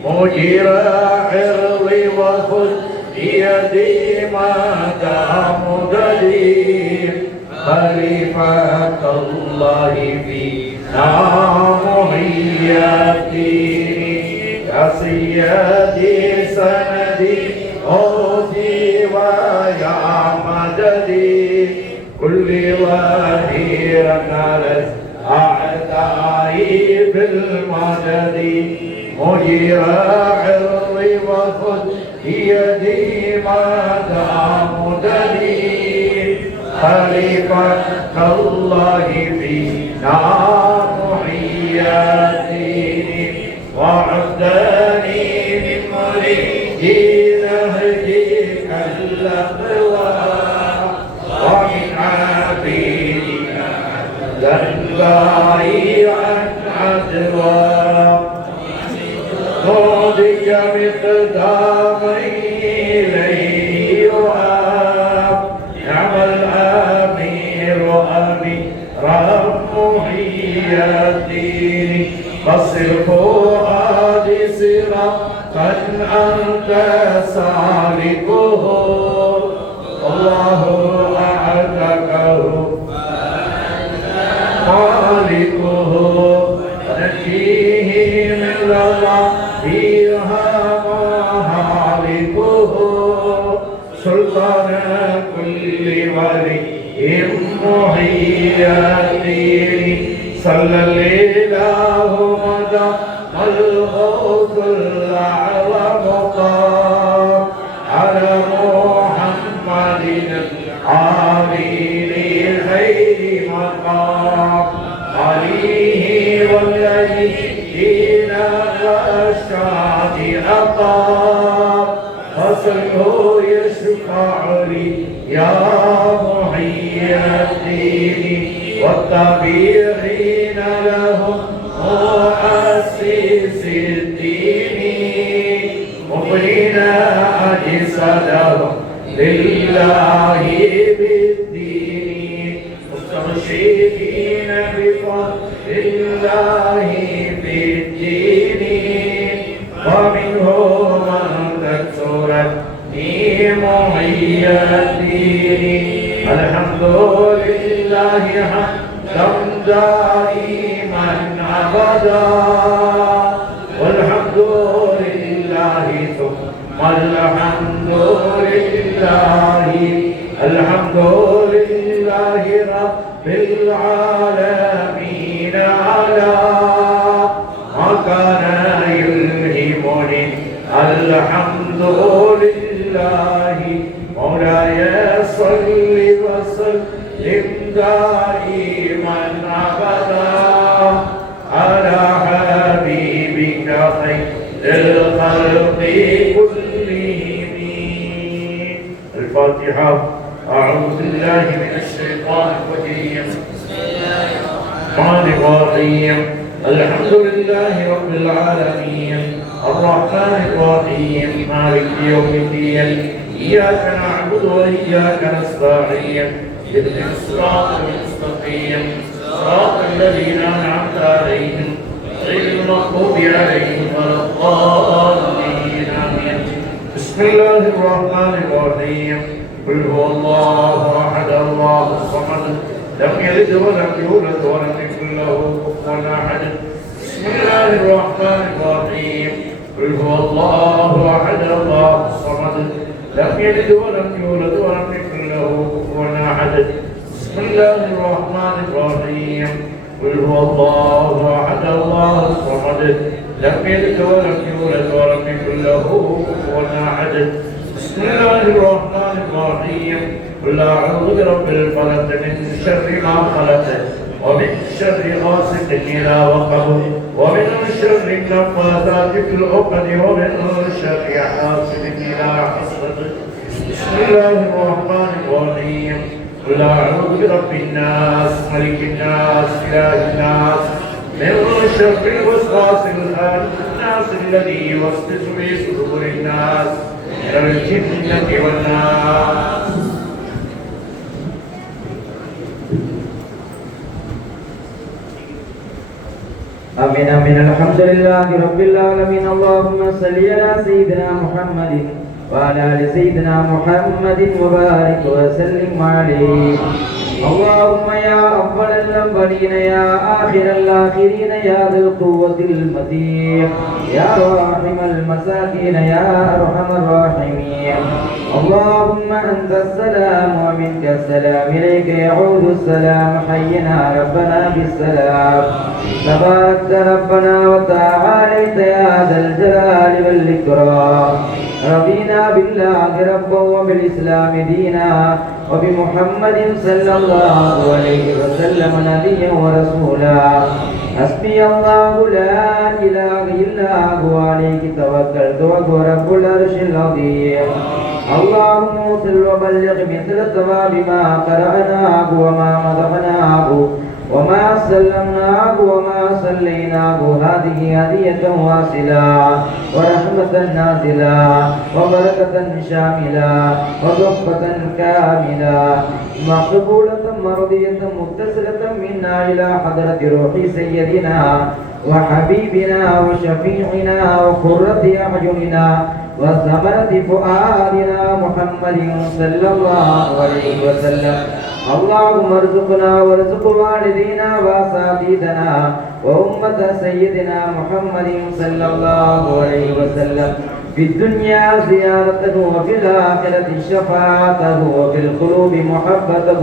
مجير عرضي وخذ بيدي ما دام مددي خليفة الله فينا معي الدين يا سيدي سندي خوفي ويا مددي كل ظهيرا على الأعداء بالمدد مجير عرضي وخذ بيدي ما دام مددي خليفة الله فينا معي الدين وعدني من مريدي نهجك الأقوى ومن عبيدك ذنبايعا عدوى نودك مقدامي إليه يؤاب نعم الأمير أمير محي الدين بصر فؤادي صراطا أنت سالكه الله أعتقه خالقه نجيه من الله فيها مهالكه سلطان كل ولي محي الدين صلى الله مدى الغوث الأعظم قام على محمد العالي خير مقام عليه والذين والشاد أقام فصله يشفع لي يا محي الدين والتابعين لهم مؤسس الدين مبين أجسادهم لله بالدين مستبشرين بفضل الله بالدين ومنهم من كثرت معي الدين الحمد لله حمدا دائما أبدا والحمد لله ثم الحمد لله الحمد لله رب العالمين على ما كان يلهمني الحمد لله مولاي صل وسلم دائما أبدا على حبيبك خير الخلق كلهم. الفاتحة. أعوذ بالله من الشيطان الرجيم. بسم الله الرحمن الرحيم. الحمد لله رب العالمين الرحمن الرحيم مالك يوم الدين إياك نعبد وإياك نستعين اهدنا الصراط المستقيم صراط الذين أنعمت عليهم غير المغضوب عليهم ولا الضالين آمين. بسم الله الرحمن الرحيم. قل هو الله أحد الله الصمد لم يلد ولم يولد ولم يكن له كفوا أحد. بسم الله الرحمن الرحيم. قل هو الله أحد الله الصمد لم يلد ولم يولد ولم يكن له كفوا أحد. بسم الله الرحمن الرحيم. قل هو الله أحد الله الصمد لم يلد ولم يولد ولم يكن له كفوا أحد. بسم الله الرحمن الرحيم. قل أعوذ برب الفلق من شر ما خلق ومن شر غاسق إذا وقب ومن شر النفاثات في العقد ومن شر حاسد إذا حسد. بسم الله الرحمن الرحيم. قل أعوذ برب الناس ملك الناس إله الناس من شر الوسواس الخناس الذي يوسوس في صدور الناس من الجنة والناس. آمين آمين. الحمد لله رب العالمين. اللهم صل على سيدنا محمد وعلى آل سيدنا محمد وبارك وسلم عليه. اللهم يا أول الأولين يا آخر الآخرين يا ذي القوة المتين يا راحم المساكين يا أرحم الراحمين. اللهم أنت السلام ومنك السلام إليك يعود السلام حينا ربنا بالسلام. تباركت ربنا وتعاليت يا ذا الجلال والإكرام. رضينا بالله ربا وبالإسلام دينا وبمحمد صلى الله عليه وسلم نبيا ورسولا. حسبي الله لا إله إلا هو عليه توكلت وهو رب العرش العظيم. اللهم صل وبلغ مثل ثواب ما قرأناه وما مدحناه وما سلمناه وما صليناه. هذه هدية واصلة ورحمة نازلة وبركة شاملة وتحفة كاملة مقبولة مرضية متصلة منا إلى حضرة روح سيدنا وحبيبنا وشفيعنا وقرة أعيننا وثمرة فؤادنا محمد صلى الله عليه وسلم. اللهم ارزقنا وارزق والدينا واساتذتنا وأمة سيدنا محمد صلى الله عليه وسلم في الدنيا زيارته وفي الآخرة شفاعته وفي القلوب محبته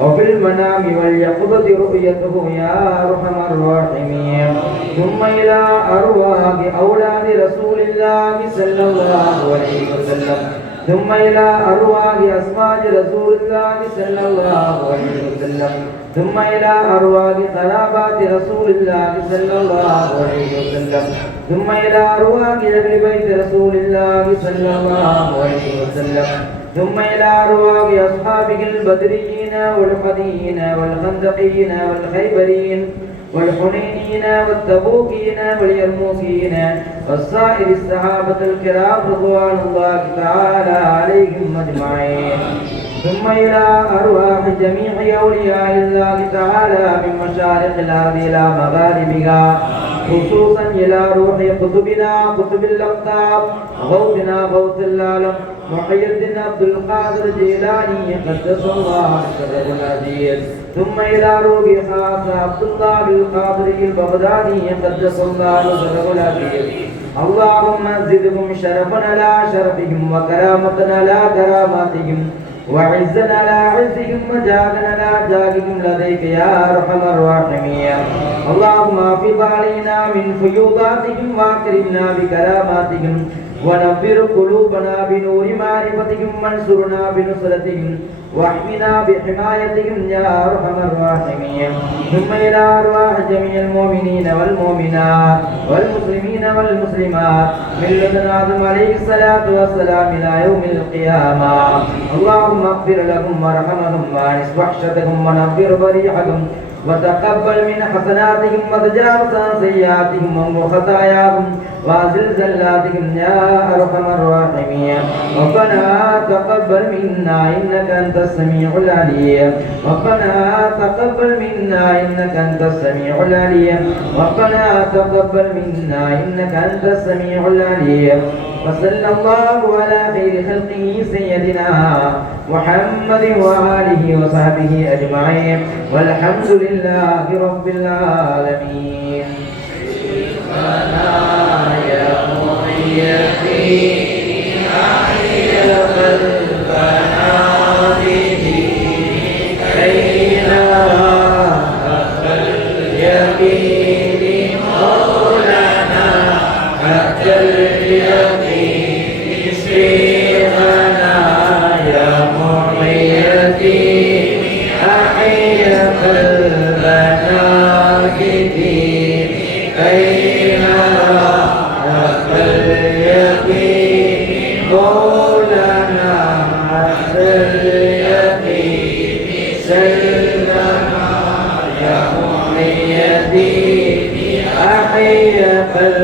وفي المنام واليقظة رؤيته يا أرحم الراحمين. ثم إلى أرواح أولاد رسول الله صلى الله عليه وسلم. ثم إلى أرواح أزواج رسول الله صلى الله عليه وسلم. ثم إلى أرواح قرابات رسول الله صلى الله عليه وسلم. ثم إلى أرواح أهل بيت رسول الله صلى الله عليه وسلم. ثم إلى أرواح أصحابه البدريين والحديين والخندقين والخيبرين والحنينين والتبوكين واليرموكين والسائر الصحابة الكرام رضوان الله تعالى عليهم أجمعين. ثم إلى أرواح جميع أولياء الله تعالى من مشارق الأرض إلى مغاربها، خصوصا إلى روح قطبنا قطب الأقطاب غوثنا غوث العالم محي الدين عبد القادر الجيلاني قدس الله سره العزيز. ثم إلى روح خاصة عبد الله القادري البغدادي قدس الله سره العزيز. اللهم زدهم شرفا على شرفهم وكرامة على كراماتهم وعزا على عزهم وجادا على جاههم لديك يا أرحم الراحمين. اللهم أفض علينا من فيوضاتهم وأكرمنا بكراماتهم ونبر قلوبنا بنور معرفتهم وانصرنا بنصرتهم واحمنا بحمايتهم يا أرحم الراحمين. ثم إلى أرواح جميع المؤمنين والمؤمنات والمسلمين والمسلمات من لدن آدم عليه الصلاة والسلام إلى يوم القيامة. اللهم اغفر لهم وارحمهم وانس وحشتهم ونبر ضريحهم وتقبل من حسناتهم وتجاوز عن سيئاتهم وخطاياهم وازل زلاتهم يا أرحم الراحمين. ربنا تقبل منا إنك أنت السميع العليم. ربنا تقبل منا إنك أنت السميع العليم. ربنا تقبل منا إنك أنت السميع العليم. وصلى الله على خير خلقه سيدنا محمد وآله وصحبه أجمعين والحمد لله رب العالمين. يا محيي الدين أحيي قلبنا به كي نرى حق اليقين مولانا حتى اليقين شيخنا. يا محيي الدين أحيي قلبنا به كي نرى حق اليقين مولانا حتى اليقين سلمنا. يا محيي الدين أحيي قلبنا